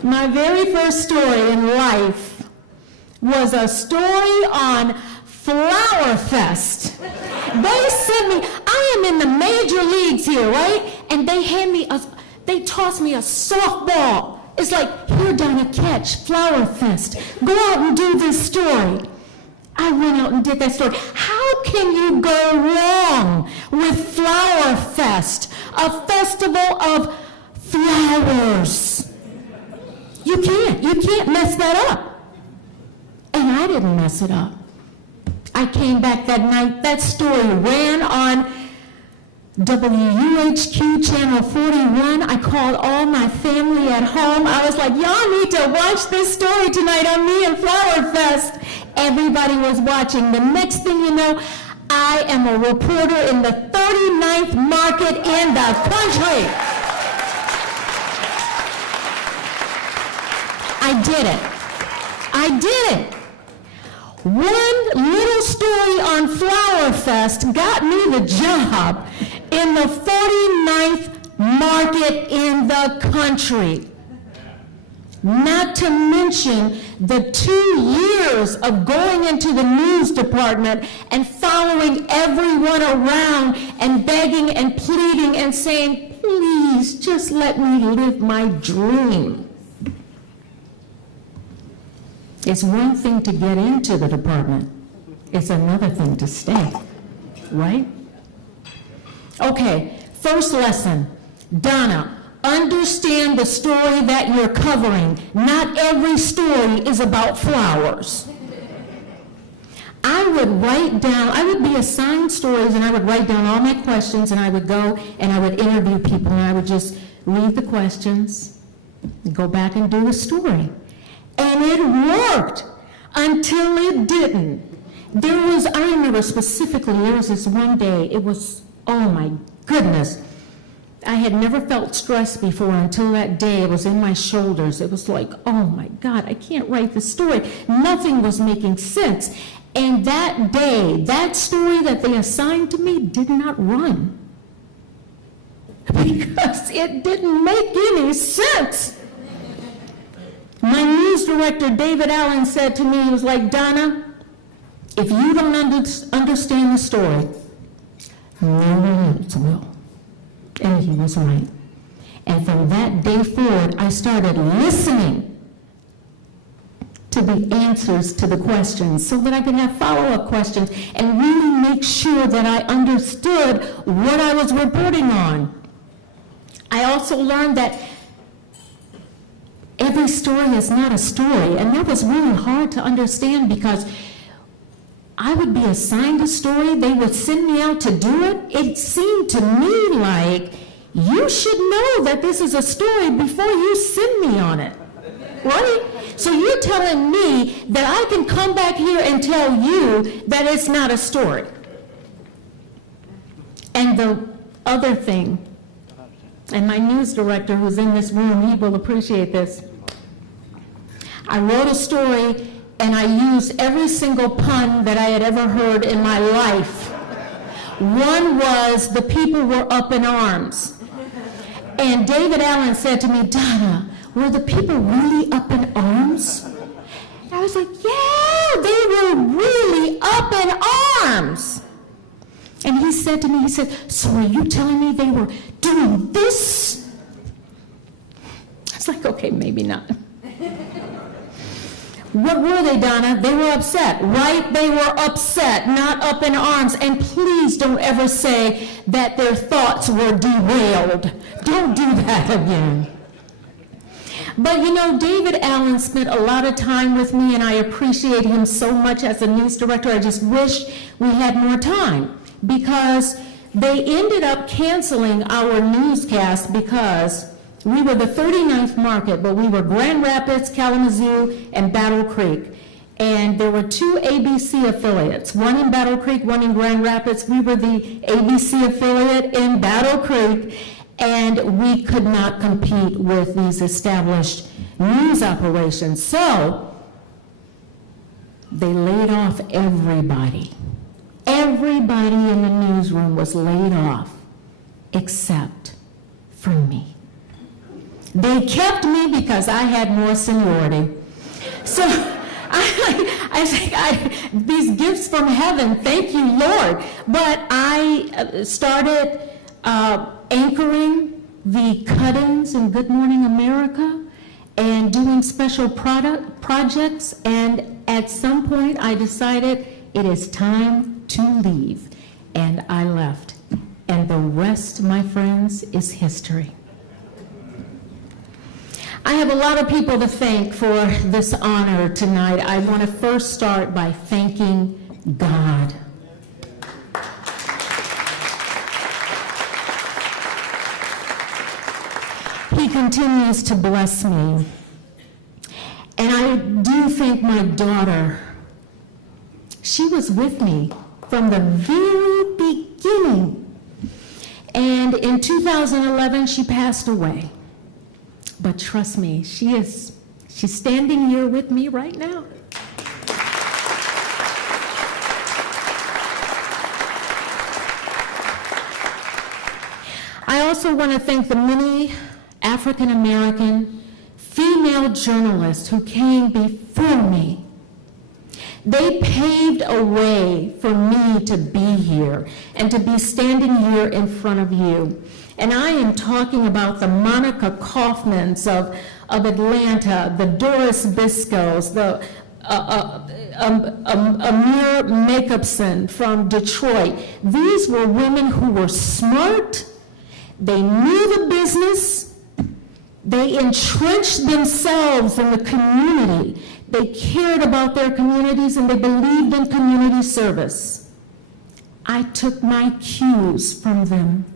My very first story in life was a story on Flower Fest. They sent me, I am in the major leagues here, right? And they tossed me a softball. It's like, here, Donna, catch, Flower Fest. Go out and do this story. I went out and did that story. How can you go wrong with Flower Fest, a festival of flowers? You can't mess that up. And I didn't mess it up. I came back that night, that story ran on WUHQ Channel 41. I called all my family at home. I was like, y'all need to watch this story tonight on me and Flower Fest. Everybody was watching. The next thing you know, I am a reporter in the 39th market in the country. I did it. One little story on Flower Fest got me the job in the 49th market in the country. Not to mention the 2 years of going into the news department and following everyone around and begging and pleading and saying, please just let me live my dream. It's one thing to get into the department. It's another thing to stay, right? Okay, first lesson. Donna, understand the story that you're covering. Not every story is about flowers. I would be assigned stories, and I would write down all my questions, and I would go and I would interview people, and I would just read the questions, go back and do the story. And it worked until it didn't. I remember specifically, there was this one day, it was, oh my goodness. I had never felt stress before until that day. It was in my shoulders. It was like, oh my God, I can't write this story. Nothing was making sense. And that day, that story that they assigned to me did not run. Because it didn't make any sense. My news director, David Allen, said to me, he was like, Donna, if you don't understand the story, no one else will. And he was right. And from that day forward, I started listening to the answers to the questions so that I could have follow-up questions and really make sure that I understood what I was reporting on. I also learned that every story is not a story, and that was really hard to understand because I would be assigned a story, they would send me out to do it. It seemed to me like you should know that this is a story before you send me on it, right? So you're telling me that I can come back here and tell you that it's not a story. And the other thing, and my news director who's in this room, he will appreciate this. I wrote a story and I used every single pun that I had ever heard in my life. One was, the people were up in arms. And David Allen said to me, Donna, were the people really up in arms? And I was like, yeah, they were really up in arms. And he said to me, he said, so are you telling me they were doing this? I was like, okay, maybe not. What were they, Donna? They were upset, right? They were upset, not up in arms. And please don't ever say that their thoughts were derailed. Don't do that again. But you know, David Allen spent a lot of time with me, and I appreciate him so much as a news director. I just wish we had more time, because they ended up canceling our newscast because we were the 39th market, but we were Grand Rapids, Kalamazoo, and Battle Creek. And there were 2 ABC affiliates, one in Battle Creek, one in Grand Rapids. We were the ABC affiliate in Battle Creek, and we could not compete with these established news operations. So they laid off everybody. Everybody in the newsroom was laid off except for me. They kept me because I had more seniority. So I think these gifts from heaven, thank you, Lord. But I started anchoring the cut-ins in Good Morning America and doing special projects. And at some point, I decided it is time to leave. And I left. And the rest, my friends, is history. I have a lot of people to thank for this honor tonight. I want to first start by thanking God. He continues to bless me. And I do thank my daughter. She was with me from the very beginning. And in 2011, she passed away. But trust me, she's standing here with me right now. I also want to thank the many African American female journalists who came before me. They paved a way for me to be here and to be standing here in front of you. And I am talking about the Monica Kaufmans of Atlanta, the Doris Biscos, the Amir Makupson from Detroit. These were women who were smart, they knew the business, they entrenched themselves in the community, they cared about their communities, and they believed in community service. I took my cues from them.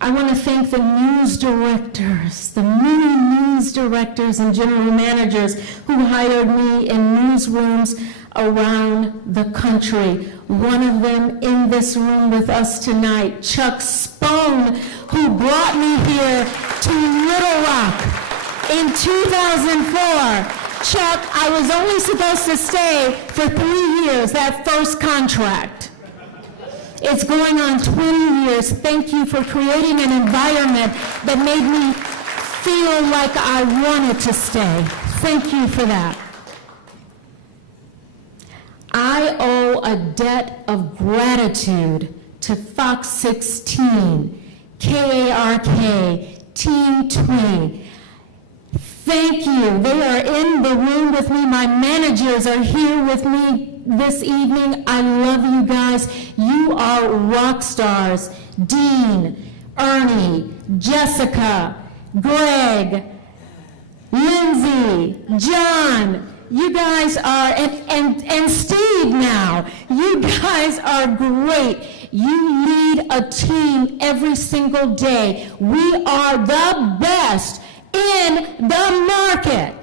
I want to thank the news directors, the many news directors and general managers who hired me in newsrooms around the country. One of them in this room with us tonight, Chuck Spohn, who brought me here to Little Rock in 2004. Chuck, I was only supposed to stay for 3 years, that first contract. It's going on 20 years. Thank you for creating an environment that made me feel like I wanted to stay. Thank you for that. I owe a debt of gratitude to Fox 16, KARK, Team 20. Thank you. They are in the room with me. My managers are here with me this evening. I love you guys. You are rock stars. Dean, Ernie, Jessica, Greg, Lindsay, John. You guys are, and Steve now. You guys are great. You lead a team every single day. We are the best in the market.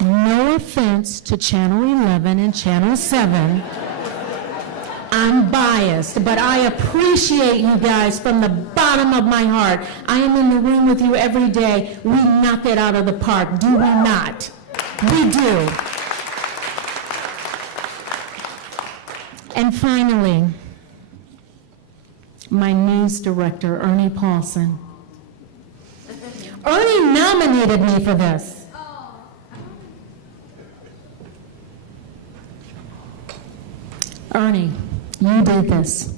No offense to Channel 11 and Channel 7. I'm biased, but I appreciate you guys from the bottom of my heart. I am in the room with you every day. We knock it out of the park, do we not? We do. And finally, my news director, Ernie Paulson. Ernie nominated me for this. Ernie, you did this.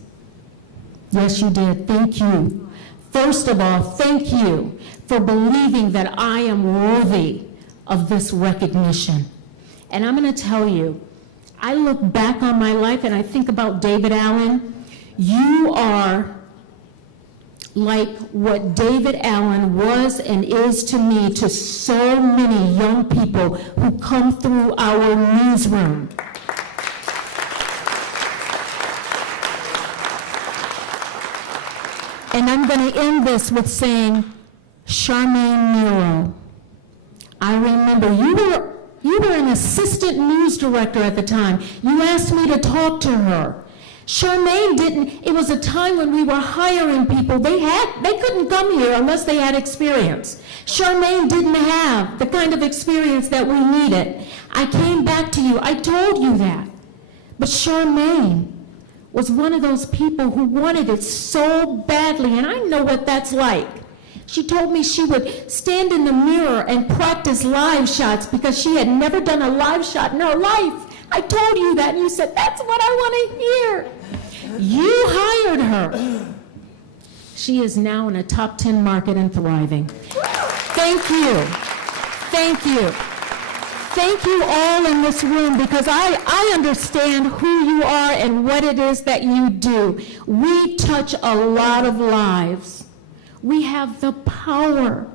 Yes, you did. Thank you. First of all, thank you for believing that I am worthy of this recognition. And I'm going to tell you, I look back on my life and I think about David Allen. You are like what David Allen was and is to me, to so many young people who come through our newsroom. And I'm going to end this with saying, Charmaine Nero, I remember you were an assistant news director at the time. You asked me to talk to her. Charmaine didn't, it was a time when we were hiring people. They couldn't come here unless they had experience. Charmaine didn't have the kind of experience that we needed. I came back to you, I told you that. But Charmaine was one of those people who wanted it so badly, and I know what that's like. She told me she would stand in the mirror and practice live shots because she had never done a live shot in her life. I told you that, and you said, that's what I want to hear. You hired her. She is now in a top 10 market and thriving. Thank you. Thank you. Thank you all in this room, because I understand who you are and what it is that you do. We touch a lot of lives. We have the power.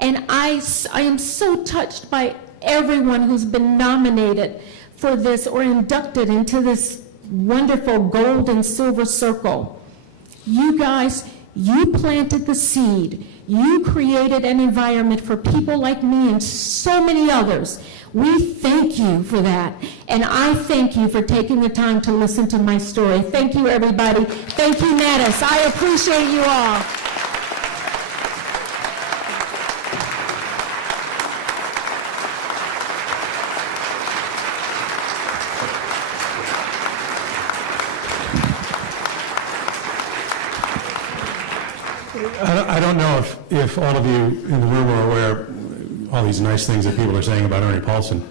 And I am so touched by everyone who's been nominated for this or inducted into this wonderful gold and silver circle. You guys, you planted the seed. You created an environment for people like me and so many others. We thank you for that. And I thank you for taking the time to listen to my story. Thank you, everybody. Thank you, NATAS. I appreciate you all. I don't know if all of you in the room are aware of all these nice things that people are saying about Ernie Paulson.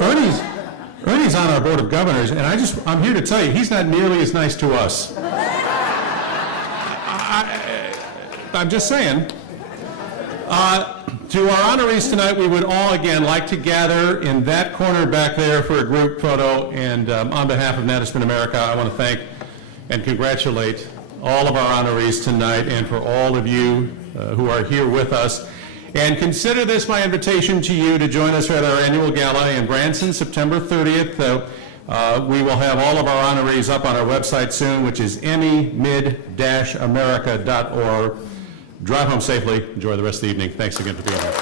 Ernie's on our Board of Governors, and I'm here to tell you, he's not nearly as nice to us. I'm just saying. To our honorees tonight, we would all again like to gather in that corner back there for a group photo, and on behalf of NATAS Mid-America, I want to thank and congratulate all of our honorees tonight, and for all of you who are here with us. And consider this my invitation to you to join us at our annual gala in Branson, September 30th. We will have all of our honorees up on our website soon, which is emmyd-america.org. Drive home safely. Enjoy the rest of the evening. Thanks again for being here.